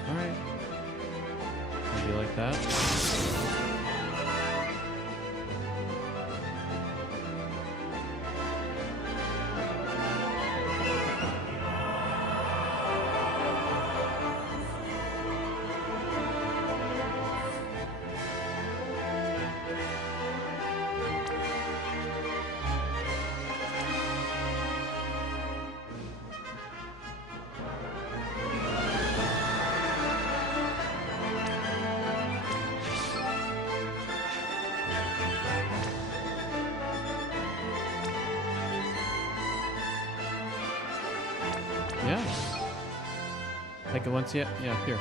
All right. Maybe like that. Yeah. Like it once yet? Yeah, here.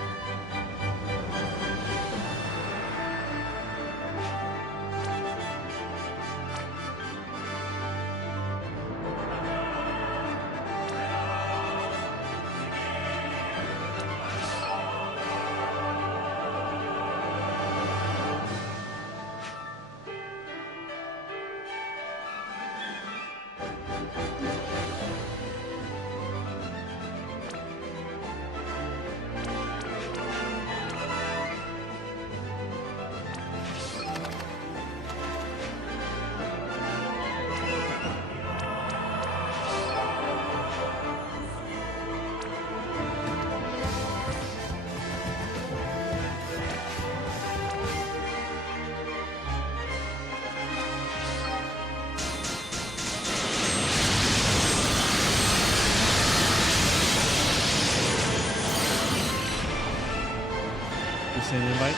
You send an invite?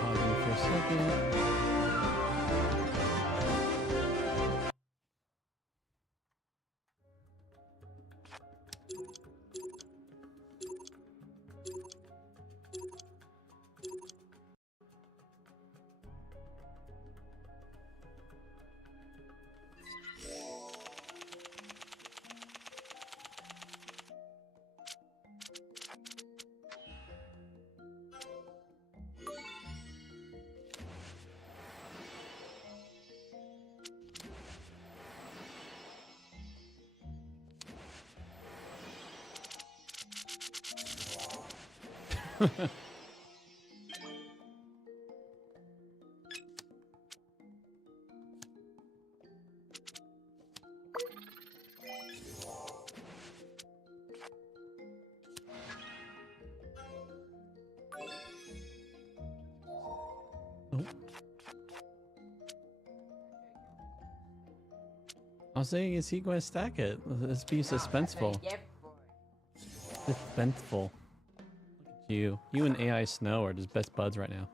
Pause me for a second. Oh. I was saying, is he going to stack it? Let's be suspenseful. Suspenseful. Look at you. You and AI Snow are just best buds right now.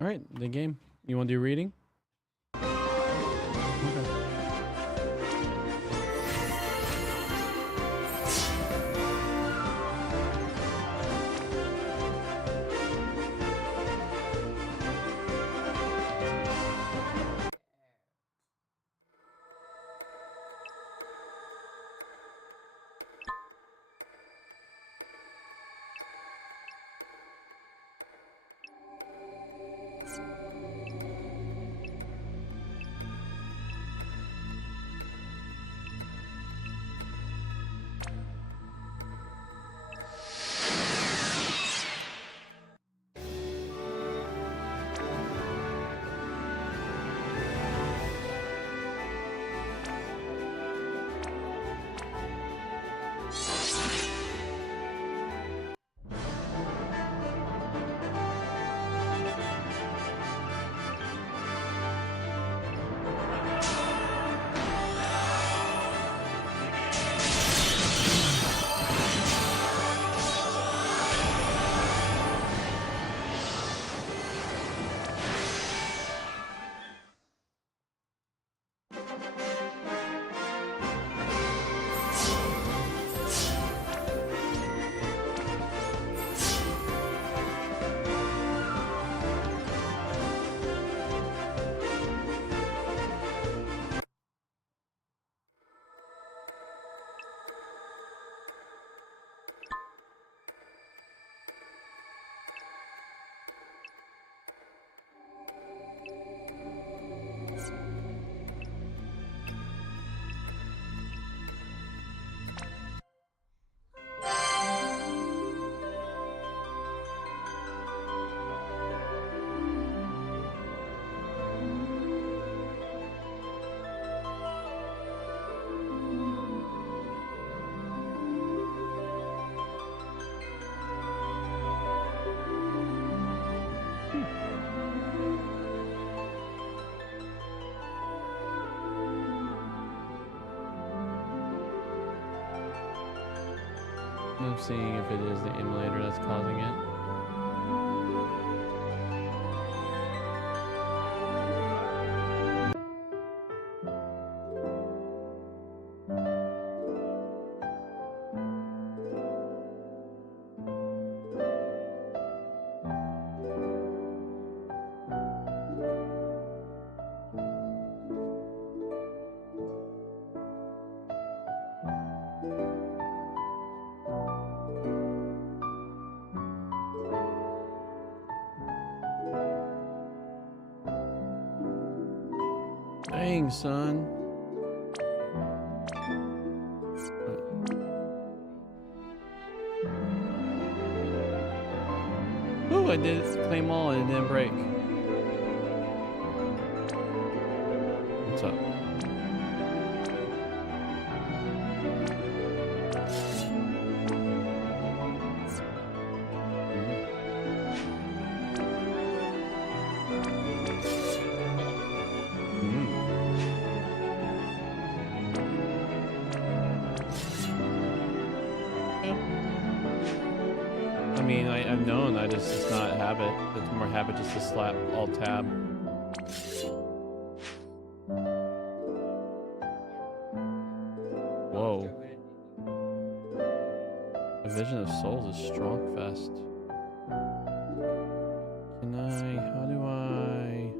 All right, the game. You want to do reading? Okay. I'm seeing if it is the emulator that's causing it. Dang, son. Ooh, I did claim all and it didn't break. What's up? I mean, I've known, it's not a habit. It's more habit just to slap alt tab. Whoa. A Vision of Souls is strong fest. How do I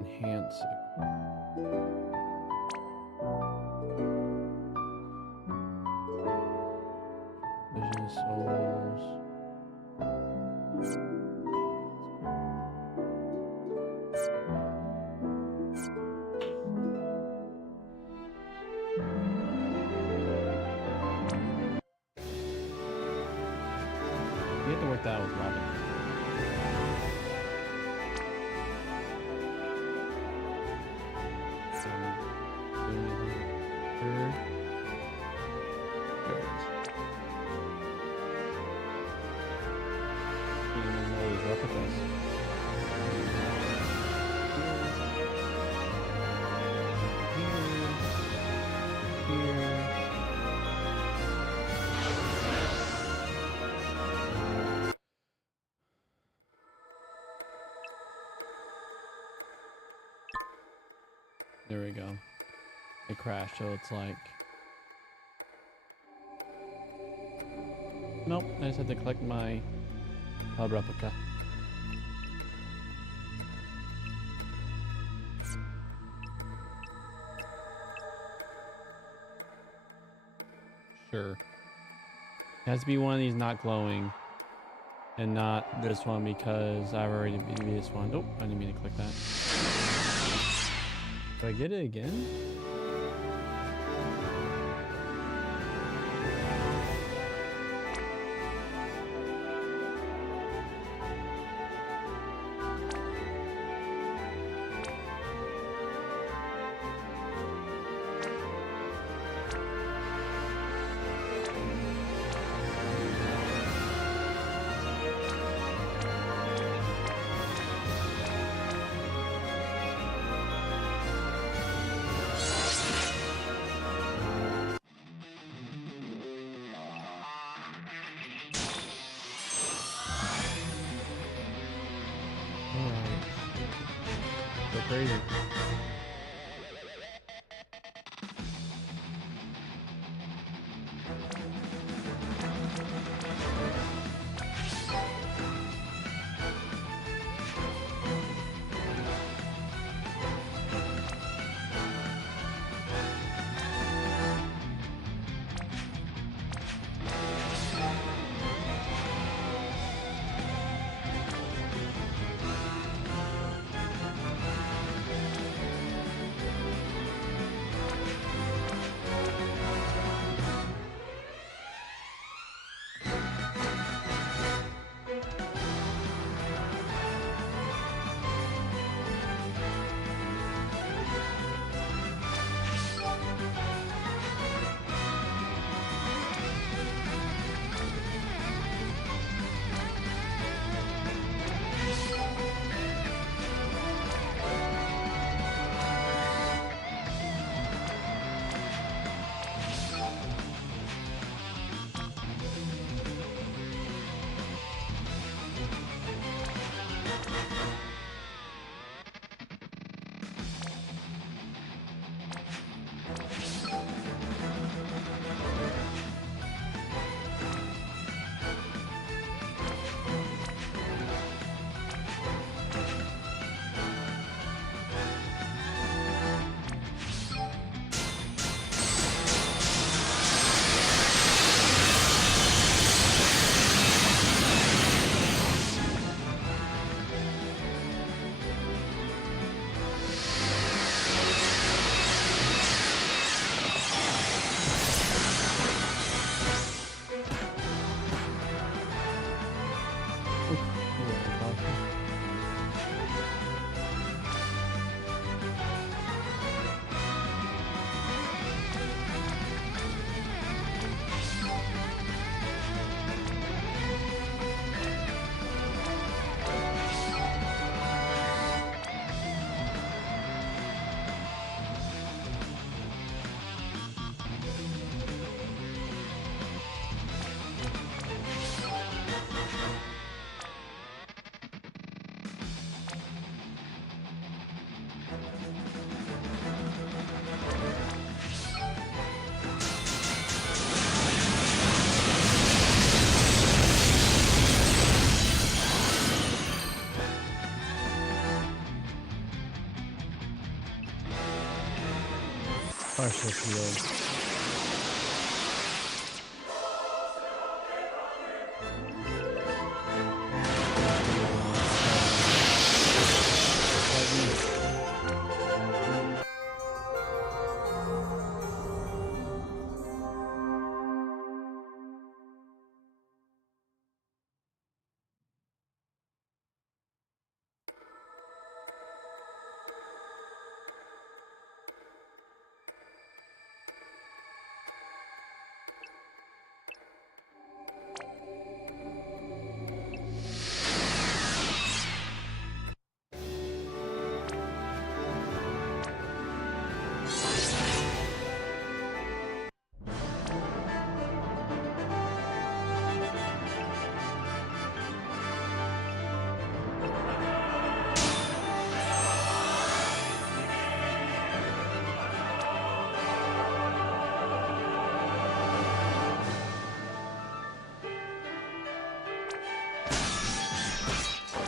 enhance it? Vision of Souls. You have to work that out with Robin. There we go. It crashed, so it's like... Nope, I just had to collect my cloud replica. Sure. It has to be one of these not glowing. And not this one because I've already beat this one. Nope, I didn't mean to click that. Do I get it again? Crazy. Partially healed.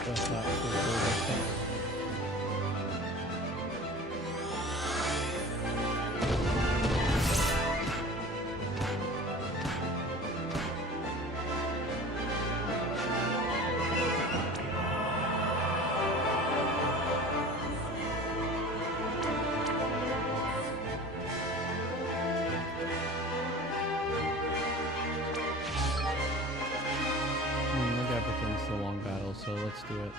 That's not super realistic. Look, everything's a long battle, so let's do it.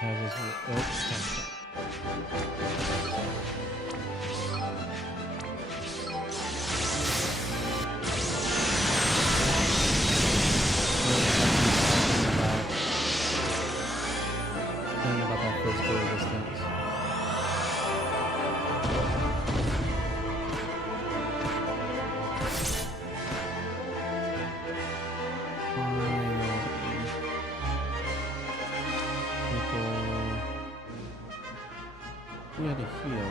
Has his Something about that physical resistance. We had to heal.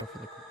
Go for the queen.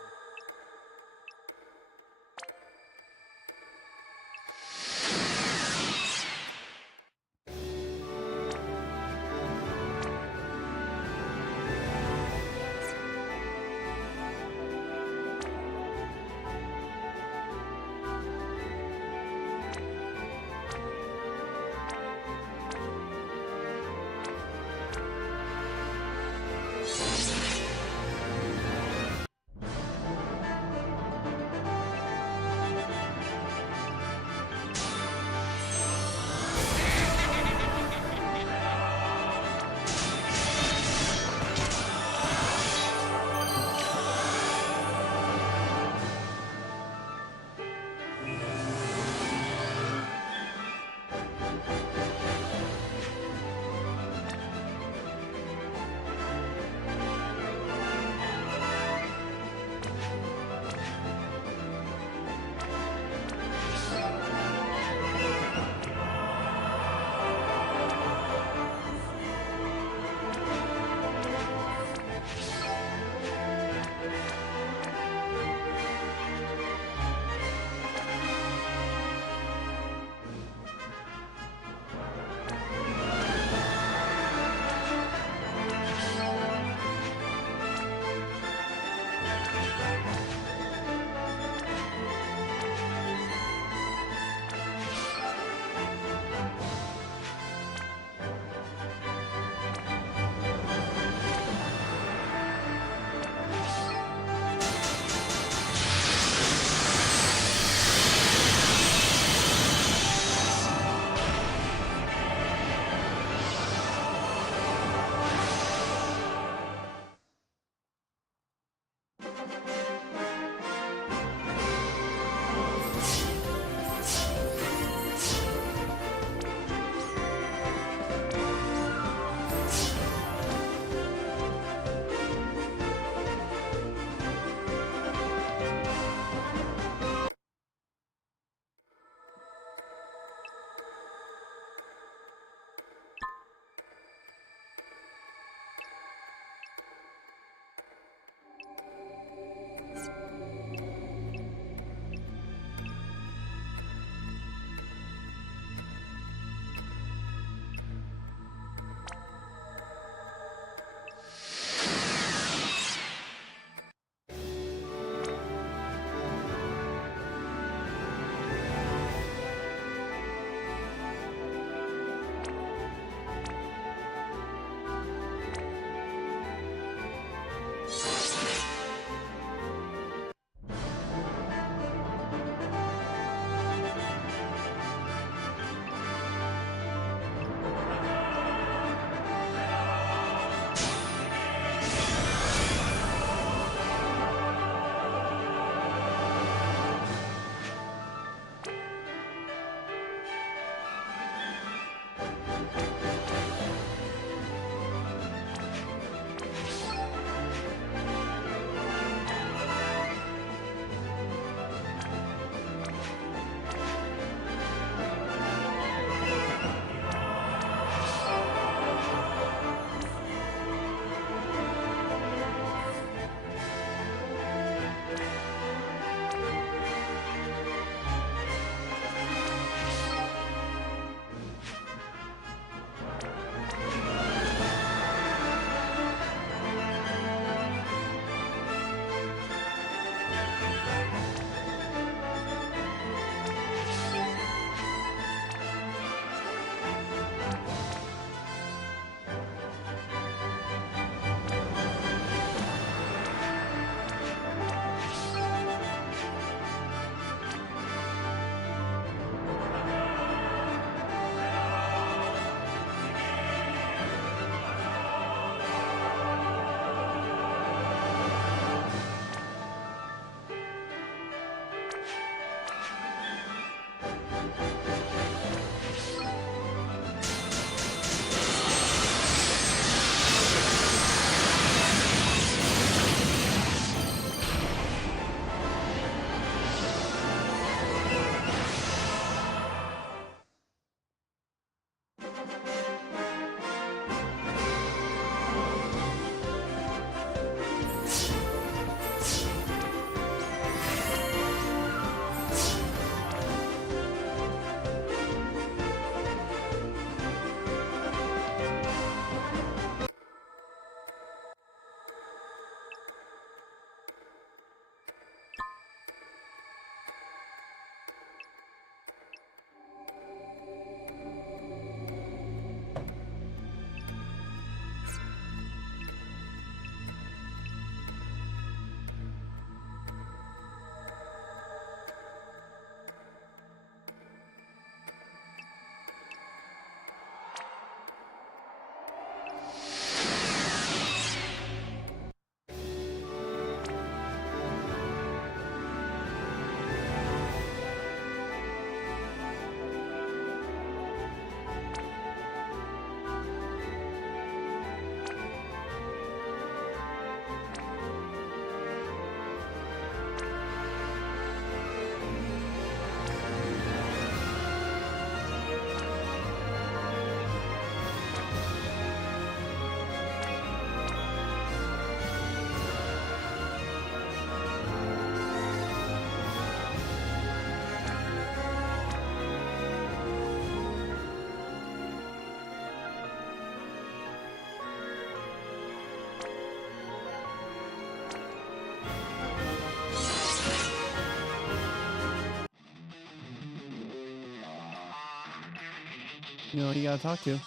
You know who you gotta talk to.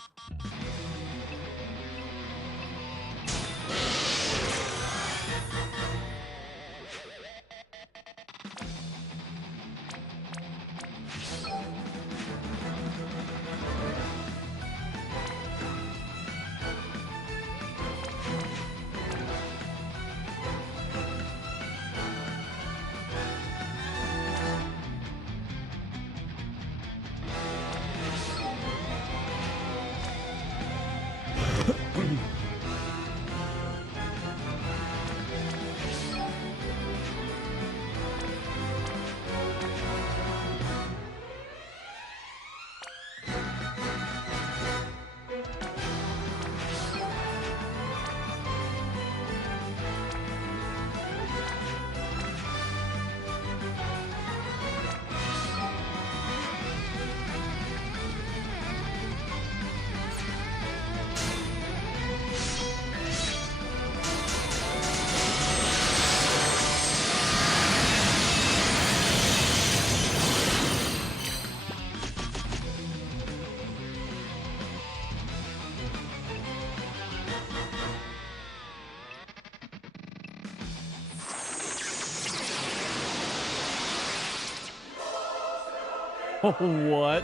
What?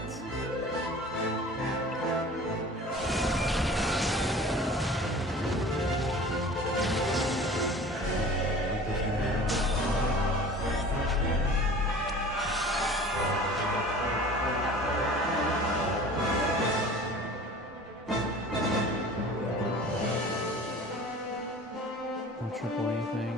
No triple anything.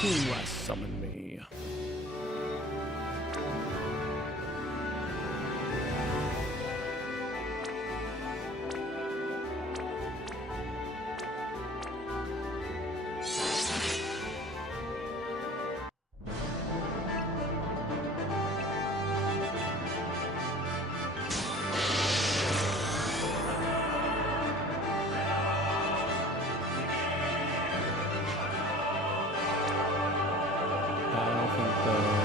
Who has summoned me? I don't think the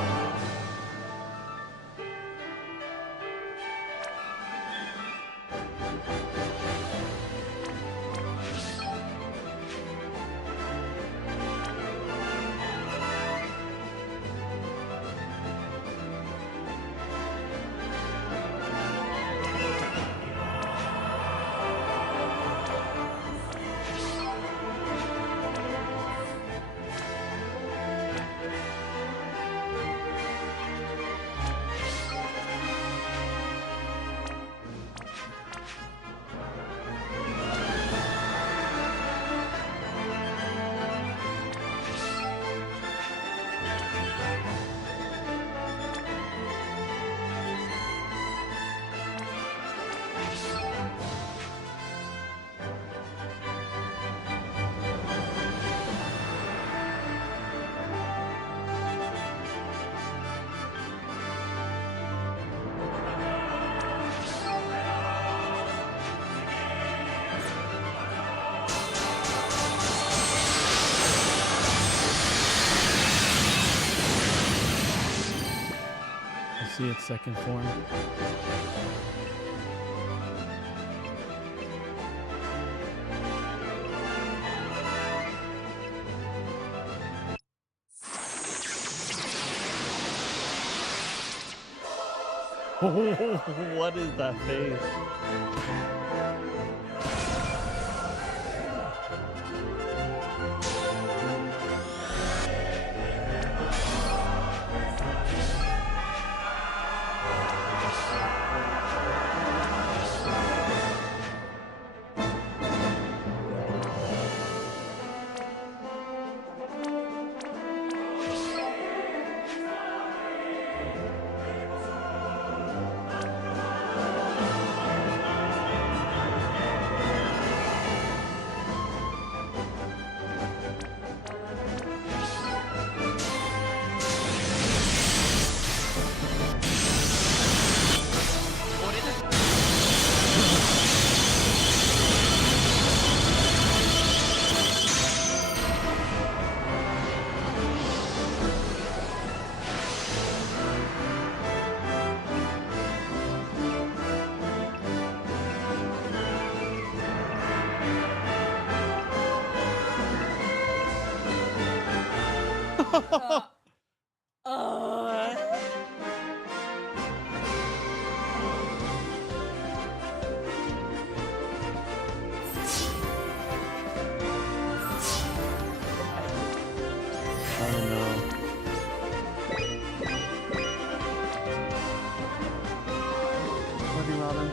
to see its second form. What is that face? Oh no. Love you, Robin.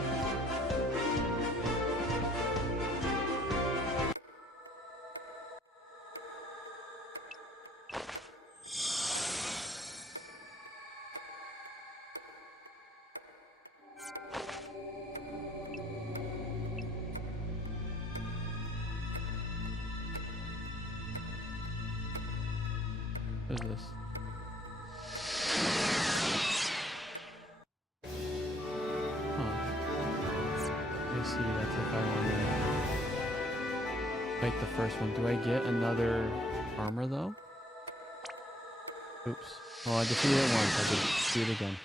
What is this? Huh. I see, that's if I want to fight the first one. Do I get another armor though? Oops. Oh, I defeated it once. I could do it again.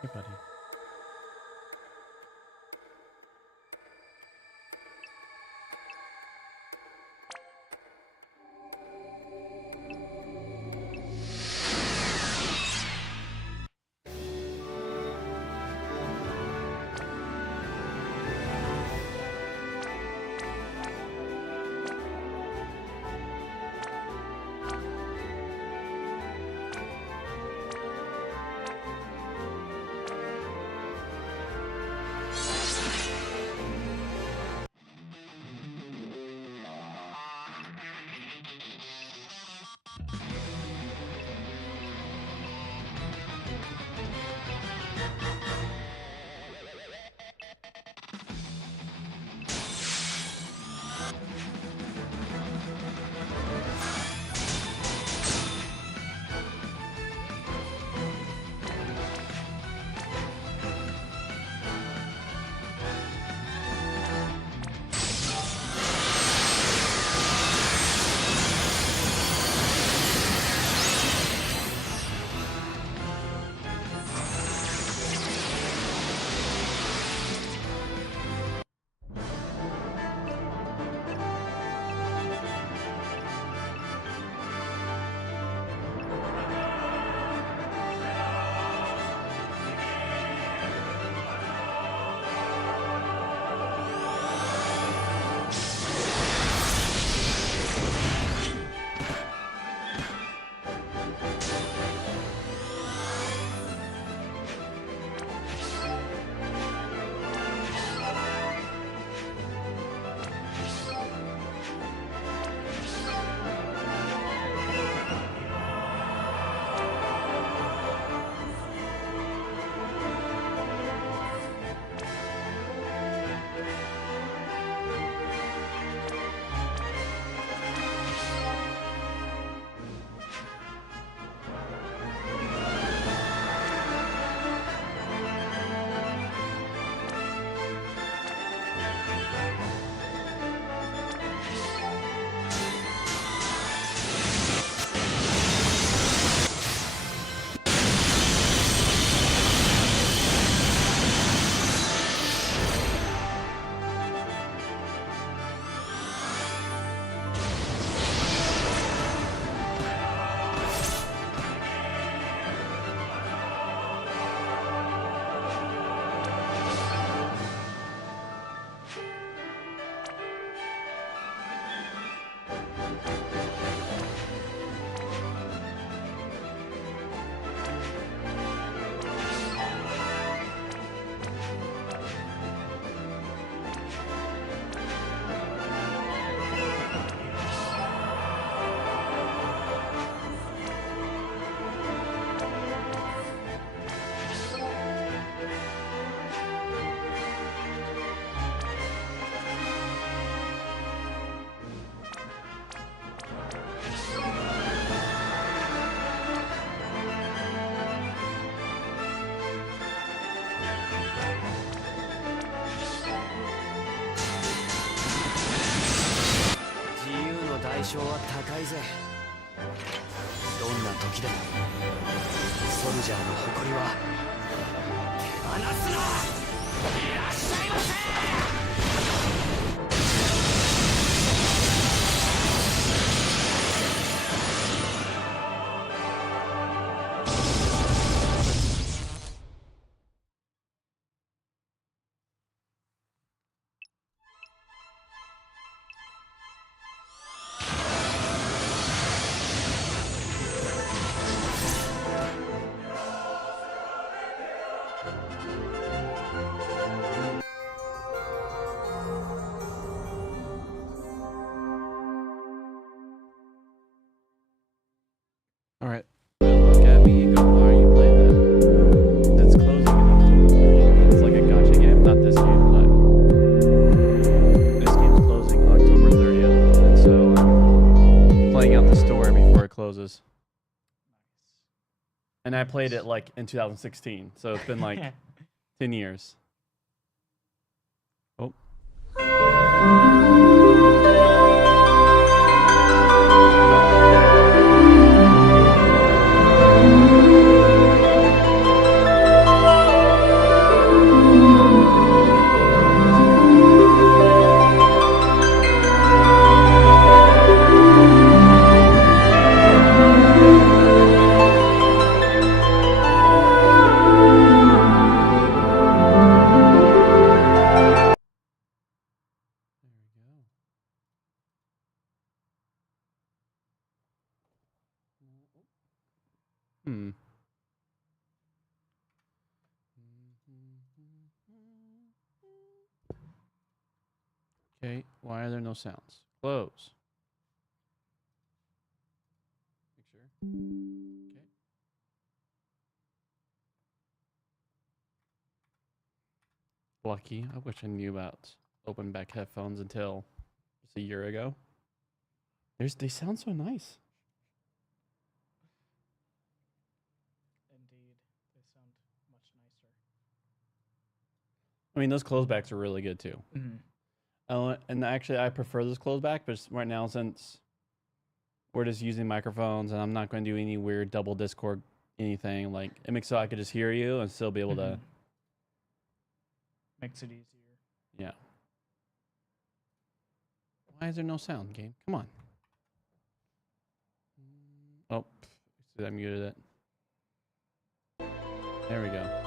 Hey, buddy.代償は高いぜ。どんな時でもソルジャーの誇りは手放すな。いらっしゃいませ。All right. Look at me and go, why are you playing that? It's closing in October 30th. It's like a gacha game. Not this game, but this game's closing October 30th. And so I'm playing out the story before it closes. And I played it like in 2016. So it's been like 10 years. Oh. Hmm. Okay, why are there no sounds? Close. Make sure. Okay. Lucky. I wish I knew about open back headphones until just a year ago. They sound so nice. Indeed, they sound much nicer. I mean, those closebacks are really good too. Mm-hmm. And actually, I prefer this closeback, but right now, since we're just using microphones and I'm not going to do any weird double Discord anything, like it makes so I could just hear you and still be able to. Makes it easier. Yeah. Why is there no sound, game? Come on. Oh, see, I muted it. There we go.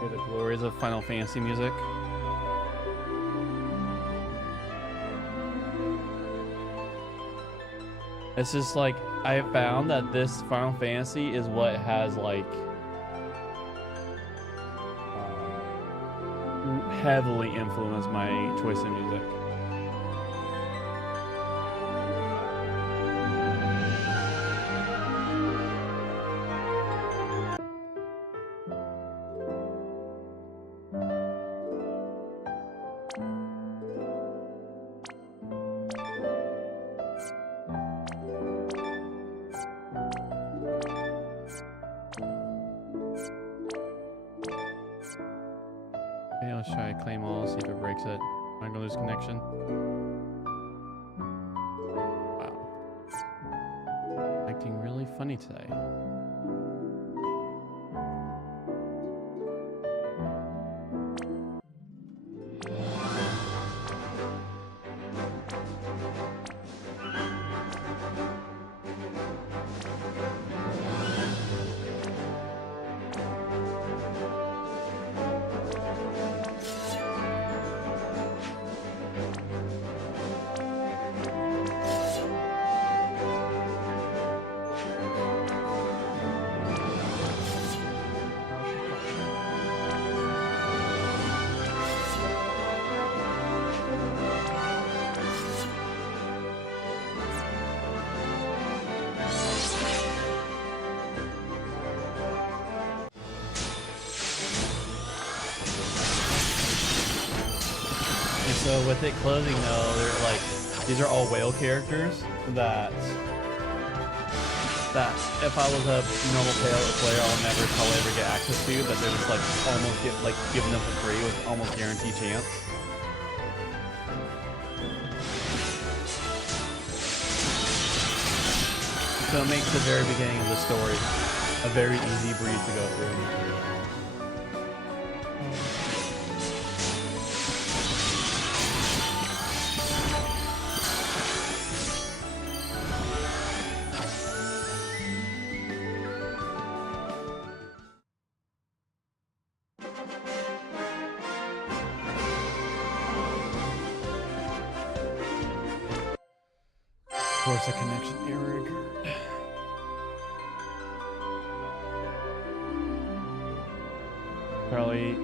Hear the glories of Final Fantasy music. It's just like I have found that this Final Fantasy is what has like heavily influenced my choice in music. Okay, let's try claim all, see if it breaks it. Am I gonna lose connection? Wow. Acting really funny today. So with it closing though, they're like, these are all whale characters that if I was a normal player, I'll never probably ever get access to, but they're just like almost giving them for free with almost guaranteed chance. So it makes the very beginning of the story a very easy breeze to go through. Of course, a connection error occurred. Probably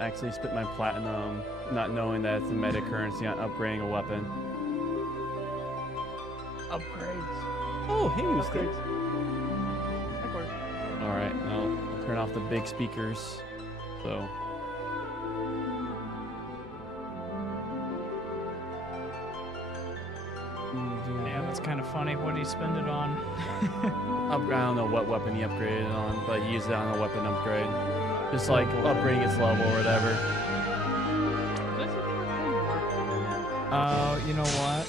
accidentally split my platinum, not knowing that it's a meta currency on upgrading a weapon. Upgrades. Oh, hey, Houston. Upgrades. Of course. All right, now I'll turn off the big speakers. So. Yeah, that's kind of funny. What do you spend it on? I don't know what weapon he upgraded on, but he used it on a weapon upgrade. Just like upgrading its level or whatever. Oh, you know what?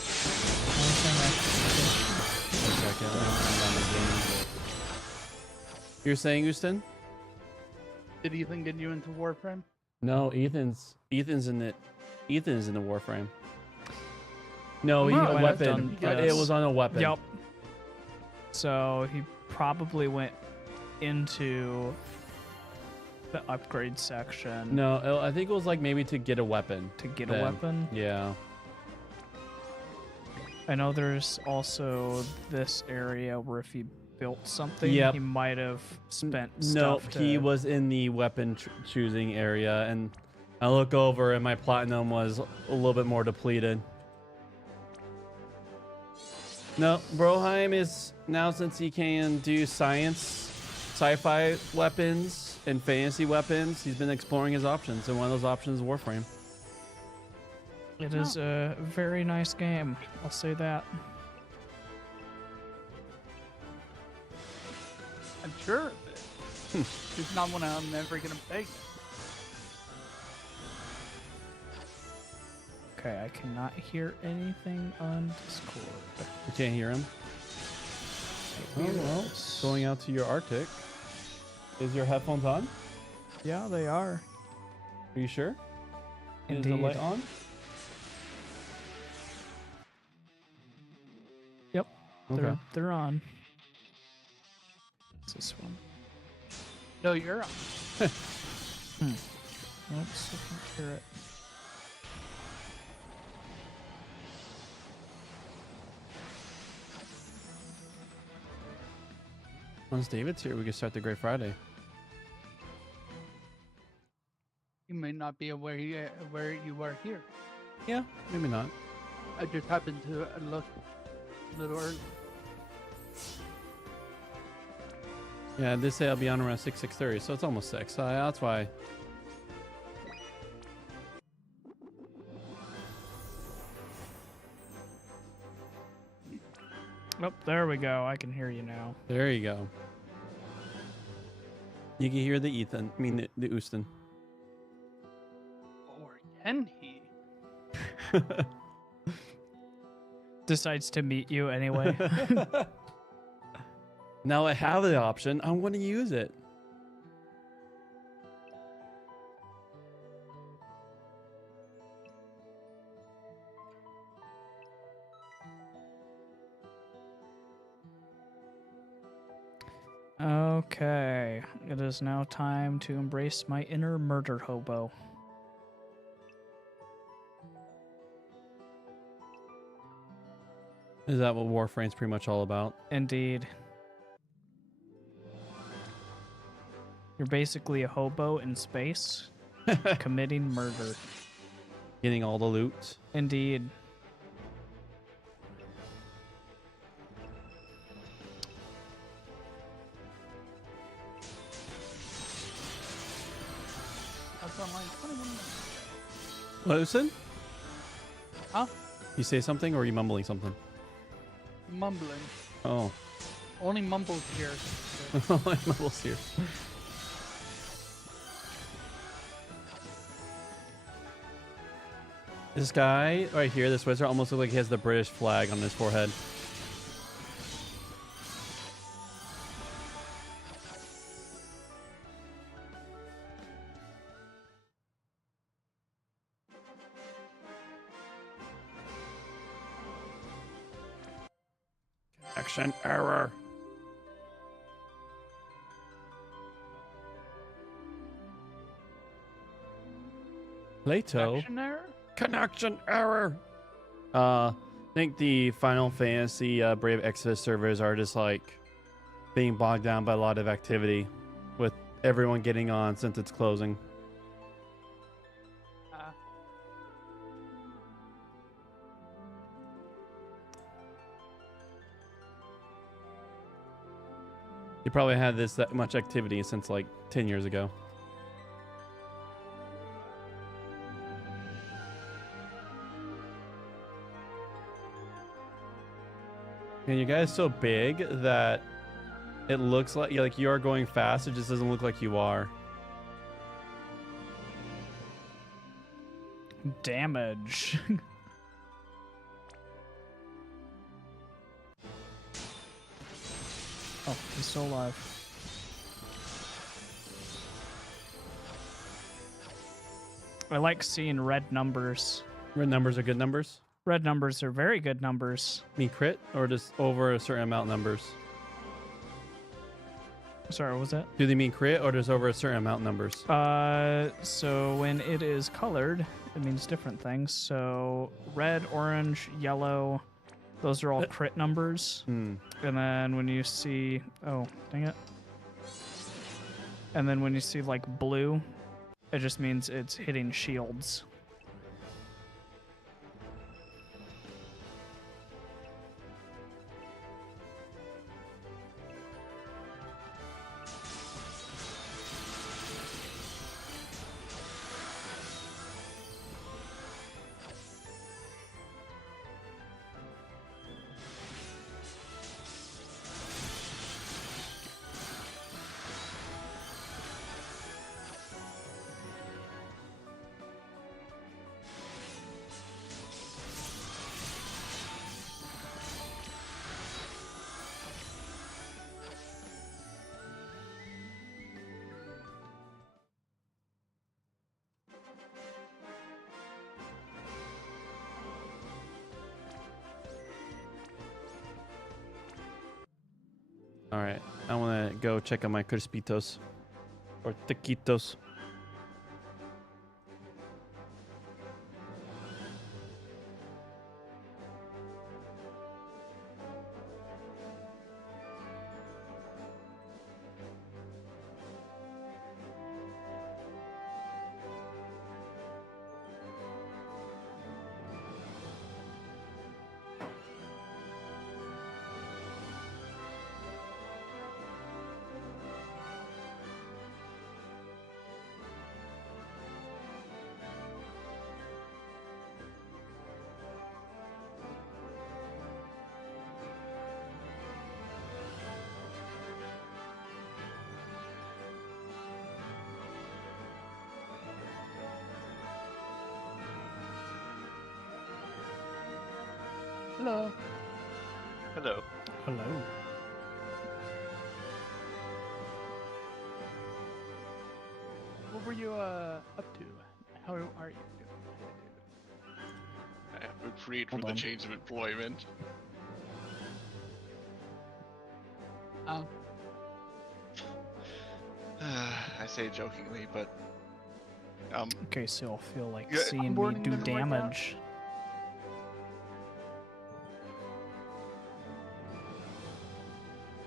One second, let me turn down the game. You're saying, Houston? Did Ethan get you into Warframe? No, Ethan's in it. Ethan's in the Warframe. No, he Oh, had a I've weapon. done It this. was on a weapon. Yep. So he probably went into the upgrade section No, I think it was like maybe to get a weapon. to get then. a weapon. Yeah. I know there's also this area where if he built something, Yep. he might have spent No, stuff he to- was in the weapon choosing area, and I look over and my platinum was a little bit more depleted. No, Broheim is now, since he can do science, sci-fi weapons, and fantasy weapons, he's been exploring his options, and one of those options is Warframe. It is a very nice game. I'll say that. I'm sure of it. It's not one I'm ever gonna play. Okay, I cannot hear anything on Discord. You can't hear him. Oh, well, Yes. going out to your Arctic. Is your headphones on? Yeah, they are. Are you sure? Is the Indeed. light on? Yep. Okay. They're on. What's this one? No, you're on. Oops, I can't hear it. Once David's here, we can start the Great Friday. You may not be aware where you are here. Yeah, maybe not. I just happened to look a little early. Yeah, I did say I'll be on around 6:30, so it's almost 6. So that's why. Oh, there we go. I can hear you now. There you go. You can hear the Ethan. I mean the Houston. Or can he? Decides to meet you anyway. Now I have the option. I want to use it. Okay, it is now time to embrace my inner murder hobo. Is that what Warframe's pretty much all about? Indeed. You're basically a hobo in space, committing murder. Getting all the loot. Indeed. That's on like 21 minutes. What, Houston? Huh? You say something or are you mumbling something? Mumbling. Oh. Only mumbles here. My mumble's here. This guy right here, this wizard, almost looks like he has the British flag on his forehead. Action error. Plato. Action error? Connection error. I think the Final Fantasy Brave Exodus servers are just like being bogged down by a lot of activity with everyone getting on since it's closing. You probably had that much activity since like 10 years ago. And you guys so big that it looks like you are going fast. It just doesn't look like you are. Damage. Oh, he's still alive. I like seeing red numbers. Red numbers are good numbers. Red numbers are very good numbers. Mean crit or just over a certain amount numbers? Sorry, what was that? Do they mean crit or just over a certain amount numbers? So when it is colored, it means different things. So red, orange, yellow, those are all crit numbers. Hmm. And then when you see, oh, dang it. And then when you see like blue, it just means it's hitting shields. All right, I want to go check on my crispitos or taquitos. Hello. Hello. Hello. What were you up to? How are you doing? I have been freed from Hold the on. chains of employment. Oh, I say jokingly, but Okay, so you'll feel like Yeah, seeing me onboarding do didn't work out? damage.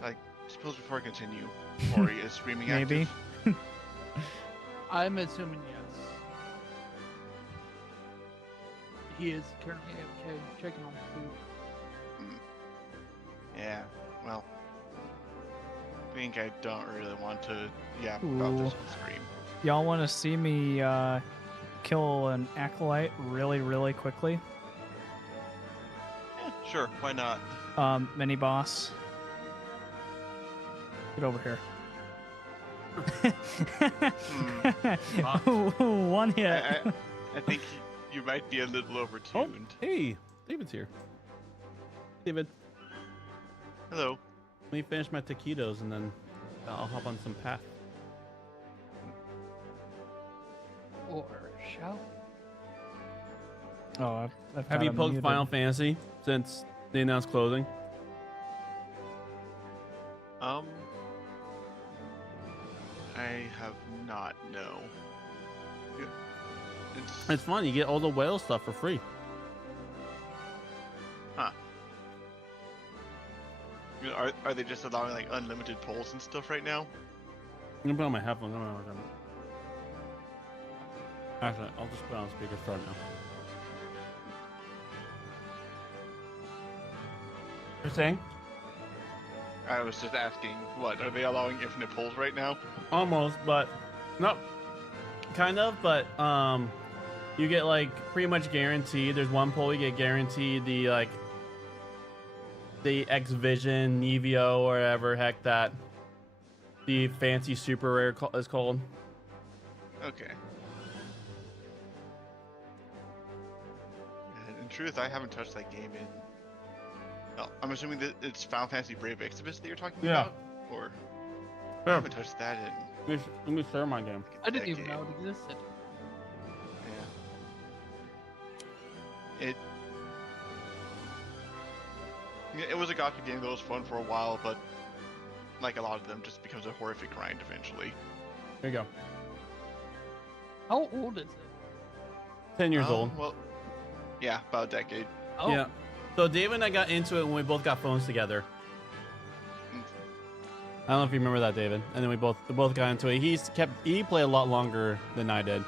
I suppose before I continue, Ori is streaming Maybe. active. I'm assuming yes. He is currently AFK, checking on food. Yeah, well, I think I don't really want to yap about this Ooh. on stream. Y'all want to see me kill an acolyte really, really quickly? Yeah, sure, why not? Mini boss. Get over here. One hit. I think you might be a little Oh, overtuned. hey, David's here. David, Hello. let me finish my taquitos and then I'll hop on some path. Or shall? Oh, I've Have got you him poked muted. Final Fantasy since they announced closing? I have not, no. Yeah, It's fun. You get all the whale stuff for free. Huh. You know, are they just allowing like unlimited polls and stuff right now? I'm gonna put on my headphones. Actually, I'll just put on speaker for now. You're saying? I was just asking, what, are they allowing infinite polls right now? Almost, but no, kind of. But you get like pretty much guaranteed. There's one poll you get guaranteed the X Vision Nevio or whatever heck that the fancy super rare is called. Okay. In truth, I haven't touched that game in. Well, I'm assuming that it's Final Fantasy Brave Exodus that you're talking Yeah. about, or I Sure. haven't touched that in. Let me share my game. Like, a I didn't even decade. know it existed. Yeah. It was a gotcha game that was fun for a while, but like a lot of them, just becomes a horrific grind eventually. There you go. How old is it? 10 years old. Well, yeah, about a decade. Oh, Yeah. So David and I got into it when we both got phones together. I don't know if you remember that, David. And then we both got into it. He played a lot longer than I did.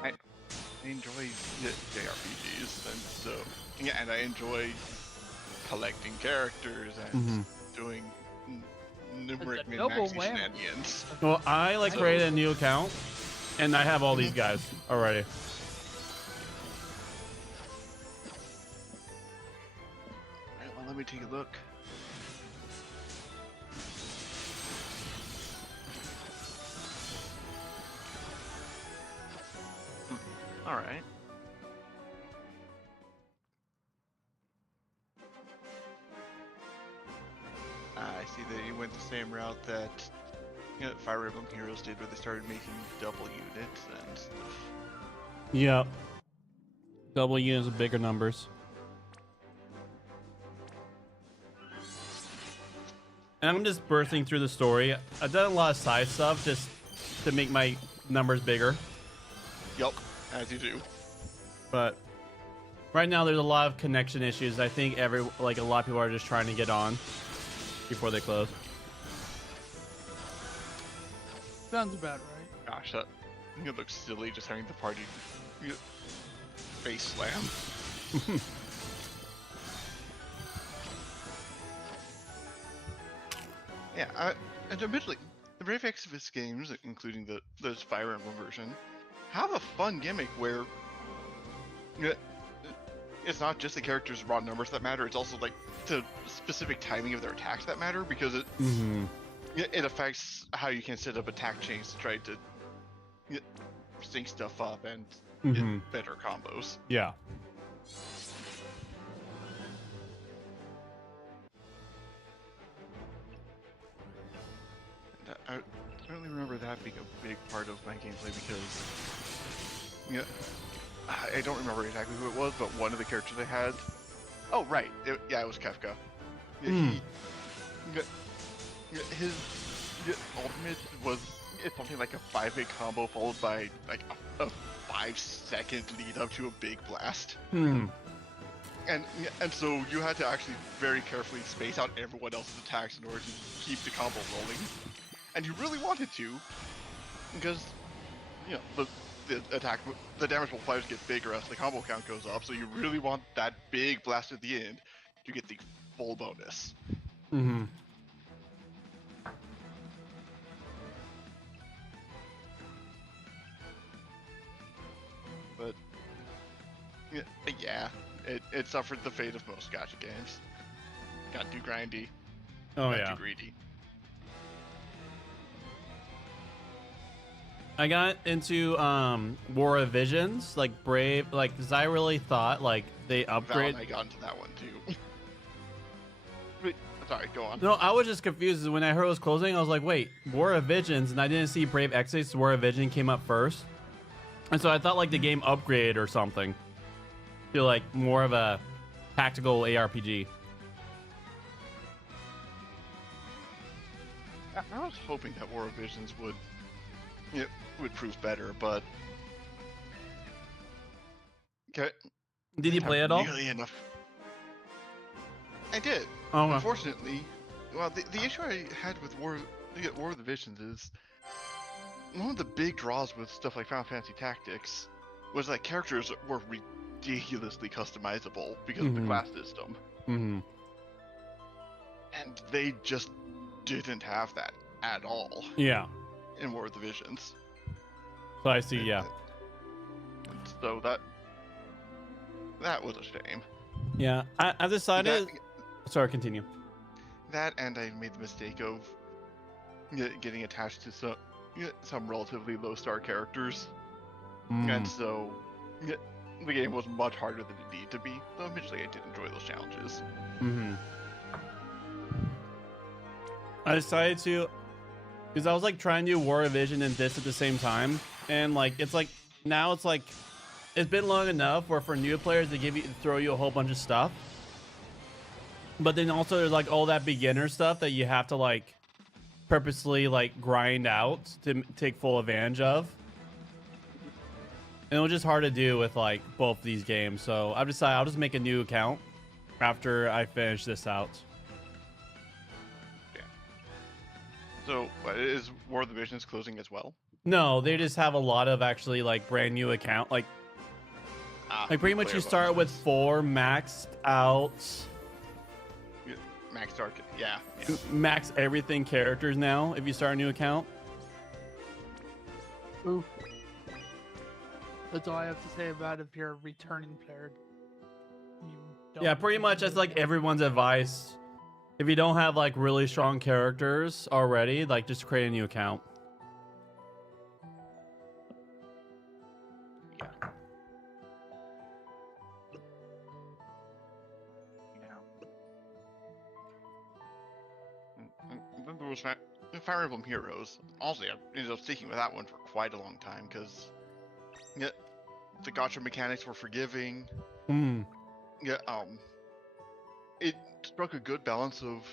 I enjoy JRPGs, and so yeah, and I enjoy collecting characters and doing numeric a noble min-maxing man. shenanigans. Well, I like created a new account, and I have all these guys already. Alright, well, let me take a look. Alright. I see that you went the same route that Fire Emblem Heroes did, where they started making double units and stuff. Yep. Double units of bigger numbers. And I'm just bursting through the story. I've done a lot of side stuff just to make my numbers bigger. Yup, as you do. But right now there's a lot of connection issues. I think a lot of people are just trying to get on before they close. Sounds about right. Gosh, that it looks silly just having the party face slam. Yeah, and admittedly, the Brave Exvius games, including those Fire Emblem version, have a fun gimmick where it's not just the characters' raw numbers that matter, it's also like the specific timing of their attacks that matter, because it affects how you can set up attack chains to try to sync stuff up and get better combos. Yeah. I certainly remember that being a big part of my gameplay because I don't remember exactly who it was, but one of the characters I had. Oh right, it was Kefka. His ultimate was something like a 5-hit combo followed by like a 5-second lead up to a big blast. And so you had to actually very carefully space out everyone else's attacks in order to keep the combo rolling. And you really wanted to, because the damage multipliers get bigger as the combo count goes up, so you really want that big blast at the end to get the full bonus. But yeah, it suffered the fate of most gacha games. Got too grindy. Oh, got yeah. too greedy. I got into War of Visions, like Brave, like because I really thought like they upgrade. I got into that one too. Wait, sorry, go on. No, I was just confused when I heard it was closing. I was like, wait, War of Visions, and I didn't see Brave Exvius. War of Vision came up first, and so I thought like the game upgraded or something. Feel like more of a tactical ARPG. I was hoping that War of Visions would prove better, but okay. Did you play it all? Nearly enough. I did. Oh, well. Unfortunately, well, the issue I had with War of the Visions is one of the big draws with stuff like Final Fantasy Tactics was that characters were ridiculously customizable because of the class system, and they just didn't have that at all. Yeah. In War of the Visions. So I see. Yeah. And so that was a shame. Yeah. I decided. Sorry, continue. That, and I made the mistake of getting attached to some relatively low star characters, and so the game was much harder than it needed to be. Though eventually, I did enjoy those challenges. I decided to, because I was like trying to do War of Vision and this at the same time, and like it's like now it's like it's been long enough where for new players they throw you a whole bunch of stuff, but then also there's like all that beginner stuff that you have to like purposely like grind out to take full advantage of. And it was just hard to do with like both these games. So I've decided I'll just make a new account after I finish this out. So, is War of the Visions closing as well? No, they just have a lot of actually like brand new account. Like pretty much you start with 4 maxed out. Max Dark. Yeah. Max everything characters now if you start a new account. Ooh. That's all I have to say about it if you're a returning player. You don't Yeah, pretty much that's like everyone's advice. If you don't have like really strong characters already, like just create a new account. Yeah. And then there was Fire Emblem Heroes. Honestly, I ended up sticking with that one for quite a long time because the gacha mechanics were forgiving. Hmm. It struck a good balance of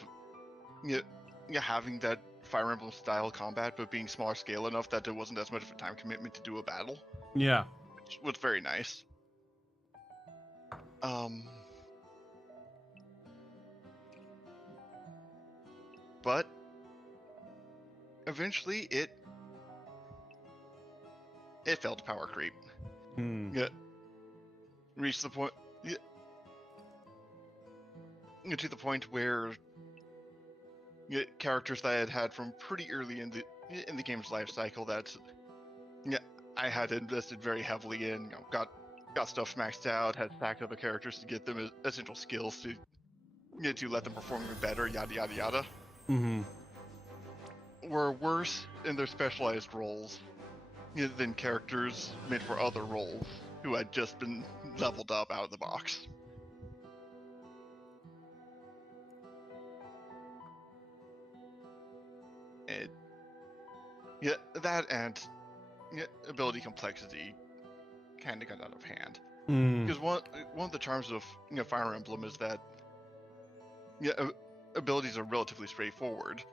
having that Fire Emblem style combat, but being smaller scale enough that there wasn't as much of a time commitment to do a battle, Yeah. which was very nice. But eventually it felt power creep. Hmm. Reached the point to the point where characters that I had had from pretty early in the game's life cycle that I had invested very heavily in, got stuff maxed out, had stacked other characters to get them essential skills to let them perform even better, yada yada yada. Mm-hmm. Were worse in their specialized roles than characters meant for other roles who had just been leveled up out of the box. That and ability complexity kind of got out of hand. Because one of the charms of Fire Emblem is that abilities are relatively straightforward.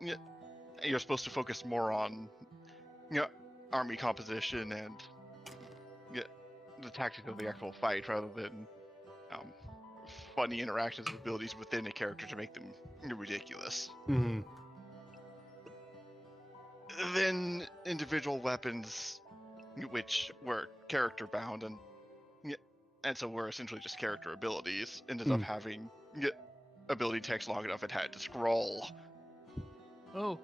You're supposed to focus more on army composition and the tactics of the actual fight rather than funny interactions with abilities within a character to make them ridiculous. Mm-hmm. Then individual weapons, which were character bound and so were essentially just character abilities, ended up having ability text long enough it had to scroll. Oh.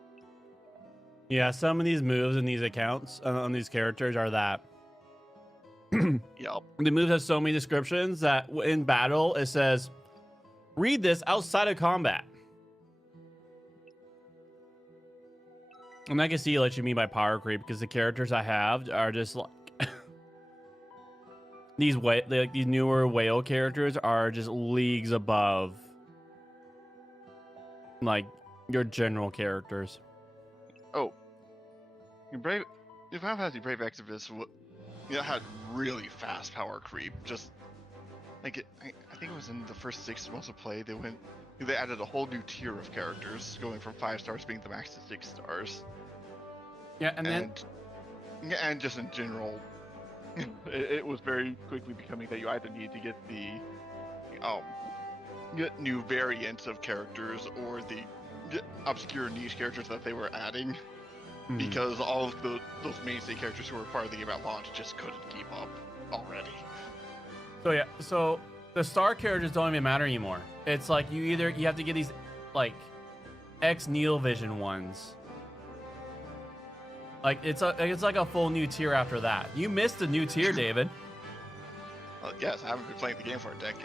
Yeah, some of these moves in these accounts on these characters are that. Yep. The moves have so many descriptions that in battle it says, read this outside of combat. And I can see what you mean by power creep because the characters I have are just like these newer whale characters are just leagues above like your general characters. Oh, Final Fantasy Brave Exvius had really fast power creep. Just like I think it was in the first 6 months of play they added a whole new tier of characters, going from 5 stars being the max to 6 stars. Yeah, and just in general, it was very quickly becoming that you either need to get the new variants of characters or the obscure niche characters that they were adding, because all of those mainstay characters who were part of the game at launch just couldn't keep up already. So the star characters don't even matter anymore. It's like you have to get these like X Neo Vision ones. Like it's like a full new tier after that. You missed the new tier, David. Well, yes, I haven't been playing the game for a decade.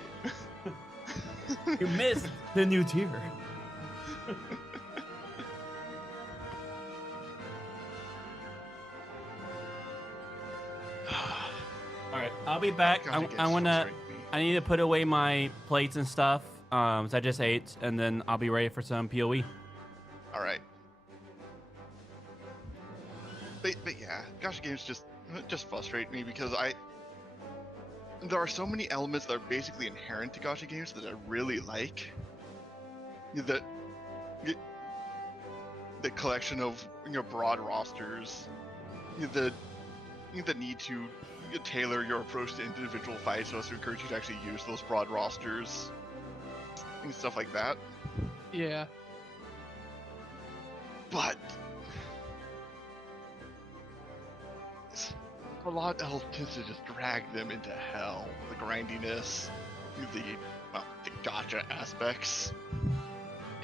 You missed the new tier. All right, I'll be back. I need to put away my plates and stuff. So I just ate, and then I'll be ready for some PoE. All right. But yeah, gacha games just frustrate me because there are so many elements that are basically inherent to gacha games that I really like. The collection of broad rosters, the the need to tailor your approach to individual fights so as to encourage you to actually use those broad rosters and stuff like that. Yeah. But a lot else tends to just drag them into hell. The grindiness, the gacha aspects.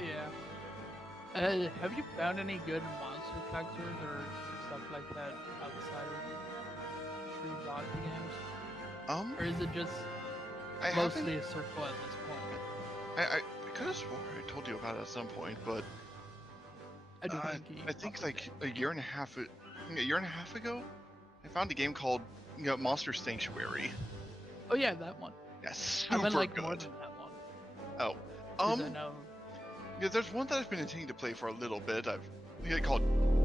Yeah. Have you found any good monster collectors or stuff like that outside of true Dodge games? Or is it just I mostly a circle at this point? I could have swore I told you about it at some point, but I do think I think like a year and a half ago, I found a game called Monster Sanctuary. Oh yeah, that one. Yeah, I super meant like good. more than that one. Oh, 'Cause I know. yeah, there's one that I've been intending to play for a little bit. Called